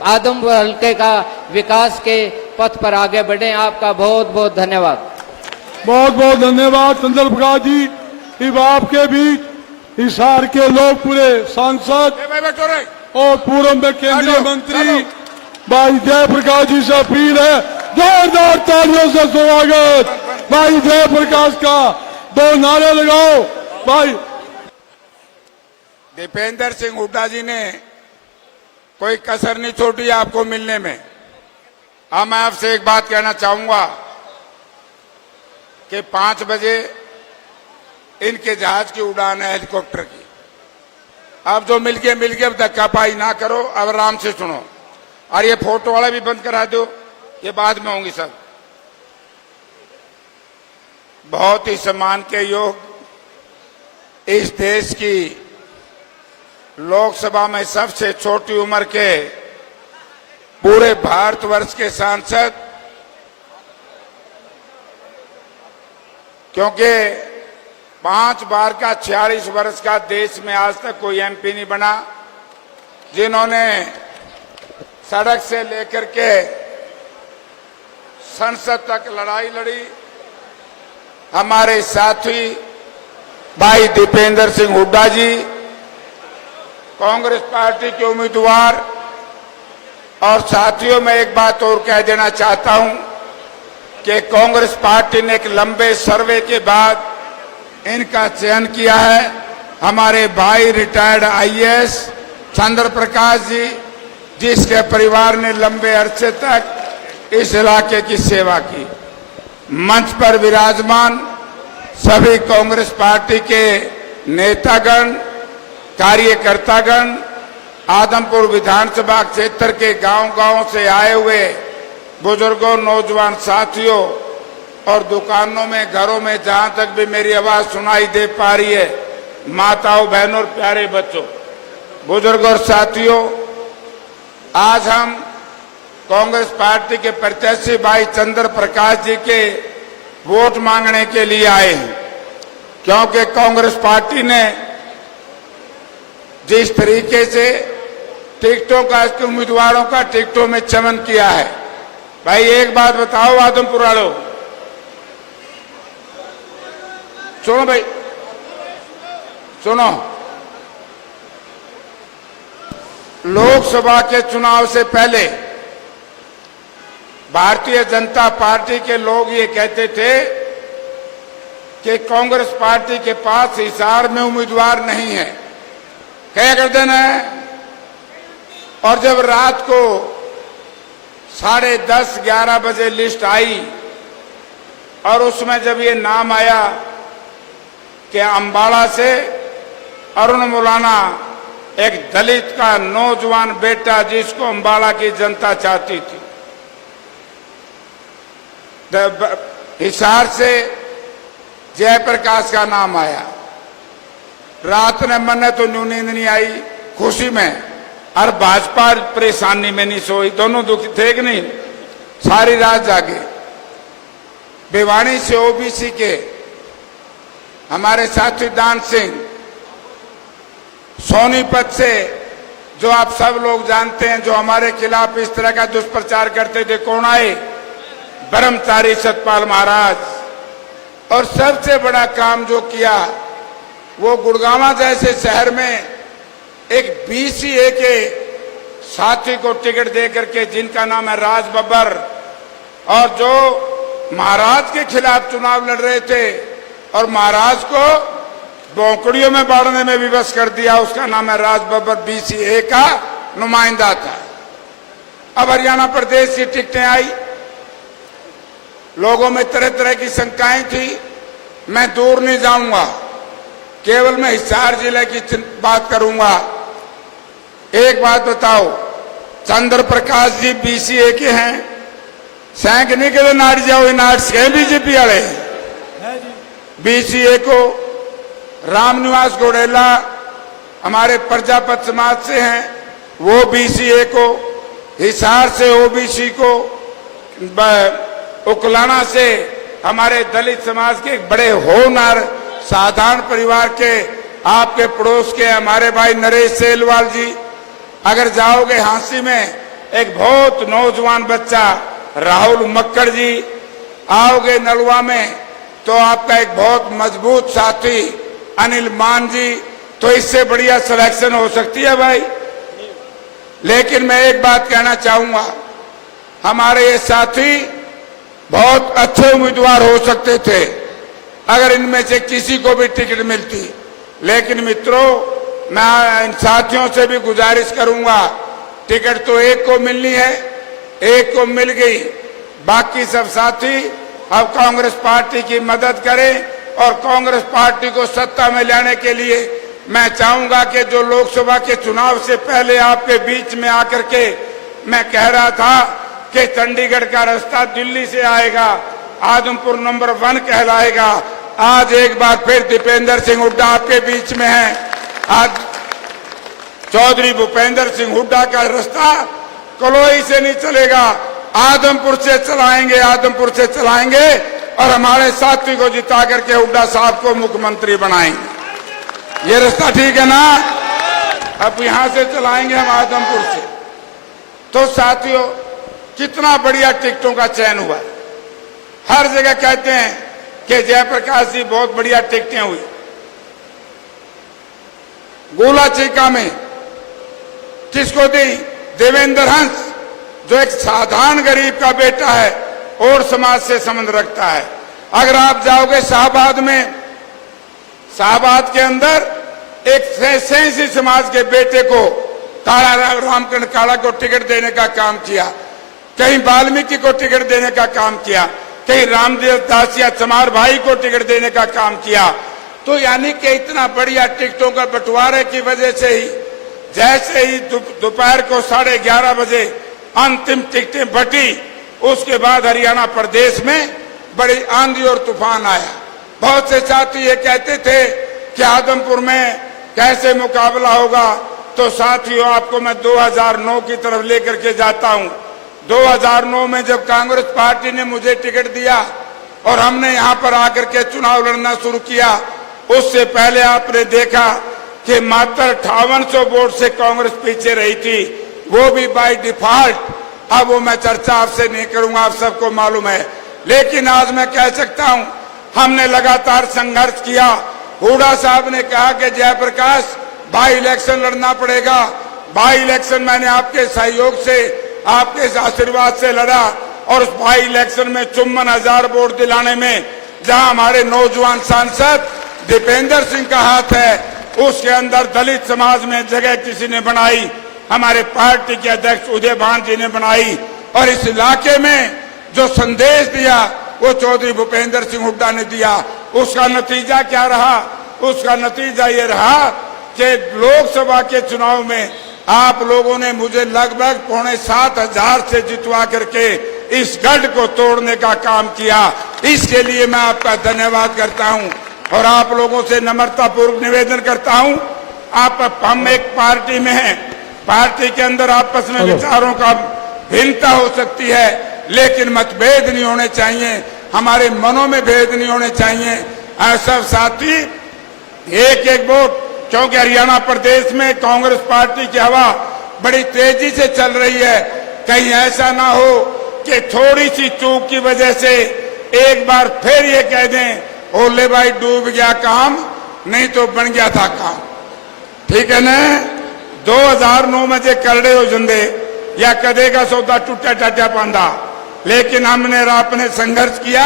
आदमपुर हल्के का विकास के पथ पर आगे बढ़े। आपका बहुत बहुत धन्यवाद। बहुत बहुत धन्यवाद चंद्र प्रकाश जी। इब आपके बीच हिसार के लोग पूरे सांसद और पूर्व में केंद्रीय मंत्री भाई जयप्रकाश जी से अपील है, जोरदार तालियों से स्वागत भाई जयप्रकाश का। 2 नारे लगाओ भाई। दीपेंद्र सिंह हुड्डा जी ने कोई कसर नहीं छोड़ी आपको मिलने में। अब मैं आपसे एक बात कहना चाहूंगा कि 5 बजे इनके जहाज की उड़ान है, हेलीकॉप्टर की। अब जो मिल गए धक्कापाई ना करो, अब आराम से सुनो। और ये फोटो वाला भी बंद करा दो, ये बाद में होंगी सब। बहुत ही सम्मान के योग इस देश की लोकसभा में सबसे छोटी उम्र के पूरे भारतवर्ष के सांसद, क्योंकि 5 बार का 46 वर्ष का देश में आज तक कोई एमपी नहीं बना, जिन्होंने सड़क से लेकर के संसद तक लड़ाई लड़ी। हमारे साथी भाई दीपेंद्र सिंह हुड्डा जी कांग्रेस पार्टी के उम्मीदवार। और साथियों, मैं एक बात और कह देना चाहता हूं कि कांग्रेस पार्टी ने एक लंबे सर्वे के बाद इनका चयन किया है। हमारे भाई रिटायर्ड आईएएस चंद्र प्रकाश जी, जिसके परिवार ने लंबे अरसे तक इस इलाके की सेवा की। मंच पर विराजमान सभी कांग्रेस पार्टी के नेतागण, कार्यकर्तागण, आदमपुर विधानसभा क्षेत्र के गांव-गांव से आए हुए बुजुर्गों, नौजवान साथियों और दुकानों में, घरों में, जहां तक भी मेरी आवाज सुनाई दे पा रही है, माताओं, बहनों और प्यारे बच्चों, बुजुर्गों और साथियों, आज हम कांग्रेस पार्टी के प्रत्याशी भाई चंद्र प्रकाश जी के वोट मांगने के लिए आए हैं, क्योंकि कांग्रेस पार्टी ने जिस तरीके से टिकटों का, उम्मीदवारों का टिकटों में चमन किया है। भाई एक बात बताओ आदमपुर वालों, सुनो भाई, सुनो, लोकसभा के चुनाव से पहले भारतीय जनता पार्टी के लोग ये कहते थे कि कांग्रेस पार्टी के पास हिसार में उम्मीदवार नहीं है, क्या कर देना है। और जब रात को 10:30-11 बजे लिस्ट आई और उसमें जब ये नाम आया कि अंबाला से अरुण मौलाना, एक दलित का नौजवान बेटा जिसको अंबाला की जनता चाहती थी, हिसार से जयप्रकाश का नाम आया। रात ने मन तो नींद नहीं आई खुशी में, और भाजपा परेशानी में नहीं सोई, दोनों दुखी थे कि नहीं, सारी रात जागे। भिवानी से ओबीसी के हमारे साथी दान सिंह, सोनीपत से जो आप सब लोग जानते हैं, जो हमारे खिलाफ इस तरह का दुष्प्रचार करते थे, कौन आए, ब्रह्मचारी सतपाल महाराज। और सबसे बड़ा काम जो किया वो गुड़गांव जैसे शहर में एक बीसीए के साथी को टिकट दे करके, जिनका नाम है राज बब्बर, और जो महाराज के खिलाफ चुनाव लड़ रहे थे और महाराज को भोंकड़ियों में बांटने में विवश कर दिया, उसका नाम है राज बब्बर, बीसीए का नुमाइंदा था। अब हरियाणा प्रदेश की टिकटें आई, लोगों में तरह तरह की शंकाएं थी। मैं दूर नहीं जाऊंगा, केवल मैं हिसार जिले की बात करूंगा। एक बात बताओ, चंद्र प्रकाश जी बीसीए के हैं, सैंक नहीं के नाट जाओ, नाट से बीजेपी वाले बीसीए को। रामनिवास गोडेला हमारे प्रजापत समाज से हैं, वो बीसीए को। हिसार से ओबीसी को, उकलाना से हमारे दलित समाज के एक बड़े होनहार साधारण परिवार के, आपके पड़ोस के हमारे भाई नरेश सेलवाल जी। अगर जाओगे हांसी में, एक बहुत नौजवान बच्चा राहुल मक्कड़ जी। आओगे नलवा में तो आपका एक बहुत मजबूत साथी अनिल मान जी। तो इससे बढ़िया सिलेक्शन हो सकती है भाई। लेकिन मैं एक बात कहना चाहूंगा, हमारे ये साथी बहुत अच्छे उम्मीदवार हो सकते थे अगर इनमें से किसी को भी टिकट मिलती। लेकिन मित्रों, मैं इन साथियों से भी गुजारिश करूंगा, टिकट तो एक को मिलनी है, एक को मिल गई, बाकी सब साथी अब कांग्रेस पार्टी की मदद करें। और कांग्रेस पार्टी को सत्ता में लाने के लिए मैं चाहूंगा कि जो लोकसभा के चुनाव से पहले आपके बीच में आकर के मैं कह रहा था कि चंडीगढ़ का रास्ता दिल्ली से आएगा, आदमपुर नंबर 1 कहलाएगा, आज एक बार फिर दीपेंद्र सिंह हुड्डा आपके बीच में है। आज चौधरी भूपेंद्र सिंह हुड्डा का रास्ता कलोई से नहीं चलेगा, आदमपुर से चलाएंगे, आदमपुर से चलाएंगे और हमारे साथी को जिता करके हुड्डा साहब को मुख्यमंत्री बनाएंगे। ये रास्ता ठीक है ना? अब यहां से चलाएंगे हम आदमपुर से। तो साथियों, कितना बढ़िया टिकटों का चयन हुआ। हर जगह कहते हैं कि जयप्रकाश जी बहुत बढ़िया टिकटें हुई। गोला चीका में किसको दी? देवेंद्र हंस, जो एक साधारण गरीब का बेटा है और समाज से संबंध रखता है। अगर आप जाओगे शाहबाद में, शाहबाद के अंदर एक सेंसी समाज के बेटे को काला रामकरण काला को टिकट देने का काम किया। कहीं वाल्मीकि को टिकट देने का काम किया, कहीं रामदेव दास या चमार भाई को टिकट देने का काम किया। तो यानी कि इतना बढ़िया टिकटों का बंटवारे की वजह से ही जैसे ही दोपहर को 11:30 बजे अंतिम टिकटें बटी, उसके बाद हरियाणा प्रदेश में बड़ी आंधी और तूफान आया। बहुत से साथी ये कहते थे कि आदमपुर में कैसे मुकाबला होगा। तो साथियों, आपको मैं 2009 की तरफ लेकर के जाता हूं। 2009 में जब कांग्रेस पार्टी ने मुझे टिकट दिया और हमने यहां पर आकर के चुनाव लड़ना शुरू किया, उससे पहले आपने देखा कि मात्र 5800 वोट से कांग्रेस पीछे रही थी, वो भी बाय डिफॉल्ट। अब वो मैं चर्चा आपसे नहीं करूंगा, आप सबको मालूम है। लेकिन आज मैं कह सकता हूं, हमने लगातार संघर्ष किया। हुड्डा साहब ने कहा कि जयप्रकाश बाई इलेक्शन लड़ना पड़ेगा। बाई इलेक्शन मैंने आपके सहयोग से, आपके आशीर्वाद से लड़ा और उस बाई इलेक्शन में 54,000 वोट दिलाने में जहां हमारे नौजवान सांसद दीपेंद्र सिंह का हाथ है, उसके अंदर दलित समाज में जगह किसी ने बनाई, हमारे पार्टी के अध्यक्ष उदय भान जी ने बनाई। और इस इलाके में जो संदेश दिया वो चौधरी भूपेंद्र सिंह हुड्डा ने दिया। उसका नतीजा क्या रहा? उसका नतीजा ये रहा कि लोकसभा के चुनाव में आप लोगों ने मुझे लगभग 7,500 से जितवा करके इस गढ़ को तोड़ने का काम किया। इसके लिए मैं आपका धन्यवाद करता हूं और आप लोगों से नम्रता पूर्वक निवेदन करता हूं, हम एक पार्टी में हैं, पार्टी के अंदर आपस में विचारों का भिन्नता हो सकती है, लेकिन मतभेद नहीं होने चाहिए, हमारे मनों में भेद नहीं होने चाहिए। सब साथी एक एक वोट, क्योंकि हरियाणा प्रदेश में कांग्रेस पार्टी की हवा बड़ी तेजी से चल रही है। कहीं ऐसा ना हो कि थोड़ी सी चूक की वजह से एक बार फिर ये कह दें ओले भाई डूब गया काम, नहीं तो बन गया था काम। ठीक है ना? 2009 में जे करड़े हो जंदे या कदे का सौदा टूटा टाटा पांदा, लेकिन हमने आपने संघर्ष किया,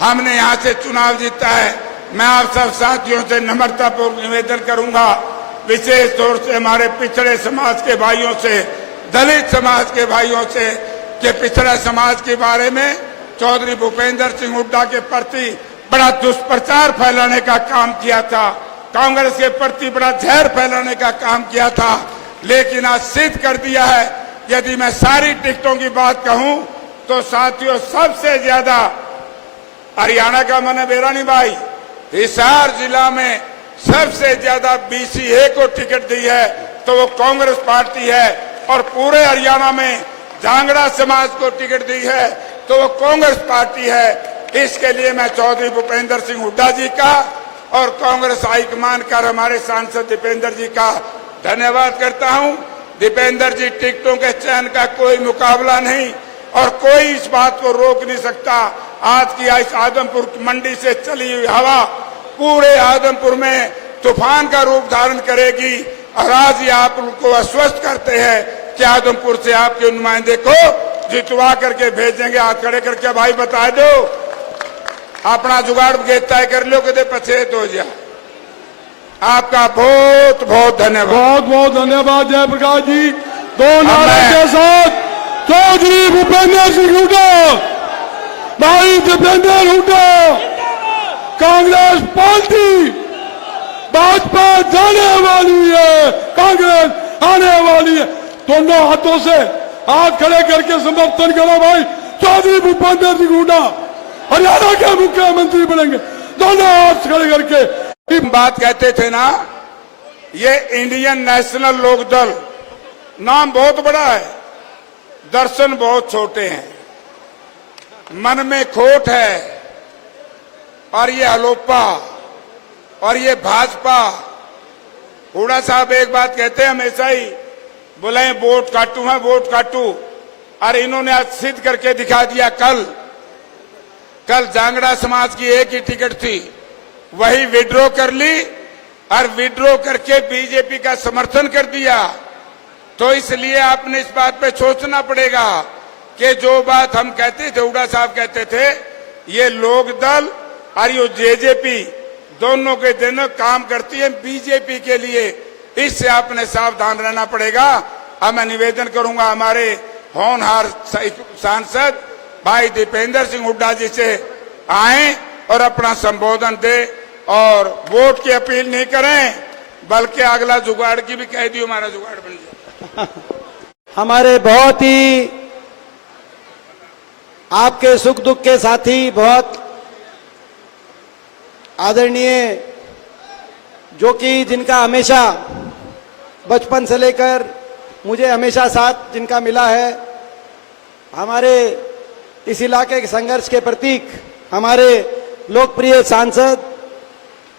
हमने यहाँ से चुनाव जीता है। मैं आप सब साथियों से नम्रता पूर्वक निवेदन करूंगा, विशेष तौर से हमारे पिछड़े समाज के भाइयों से, दलित समाज के भाइयों से, कि पिछड़ा समाज के बारे में चौधरी भूपेंद्र सिंह हुड्डा के प्रति बड़ा दुष्प्रचार फैलाने का काम किया था, कांग्रेस के प्रति बड़ा जहर फैलाने का काम किया था। लेकिन आज सिद्ध कर दिया है। यदि मैं सारी टिकटों की बात कहूं तो साथियों, सबसे ज्यादा हरियाणा का मैंने बेरानी भाई हिसार जिला में सबसे ज्यादा BCA को टिकट दी है तो वो कांग्रेस पार्टी है, और पूरे हरियाणा में जांगड़ा समाज को टिकट दी है तो वो कांग्रेस पार्टी है। इसके लिए मैं चौधरी भूपेंद्र सिंह हुड्डा जी का और कांग्रेस हाईकमान का, हमारे सांसद दीपेंद्र जी का धन्यवाद करता हूं। दीपेंद्र जी, टिकटों के चयन का कोई मुकाबला नहीं और कोई इस बात को रोक नहीं सकता। आज की इस आदमपुर मंडी से चली हुई हवा पूरे आदमपुर में तूफान का रूप धारण करेगी। और आज ये आप को आश्वस्त करते हैं कि आदमपुर से आपके नुमाइंदे को जितवा करके भेजेंगे। हाथ खड़े करके भाई बता दो, अपना जुगाड़ तय कर लो, कदे पछेत हो जाए। आपका बहुत बहुत धन्यवाद। बहुत बहुत धन्यवाद जयप्रकाश जी। दो नारे के साथ चौधरी भूपेंद्र सिंह हुड्डा, भाई दीपेंद्र हुड्डा, कांग्रेस पार्टी भाजपा जाने वाली है, कांग्रेस आने वाली है। दोनों हाथों से हाथ खड़े करके समर्थन करो भाई। चौधरी भूपेंद्र सिंह हुड्डा हरियाणा के मुख्यमंत्री बनेंगे, दोनों हाथ खड़े करके। बात कहते थे ना, ये इंडियन नेशनल लोकदल नाम बहुत बड़ा है, दर्शन बहुत छोटे हैं, मन में खोट है, और ये अलोपा और ये भाजपा। हुड्डा साहब एक बात कहते हैं हमेशा ही, बोले वोट काटू है, वोट काटू। और इन्होंने आज सिद्ध करके दिखा दिया। कल जांगड़ा समाज की एक ही टिकट थी, वही विड्रॉ कर ली और विड्रॉ करके बीजेपी का समर्थन कर दिया। तो इसलिए आपने इस बात पे सोचना पड़ेगा कि जो बात हम कहते थे, हुड्डा साहब कहते थे, ये लोकदल और ये जेजेपी दोनों के दोनों काम करती है बीजेपी के लिए। इससे आपने सावधान रहना पड़ेगा। अब मैं निवेदन करूंगा हमारे होनहार सांसद भाई दीपेंद्र सिंह हुड्डा जी से आए और अपना संबोधन दे और वोट की अपील नहीं करें, बल्कि अगला जुगाड़ की भी कह दियो, हमारा जुगाड़ बन जाए। हमारे बहुत ही आपके सुख दुख के साथी, बहुत आदरणीय, जो कि जिनका हमेशा बचपन से लेकर मुझे हमेशा साथ जिनका मिला है, हमारे इस इलाके के संघर्ष के प्रतीक हमारे लोकप्रिय सांसद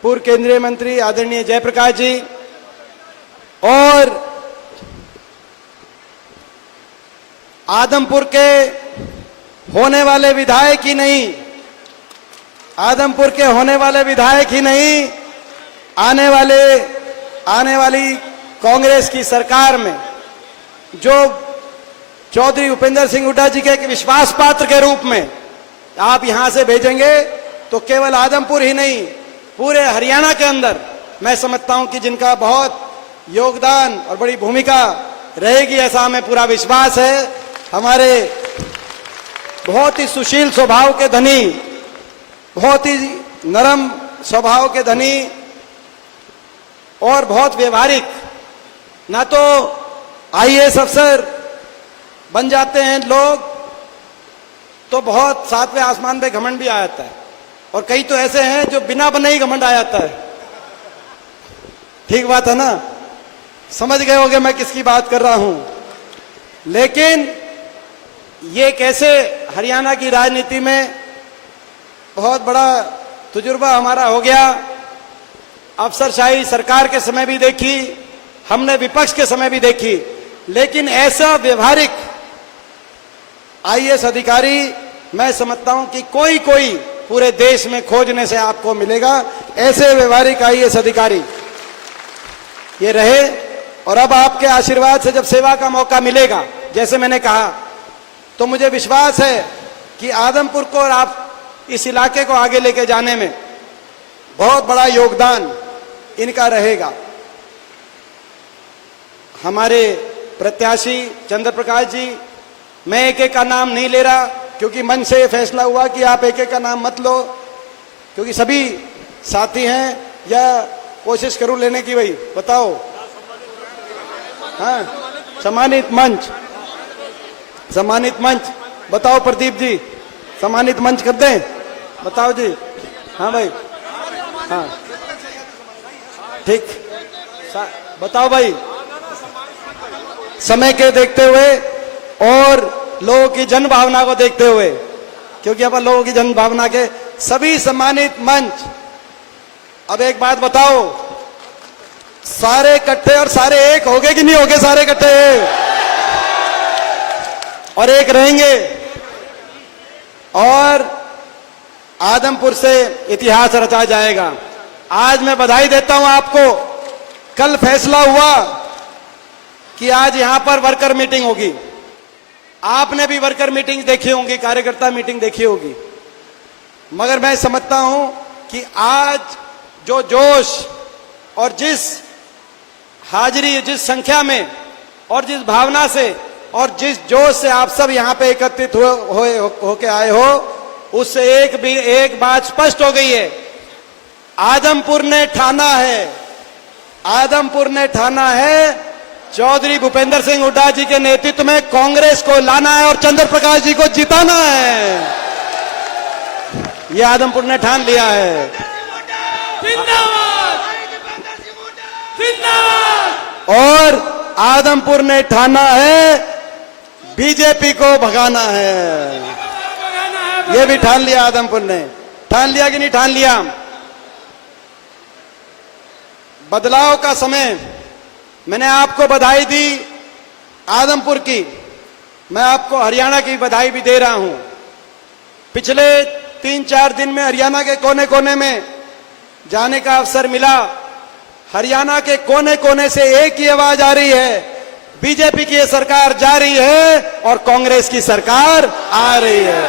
पूर्व केंद्रीय मंत्री आदरणीय जयप्रकाश जी, और आदमपुर के होने वाले विधायक ही नहीं, आदमपुर के होने वाले विधायक ही नहीं, आने वाली कांग्रेस की सरकार में जो चौधरी भूपेंद्र सिंह हुड्डा जी के एक विश्वास पात्र के रूप में आप यहां से भेजेंगे, तो केवल आदमपुर ही नहीं, पूरे हरियाणा के अंदर मैं समझता हूं कि जिनका बहुत योगदान और बड़ी भूमिका रहेगी, ऐसा हमें पूरा विश्वास है। हमारे बहुत ही सुशील स्वभाव के धनी, बहुत ही नरम स्वभाव के धनी और बहुत व्यवहारिक, ना तो आईएएस अफसर बन जाते हैं लोग तो बहुत सातवें आसमान पे घमंड भी आ जाता है, और कई तो ऐसे हैं जो बिना बने ही घमंड आ जाता है। ठीक बात है ना? समझ गए होंगे मैं किसकी बात कर रहा हूं। लेकिन ये कैसे हरियाणा की राजनीति में बहुत बड़ा तजुर्बा हमारा हो गया। अफसरशाही सरकार के समय भी देखी, हमने विपक्ष के समय भी देखी, लेकिन ऐसा व्यवहारिक आईएएस अधिकारी मैं समझता हूं कि कोई पूरे देश में खोजने से आपको मिलेगा। ऐसे व्यवहारिक आईएएस अधिकारी ये रहे, और अब आपके आशीर्वाद से जब सेवा का मौका मिलेगा, जैसे मैंने कहा, तो मुझे विश्वास है कि आदमपुर को और आप इस इलाके को आगे लेके जाने में बहुत बड़ा योगदान इनका रहेगा। हमारे प्रत्याशी चंद्र प्रकाश जी, मैं एक एक का नाम नहीं ले रहा क्योंकि मन से फैसला हुआ कि आप एक एक का नाम मत लो, क्योंकि सभी साथी हैं, या कोशिश करूं लेने की। भाई बताओ, हाँ, सम्मानित मंच बताओ, प्रदीप जी सम्मानित मंच कर दें, बताओ जी। हाँ भाई, हाँ ठीक, बताओ भाई। समय के देखते हुए और लोगों की जन भावना को देखते हुए, क्योंकि अपन लोगों की जन भावना के सभी सम्मानित मंच, अब एक बात बताओ, सारे इकट्ठे और सारे एक हो गए कि नहीं हो गए? सारे इकट्ठे और एक रहेंगे, और आदमपुर से इतिहास रचा जाएगा। आज मैं बधाई देता हूं आपको, कल फैसला हुआ कि आज यहां पर वर्कर मीटिंग होगी। आपने भी वर्कर मीटिंग देखी होंगी, कार्यकर्ता मीटिंग देखी होगी, मगर मैं समझता हूं कि आज जो जोश और जिस हाजिरी, जिस संख्या में और जिस भावना से और जिस जोश से आप सब यहां पे एकत्रित होके आए हो, उससे एक बात स्पष्ट हो गई है। आदमपुर ने ठाना है चौधरी भूपेंद्र सिंह हुड्डा जी के नेतृत्व में कांग्रेस को लाना है और चंद्र प्रकाश जी को जिताना है। यह आदमपुर ने ठान लिया है। और आदमपुर ने ठाना है बीजेपी को भगाना है। यह भी ठान लिया आदमपुर ने। ठान लिया कि नहीं ठान लिया? बदलाव का समय, मैंने आपको बधाई दी आदमपुर की, मैं आपको हरियाणा की बधाई भी दे रहा हूं। पिछले 3-4 दिन में हरियाणा के कोने कोने में जाने का अवसर मिला। हरियाणा के कोने कोने से एक ही आवाज आ रही है, बीजेपी की सरकार जा रही है और कांग्रेस की सरकार आ रही है।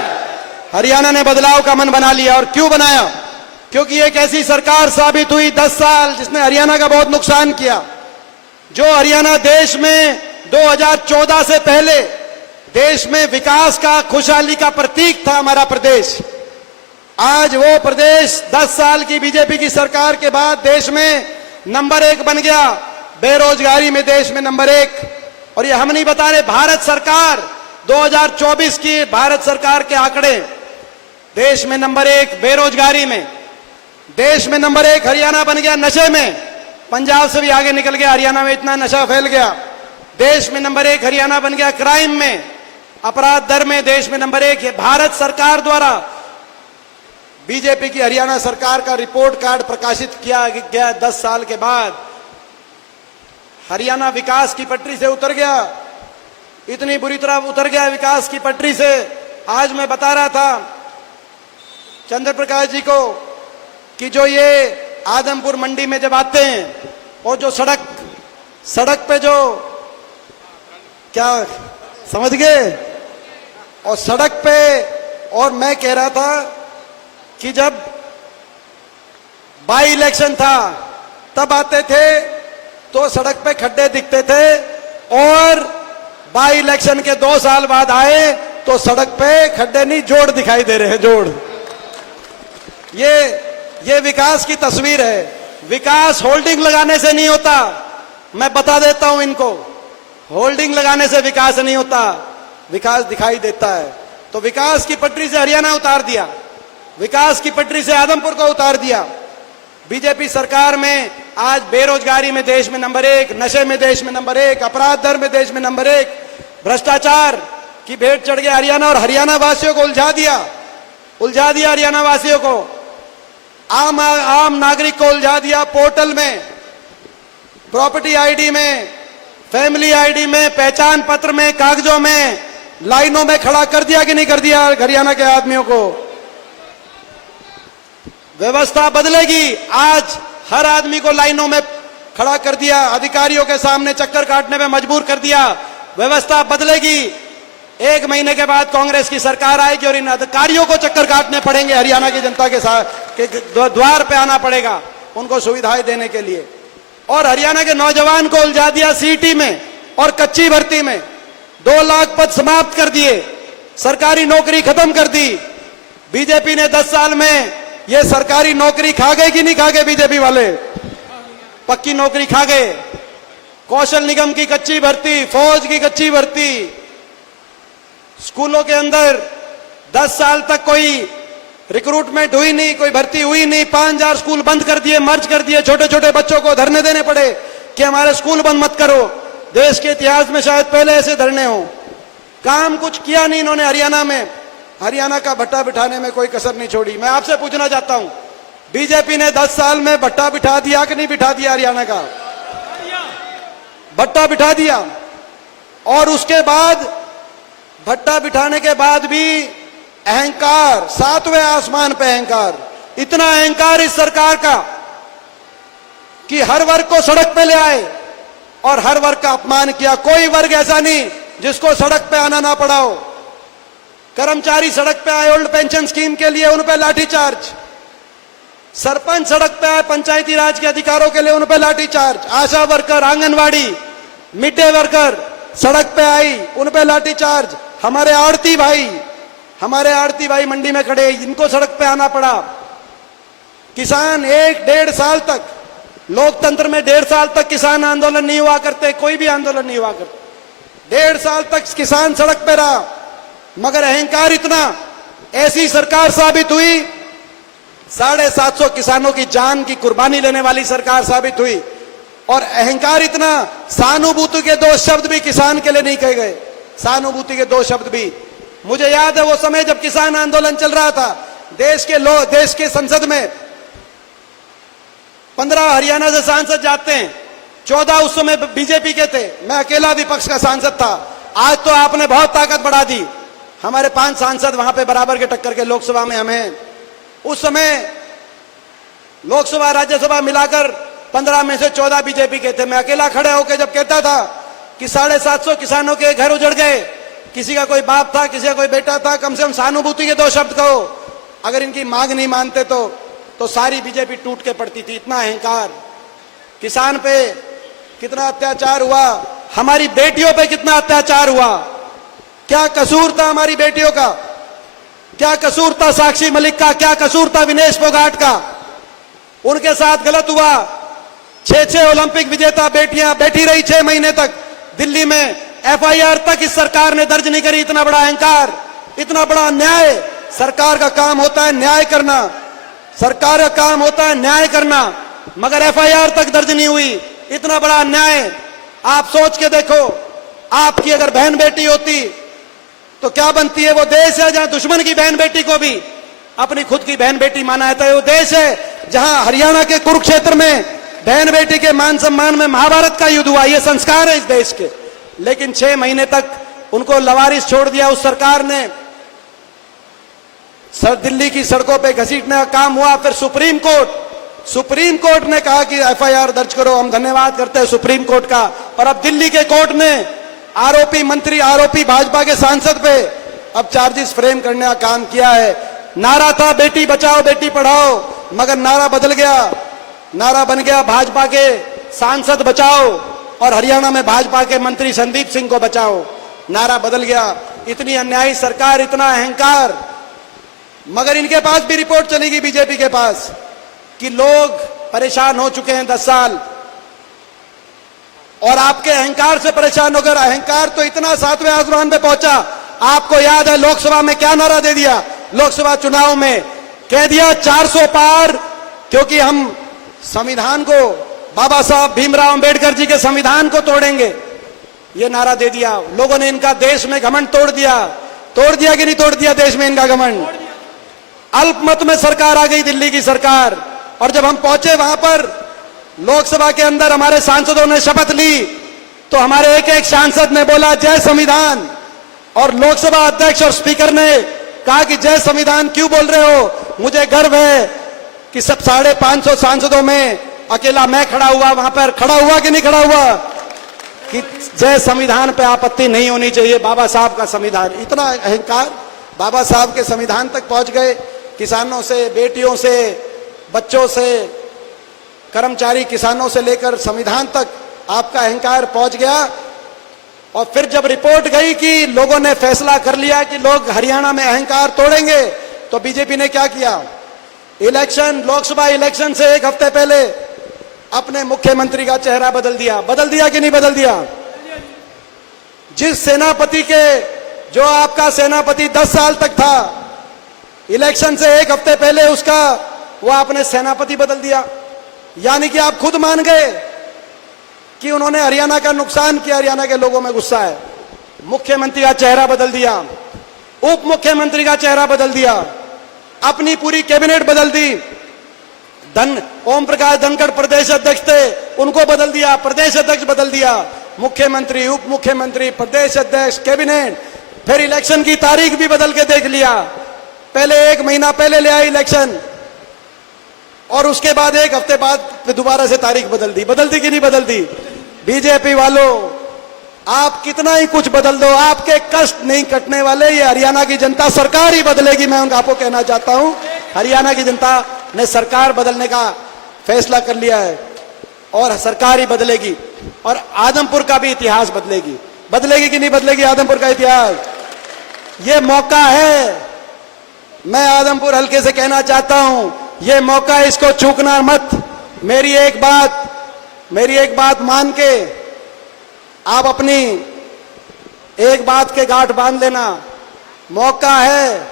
हरियाणा ने बदलाव का मन बना लिया। और क्यों बनाया? क्योंकि एक ऐसी सरकार साबित हुई 10 साल जिसने हरियाणा का बहुत नुकसान किया। जो हरियाणा देश में 2014 से पहले देश में विकास का, खुशहाली का प्रतीक था हमारा प्रदेश। आज वो प्रदेश 10 साल की बीजेपी की सरकार के बाद देश में नंबर 1 बन गया, बेरोजगारी में देश में नंबर 1। और ये हम नहीं बता रहे, भारत सरकार 2024 की भारत सरकार के आंकड़े, देश में नंबर 1 बेरोजगारी में, देश में नंबर 1 हरियाणा बन गया नशे में, पंजाब से भी आगे निकल गया, हरियाणा में इतना नशा फैल गया। देश में नंबर 1 हरियाणा बन गया क्राइम में, अपराध दर में देश में नंबर 1 है। भारत सरकार द्वारा बीजेपी की हरियाणा सरकार का रिपोर्ट कार्ड प्रकाशित किया गया 10 साल के बाद। हरियाणा विकास की पटरी से उतर गया, इतनी बुरी तरह उतर गया विकास की पटरी से। आज मैं बता रहा था चंद्र प्रकाश जी को कि जो ये आदमपुर मंडी में जब आते हैं और जो सड़क पे जो क्या समझ गए, और सड़क पे, और मैं कह रहा था कि जब बाई इलेक्शन था तब आते थे तो सड़क पे खड्डे दिखते थे, और बाई इलेक्शन के 2 साल बाद आए तो सड़क पे खड्डे नहीं, जोड़ दिखाई दे रहे हैं, जोड़। ये विकास की तस्वीर है। विकास होल्डिंग लगाने से नहीं होता, मैं बता देता हूं इनको। होल्डिंग लगाने से विकास नहीं होता, विकास दिखाई देता है। तो विकास की पटरी से हरियाणा उतार दिया, विकास की पटरी से आदमपुर को उतार दिया। बीजेपी सरकार में आज बेरोजगारी में देश में नंबर 1, नशे में देश में नंबर 1, अपराध दर में देश में नंबर 1, भ्रष्टाचार की भेंट चढ़ गया हरियाणा, और हरियाणा वासियों को उलझा दिया हरियाणा वासियों को, आम नागरिक को उलझा दिया। पोर्टल में, प्रॉपर्टी आईडी में, फैमिली आईडी में, पहचान पत्र में, कागजों में, लाइनों में खड़ा कर दिया कि नहीं कर दिया हरियाणा के आदमियों को। व्यवस्था बदलेगी, आज हर आदमी को लाइनों में खड़ा कर दिया, अधिकारियों के सामने चक्कर काटने में मजबूर कर दिया। व्यवस्था बदलेगी, 1 महीने के बाद कांग्रेस की सरकार आएगी और इन अधिकारियों को चक्कर काटने पड़ेंगे, हरियाणा की जनता के साथ के द्वार पे आना पड़ेगा उनको सुविधाएं देने के लिए। और हरियाणा के नौजवान को उलझा दिया सीटी में और कच्ची भर्ती में, 2 लाख पद समाप्त कर दिए, सरकारी नौकरी खत्म कर दी। बीजेपी ने 10 साल में ये सरकारी नौकरी खा गए कि नहीं खा गए बीजेपी वाले? पक्की नौकरी खा गए। कौशल निगम की कच्ची भर्ती, फौज की कच्ची भर्ती, स्कूलों के अंदर 10 साल तक कोई रिक्रूटमेंट हुई नहीं, कोई भर्ती हुई नहीं। 5000 स्कूल बंद कर दिए, मर्ज कर दिए। छोटे छोटे बच्चों को धरने देने पड़े कि हमारे स्कूल बंद मत करो। देश के इतिहास में शायद पहले ऐसे धरने हो। काम कुछ किया नहीं इन्होंने हरियाणा में, हरियाणा का भट्टा बिठाने में कोई कसर नहीं छोड़ी। मैं आपसे पूछना चाहता हूं, बीजेपी ने 10 साल में भट्टा बिठा दिया कि नहीं बिठा दिया? हरियाणा का भट्टा बिठा दिया। और उसके बाद भट्टा बिठाने के बाद भी अहंकार, 7वें आसमान पे अहंकार। इतना अहंकार इस सरकार का कि हर वर्ग को सड़क पे ले आए और हर वर्ग का अपमान किया। कोई वर्ग ऐसा नहीं जिसको सड़क पे आना ना पड़ा हो। कर्मचारी सड़क पे आए ओल्ड पेंशन स्कीम के लिए, उन पे लाठीचार्ज। सरपंच सड़क पे आए पंचायती राज के अधिकारों के लिए, उन पे lathicharge. Asha worker, anganwadi, mid day worker सड़क पे आई, उन पे लाठीचार्ज। हमारे आड़ती भाई मंडी में खड़े, इनको सड़क पे आना पड़ा। किसान 1-1.5 साल तक, लोकतंत्र में 1.5 साल तक किसान आंदोलन नहीं हुआ करते, कोई भी आंदोलन नहीं हुआ करते। 1.5 साल तक किसान सड़क पे रहा, मगर अहंकार इतना, ऐसी सरकार साबित हुई। 750 किसानों की जान की कुर्बानी लेने वाली सरकार साबित हुई। और अहंकार इतना, सहानुभूति के 2 शब्द भी किसान के लिए नहीं कहे गए। सहानुभूति के 2 शब्द भी। मुझे याद है वो समय जब किसान आंदोलन चल रहा था, देश के संसद में 15 हरियाणा से सांसद जाते हैं, 14 उस समय बीजेपी के थे। मैं अकेला विपक्ष का सांसद था। आज तो आपने बहुत ताकत बढ़ा दी। हमारे 5 सांसद वहां पे बराबर के टक्कर के लोकसभा में हमें। उस समय लोकसभा राज्यसभा मिलाकर 15 में से 14 बीजेपी के थे। मैं अकेला खड़े होकर जब कहता था कि 750 किसानों के घर उजड़ गए, किसी का कोई बाप था, किसी का कोई बेटा था, कम से कम सहानुभूति के 2 शब्द कहो। अगर इनकी मांग नहीं मानते तो सारी बीजेपी टूट के पड़ती थी। इतना अहंकार। किसान पे कितना अत्याचार हुआ, हमारी बेटियों पे कितना अत्याचार हुआ। क्या कसूर था हमारी बेटियों का, क्या कसूर था साक्षी मलिक का, क्या कसूर था विनेश फोगाट का? उनके साथ गलत हुआ। 6 ओलंपिक विजेता बेटियां बैठी रही 6 महीने तक दिल्ली में, एफआईआर तक इस सरकार ने दर्ज नहीं करी। इतना बड़ा अहंकार, इतना बड़ा अन्याय। सरकार का काम होता है न्याय करना, सरकार का काम होता है न्याय करना, मगर एफआईआर तक दर्ज नहीं हुई। इतना बड़ा अन्याय। आप सोच के देखो, आपकी अगर बहन बेटी होती तो क्या बनती है? वो देश है जहां दुश्मन की बहन बेटी को भी अपनी खुद की बहन बेटी माना जाता है। वो देश है जहां हरियाणा के कुरुक्षेत्र में बहन बेटी के मान सम्मान में महाभारत का युद्ध हुआ। ये संस्कार है इस देश के। लेकिन 6 महीने तक उनको लवारिस छोड़ दिया उस सरकार ने। दिल्ली की सड़कों पे घसीटने का काम हुआ। फिर सुप्रीम कोर्ट ने कहा कि एफआईआर दर्ज करो। हम धन्यवाद करते हैं सुप्रीम कोर्ट का। और अब दिल्ली के कोर्ट ने आरोपी मंत्री, आरोपी भाजपा के सांसद पे अब चार्जेस फ्रेम करने का काम किया है। नारा था बेटी बचाओ बेटी पढ़ाओ, मगर नारा बदल गया। नारा बन गया भाजपा के सांसद बचाओ और हरियाणा में भाजपा के मंत्री संदीप सिंह को बचाओ। नारा बदल गया। इतनी अन्यायी सरकार, इतना अहंकार। मगर इनके पास भी रिपोर्ट चलेगी, बीजेपी के पास, कि लोग परेशान हो चुके हैं 10 साल और आपके अहंकार से परेशान होकर। अहंकार तो इतना 7वें आसमान पे पहुंचा। आपको याद है लोकसभा में क्या नारा दे दिया? लोकसभा चुनाव में कह दिया 400 पार, क्योंकि हम संविधान को, बाबा साहब भीमराव अंबेडकर जी के संविधान को तोड़ेंगे। ये नारा दे दिया। लोगों ने इनका देश में घमंड तोड़ दिया। तोड़ दिया कि नहीं तोड़ दिया देश में इनका घमंड? अल्पमत में सरकार आ गई, दिल्ली की सरकार। और जब हम पहुंचे वहां पर, लोकसभा के अंदर हमारे सांसदों ने शपथ ली, तो हमारे एक एक सांसद ने बोला जय संविधान। और लोकसभा अध्यक्ष और स्पीकर ने कहा कि जय संविधान क्यों बोल रहे हो? मुझे गर्व है कि सब 550 सांसदों में अकेला मैं खड़ा हुआ, वहां पर खड़ा हुआ कि नहीं खड़ा हुआ, कि जय संविधान पे आपत्ति नहीं होनी चाहिए, बाबा साहब का संविधान। इतना अहंकार। बाबा साहब के संविधान तक पहुंच गए। किसानों से, बेटियों से, बच्चों से, कर्मचारी किसानों से लेकर संविधान तक आपका अहंकार पहुंच गया। और फिर जब रिपोर्ट गई कि लोगों ने फैसला कर लिया कि लोग हरियाणा में अहंकार तोड़ेंगे, तो बीजेपी ने क्या किया? इलेक्शन, लोकसभा इलेक्शन से 1 हफ्ते पहले अपने मुख्यमंत्री का चेहरा बदल दिया। बदल दिया कि नहीं बदल दिया? जिस सेनापति के, जो आपका सेनापति 10 साल तक था, इलेक्शन से 1 हफ्ते पहले उसका, वो आपने सेनापति बदल दिया। यानी कि आप खुद मान गए कि उन्होंने हरियाणा का नुकसान किया। हरियाणा के लोगों में गुस्सा है। मुख्यमंत्री का चेहरा बदल दिया, उप मुख्यमंत्री का चेहरा बदल दिया, अपनी पूरी कैबिनेट बदल दी। ओम प्रकाश धनखड़ प्रदेश अध्यक्ष थे, उनको बदल दिया, प्रदेश अध्यक्ष बदल दिया, मुख्यमंत्री, उप मुख्यमंत्री, प्रदेश अध्यक्ष, कैबिनेट। फिर इलेक्शन की तारीख भी बदल के देख लिया। पहले 1 महीना पहले ले आए इलेक्शन, और उसके बाद 1 हफ्ते बाद दोबारा से तारीख बदल दी। बदलती कि नहीं बदलती? बीजेपी वालों, आप कितना ही कुछ बदल दो, आपके कष्ट नहीं कटने वाले। ये हरियाणा की जनता, सरकार ही बदलेगी। मैं आपको कहना चाहता हूं, हरियाणा की जनता ने सरकार बदलने का फैसला कर लिया है और सरकार ही बदलेगी। और आदमपुर का भी इतिहास बदलेगी। बदलेगी कि नहीं बदलेगी आदमपुर का इतिहास? ये मौका है। मैं आदमपुर हल्के से कहना चाहता हूं, ये मौका, इसको चूकना मत। मेरी एक बात मान के आप अपनी एक बात के गांठ बांध लेना। मौका है,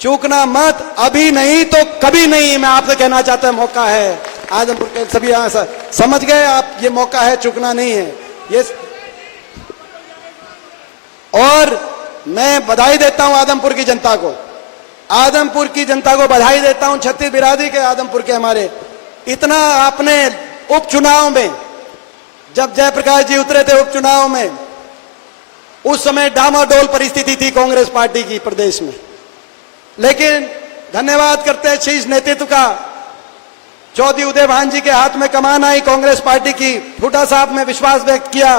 चूकना मत। अभी नहीं तो कभी नहीं, मैं आपसे कहना चाहता हूं, मौका है। आदमपुर के सभी यहां समझ गए आप, ये मौका है, चूकना नहीं है ये। और मैं बधाई देता हूं आदमपुर की जनता को, आदमपुर की जनता को बधाई देता हूं। 36 बिरादरी के आदमपुर के हमारे, इतना आपने उपचुनाव में, जब जयप्रकाश जी उतरे थे उपचुनाव में, उस समय डामाडोल परिस्थिति थी कांग्रेस पार्टी की प्रदेश में। लेकिन धन्यवाद करते हैं शीर्ष नेतृत्व का। चौधरी उदय भान जी के हाथ में कमान आई कांग्रेस पार्टी की। हुड्डा साहब ने विश्वास व्यक्त किया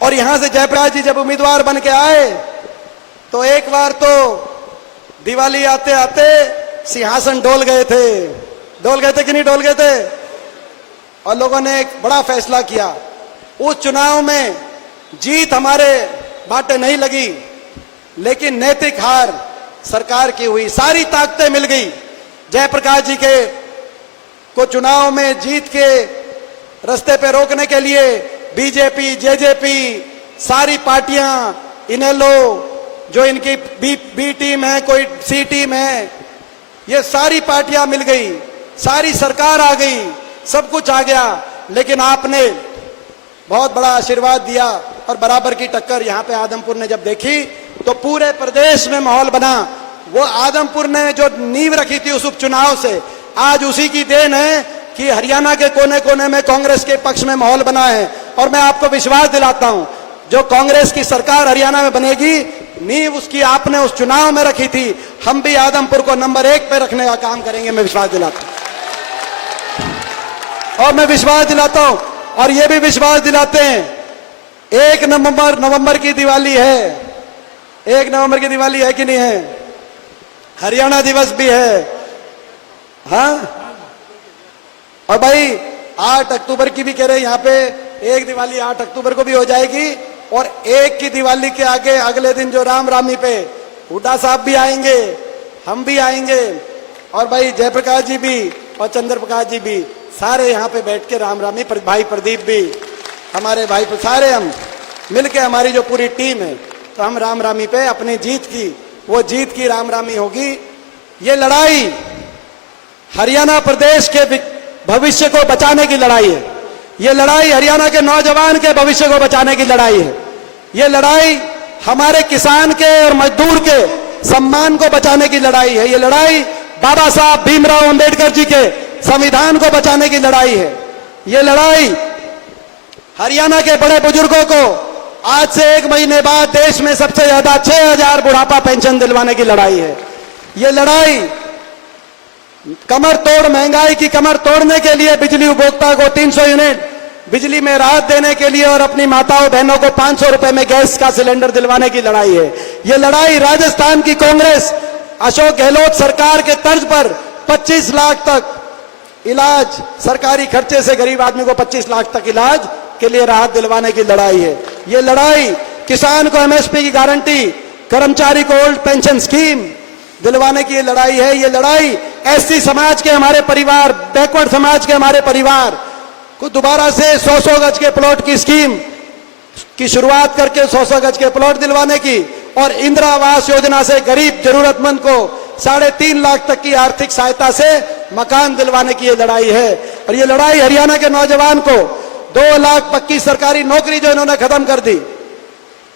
और यहां से जयप्रकाश जी जब उम्मीदवार बन के आए, तो एक बार तो दिवाली आते आते सिंहासन डोल गए थे कि नहीं डोल गए थे? और लोगों ने एक बड़ा फैसला किया। उस चुनाव में जीत हमारे बाटे नहीं लगी, लेकिन नैतिक हार सरकार की हुई। सारी ताकतें मिल गई जयप्रकाश जी के को चुनाव में जीत के रास्ते पे रोकने के लिए। बीजेपी, जेजेपी, सारी पार्टियां, इनेलो जो इनकी बी टीम है, कोई सी टीम है, ये सारी पार्टियां मिल गई, सारी सरकार आ गई, सब कुछ आ गया। लेकिन आपने बहुत बड़ा आशीर्वाद दिया और बराबर की टक्कर यहां पे आदमपुर ने जब देखी तो पूरे प्रदेश में माहौल बना। वो आदमपुर ने जो नींव रखी थी उस उपचुनाव से आज उसी की देन है कि हरियाणा के कोने कोने में कांग्रेस के पक्ष में माहौल बना है। और मैं आपको विश्वास दिलाता हूं, जो कांग्रेस की सरकार हरियाणा में बनेगी, नींव उसकी आपने उस चुनाव में रखी थी। हम भी आदमपुर को नंबर 1 पे रखने का काम करेंगे, मैं विश्वास दिलाता हूं। और मैं विश्वास दिलाता हूं और ये भी विश्वास दिलाते हैं, 1 नवंबर की दिवाली है। 1 नवंबर की दिवाली है कि नहीं है? हरियाणा दिवस भी है, हाँ। और भाई 8 अक्टूबर की भी कह रहे हैं यहाँ पे, एक दिवाली 8 अक्टूबर को भी हो जाएगी। और 1 की दिवाली के आगे अगले दिन जो रामरामी पे हुड्डा साहब भी आएंगे, हम भी आएंगे, और भाई जयप्रकाश जी भी और चंद्र प्रकाश जी भी, सारे यहाँ पे बैठ के रामरामी, भाई प्रदीप भी, हमारे भाई, सारे हम मिलके, हमारी जो पूरी टीम है, तो हम रामरामी पे अपनी जीत की, वो जीत की रामरामी होगी। ये लड़ाई हरियाणा प्रदेश के भविष्य को बचाने की लड़ाई है। ये लड़ाई हरियाणा के नौजवान के भविष्य को बचाने की लड़ाई है। ये लड़ाई हमारे किसान के और मजदूर के सम्मान को बचाने की लड़ाई है। ये लड़ाई बाबा साहब भीमराव अंबेडकर जी के संविधान को बचाने की लड़ाई है। ये लड़ाई हरियाणा के बड़े बुजुर्गों को आज से 1 महीने बाद देश में सबसे ज्यादा 6000 बुढ़ापा पेंशन दिलवाने की लड़ाई है। ये लड़ाई कमर तोड़ महंगाई की कमर तोड़ने के लिए बिजली उपभोक्ता को 300 यूनिट बिजली में राहत देने के लिए और अपनी माताओं बहनों को 500 रुपए में गैस का सिलेंडर दिलवाने की लड़ाई है। ये लड़ाई राजस्थान की कांग्रेस अशोक गहलोत सरकार के तर्ज पर 25 लाख तक इलाज सरकारी खर्चे से गरीब आदमी को 25 लाख तक इलाज के लिए राहत दिलवाने की लड़ाई है। ये लड़ाई किसान को एमएसपी की गारंटी, कर्मचारी को ओल्ड पेंशन स्कीम दिलवाने की ये लड़ाई है। ये लड़ाई एससी समाज के हमारे परिवार, बैकवर्ड समाज के हमारे परिवार को दोबारा से 100-100 गज के प्लॉट की स्कीम की शुरुआत करके 100-100 गज के प्लॉट दिलवाने की, और इंदिरा आवास योजना से गरीब जरूरतमंद को 3.5 लाख तक की आर्थिक सहायता से मकान दिलवाने की ये लड़ाई है। और ये लड़ाई हरियाणा के नौजवान को 2 लाख पक्की सरकारी नौकरी जो इन्होंने खत्म कर दी,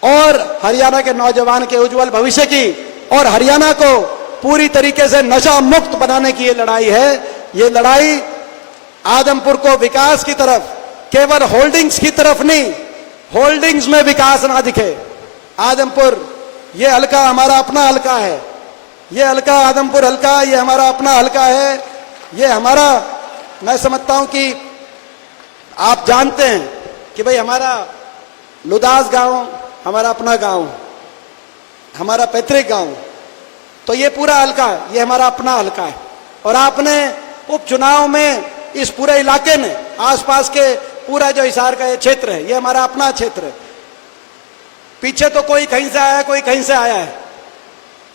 और हरियाणा के नौजवान के उज्जवल भविष्य की, और हरियाणा को पूरी तरीके से नशा मुक्त बनाने की ये लड़ाई है। ये लड़ाई आदमपुर को विकास की तरफ, केवल होल्डिंग्स की तरफ नहीं, होल्डिंग्स में विकास ना दिखे। आदमपुर ये हल्का हमारा अपना हल्का है, ये हल्का आदमपुर हल्का ये हमारा अपना हल्का है। ये हमारा, मैं समझता हूं कि आप जानते हैं कि भाई हमारा लुदास गांव हमारा अपना गांव, हमारा पैतृक गांव, तो ये पूरा हल्का ये हमारा अपना हल्का है। और आपने उपचुनाव में इस पूरे इलाके ने, आसपास के पूरा जो हिसार का ये क्षेत्र है, ये हमारा अपना क्षेत्र है। पीछे तो कोई कहीं से आया है, कोई कहीं से आया है,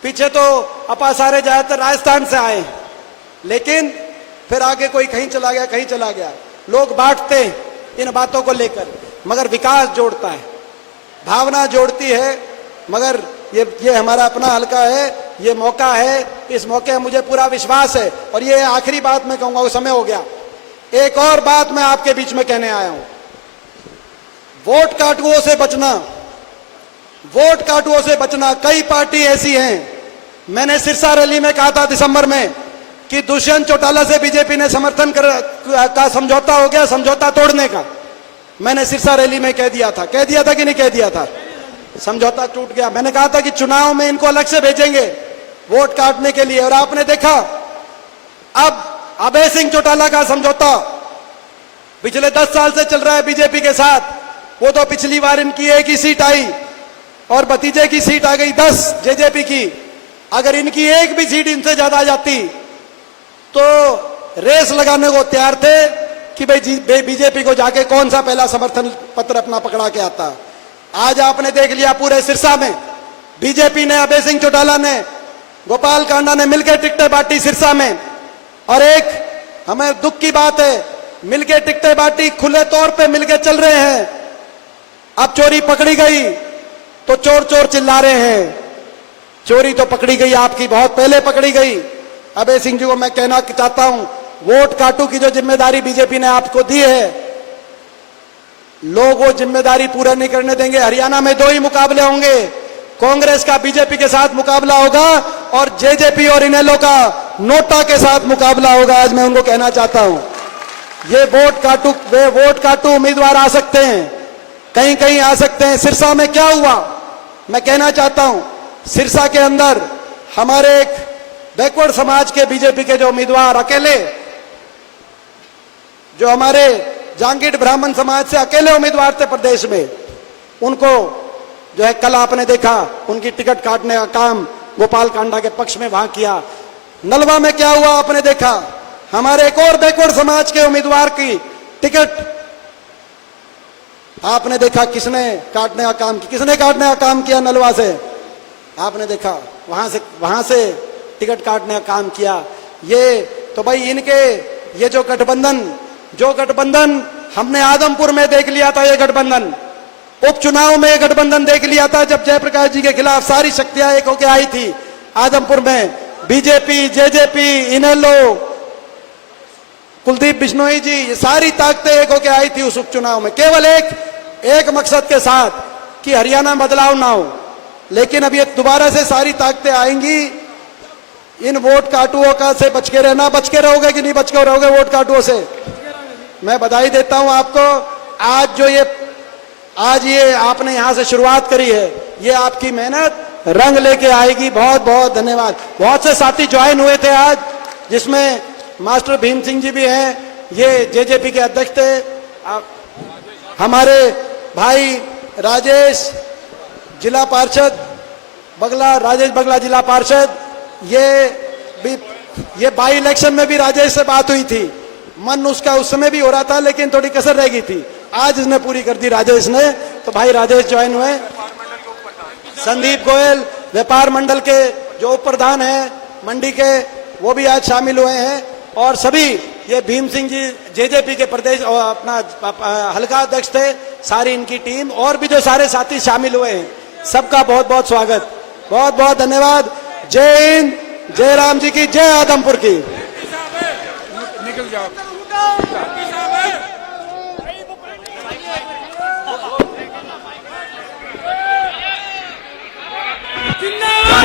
पीछे तो अपा सारे ज्यादातर राजस्थान से आए, लेकिन फिर आगे कोई कहीं चला गया, कहीं चला गया। लोग बांटते हैं इन बातों को लेकर, मगर विकास जोड़ता है, भावना जोड़ती है। मगर ये हमारा अपना हल्का है, ये मौका है, इस मौके में मुझे पूरा विश्वास है। और ये आखिरी बात मैं कहूंगा, वो समय हो गया। एक और बात मैं आपके बीच में कहने आया हूं, वोट काटुओं से बचना, वोट काटुओं से बचना। कई पार्टी ऐसी हैं, मैंने सिरसा रैली में कहा था दिसंबर में कि दुष्यंत चौटाला से बीजेपी ने समर्थन का समझौता हो गया, समझौता तोड़ने का। मैंने सिरसा रैली में कह दिया था कि नहीं कह दिया था, समझौता टूट गया। मैंने कहा था कि चुनाव में इनको अलग से भेजेंगे वोट काटने के लिए, और आपने देखा अब अभय सिंह चौटाला का समझौता पिछले 10 साल से चल रहा है बीजेपी के साथ। वो तो पिछली बार इनकी 1 ही सीट आई और भतीजे की सीट आ गई 10 जेजेपी की। अगर इनकी 1 भी सीट इनसे ज्यादा आ जाती तो रेस लगाने को तैयार थे कि भाई बीजेपी को जाके कौन सा पहला समर्थन पत्र अपना पकड़ा के आता। आज आपने देख लिया पूरे सिरसा में बीजेपी ने, अभय सिंह चौटाला ने, गोपाल कांडा ने मिलकर टिकटें बांटी सिरसा में। और एक हमें दुख की बात है, मिलकर टिकटें बांटी, खुले तौर पे मिलकर चल रहे हैं। अब चोरी पकड़ी गई तो चोर चोर चिल्ला रहे हैं। चोरी तो पकड़ी गई आपकी, बहुत पहले पकड़ी गई। अभय सिंह जी को मैं कहना चाहता हूं, वोट काटू की जो जिम्मेदारी बीजेपी ने आपको दी है, लोग वो जिम्मेदारी पूरा नहीं करने देंगे। हरियाणा में 2 ही मुकाबले होंगे, कांग्रेस का बीजेपी के साथ मुकाबला होगा और जेजेपी और इनेलो का नोटा के साथ मुकाबला होगा। आज मैं उनको कहना चाहता हूं, ये वोट काटू उम्मीदवार आ सकते हैं, कहीं कहीं आ सकते हैं। सिरसा में क्या हुआ मैं कहना चाहता हूं, सिरसा के अंदर हमारे एक बैकवर्ड समाज के बीजेपी के जो उम्मीदवार अकेले, जो हमारे जांगीड़ ब्राह्मण समाज से अकेले उम्मीदवार थे प्रदेश में, उनको जो है कल आपने देखा उनकी टिकट काटने का काम गोपाल कांडा के पक्ष में वहां किया। नलवा में क्या हुआ आपने देखा, हमारे एक और बैकवर्ड समाज के उम्मीदवार की टिकट आपने देखा किसने काटने का काम किया, किसने काटने का काम किया नलवा से, आपने देखा वहां से टिकट काटने का काम किया। ये तो भाई इनके ये जो गठबंधन हमने आदमपुर में देख लिया था, ये गठबंधन उपचुनाव में गठबंधन देख लिया था, जब जयप्रकाश जी के खिलाफ सारी शक्तियां एक होकर आई थी आदमपुर में, बीजेपी, जेजेपी, इनेलो, कुलदीप बिश्नोई जी, ये सारी ताकतें एक होकर आई थी उस उपचुनाव में, केवल एक मकसद के साथ कि हरियाणा में बदलाव ना हो। लेकिन अब ये दोबारा से सारी ताकतें आएंगी, इन वोट काटुओं का से बच के रहना। बच के रहोगे कि नहीं बच के रहोगे वोट काटुओं से? मैं बधाई देता हूं आपको। आज ये आपने यहां से शुरुआत करी है, ये आपकी मेहनत रंग लेके आएगी। बहुत बहुत धन्यवाद। बहुत से साथी ज्वाइन हुए थे आज, जिसमें मास्टर भीम सिंह जी भी हैं, ये जेजेपी के अध्यक्ष थे। हमारे भाई राजेश जिला पार्षद बगला, राजेश बगला जिला पार्षद, ये बाई इलेक्शन में भी राजेश से बात हुई थी, मन उसका उस समय भी हो रहा था लेकिन थोड़ी कसर रह गई थी, आज इसने पूरी कर दी राजेश ने। तो भाई राजेश ज्वाइन हुए। संदीप गोयल व्यापार मंडल के जो उप प्रधान है मंडी के, वो भी आज शामिल हुए हैं। और सभी ये भीम सिंह जी जेजेपी के प्रदेश और अपना हल्का अध्यक्ष थे, सारी इनकी टीम और भी जो सारे साथी शामिल हुए हैं, सबका बहुत बहुत स्वागत, बहुत बहुत धन्यवाद। जय हिंद, जय राम जी की, जय आदमपुर की। निकल जाओ। जिंदाबाद।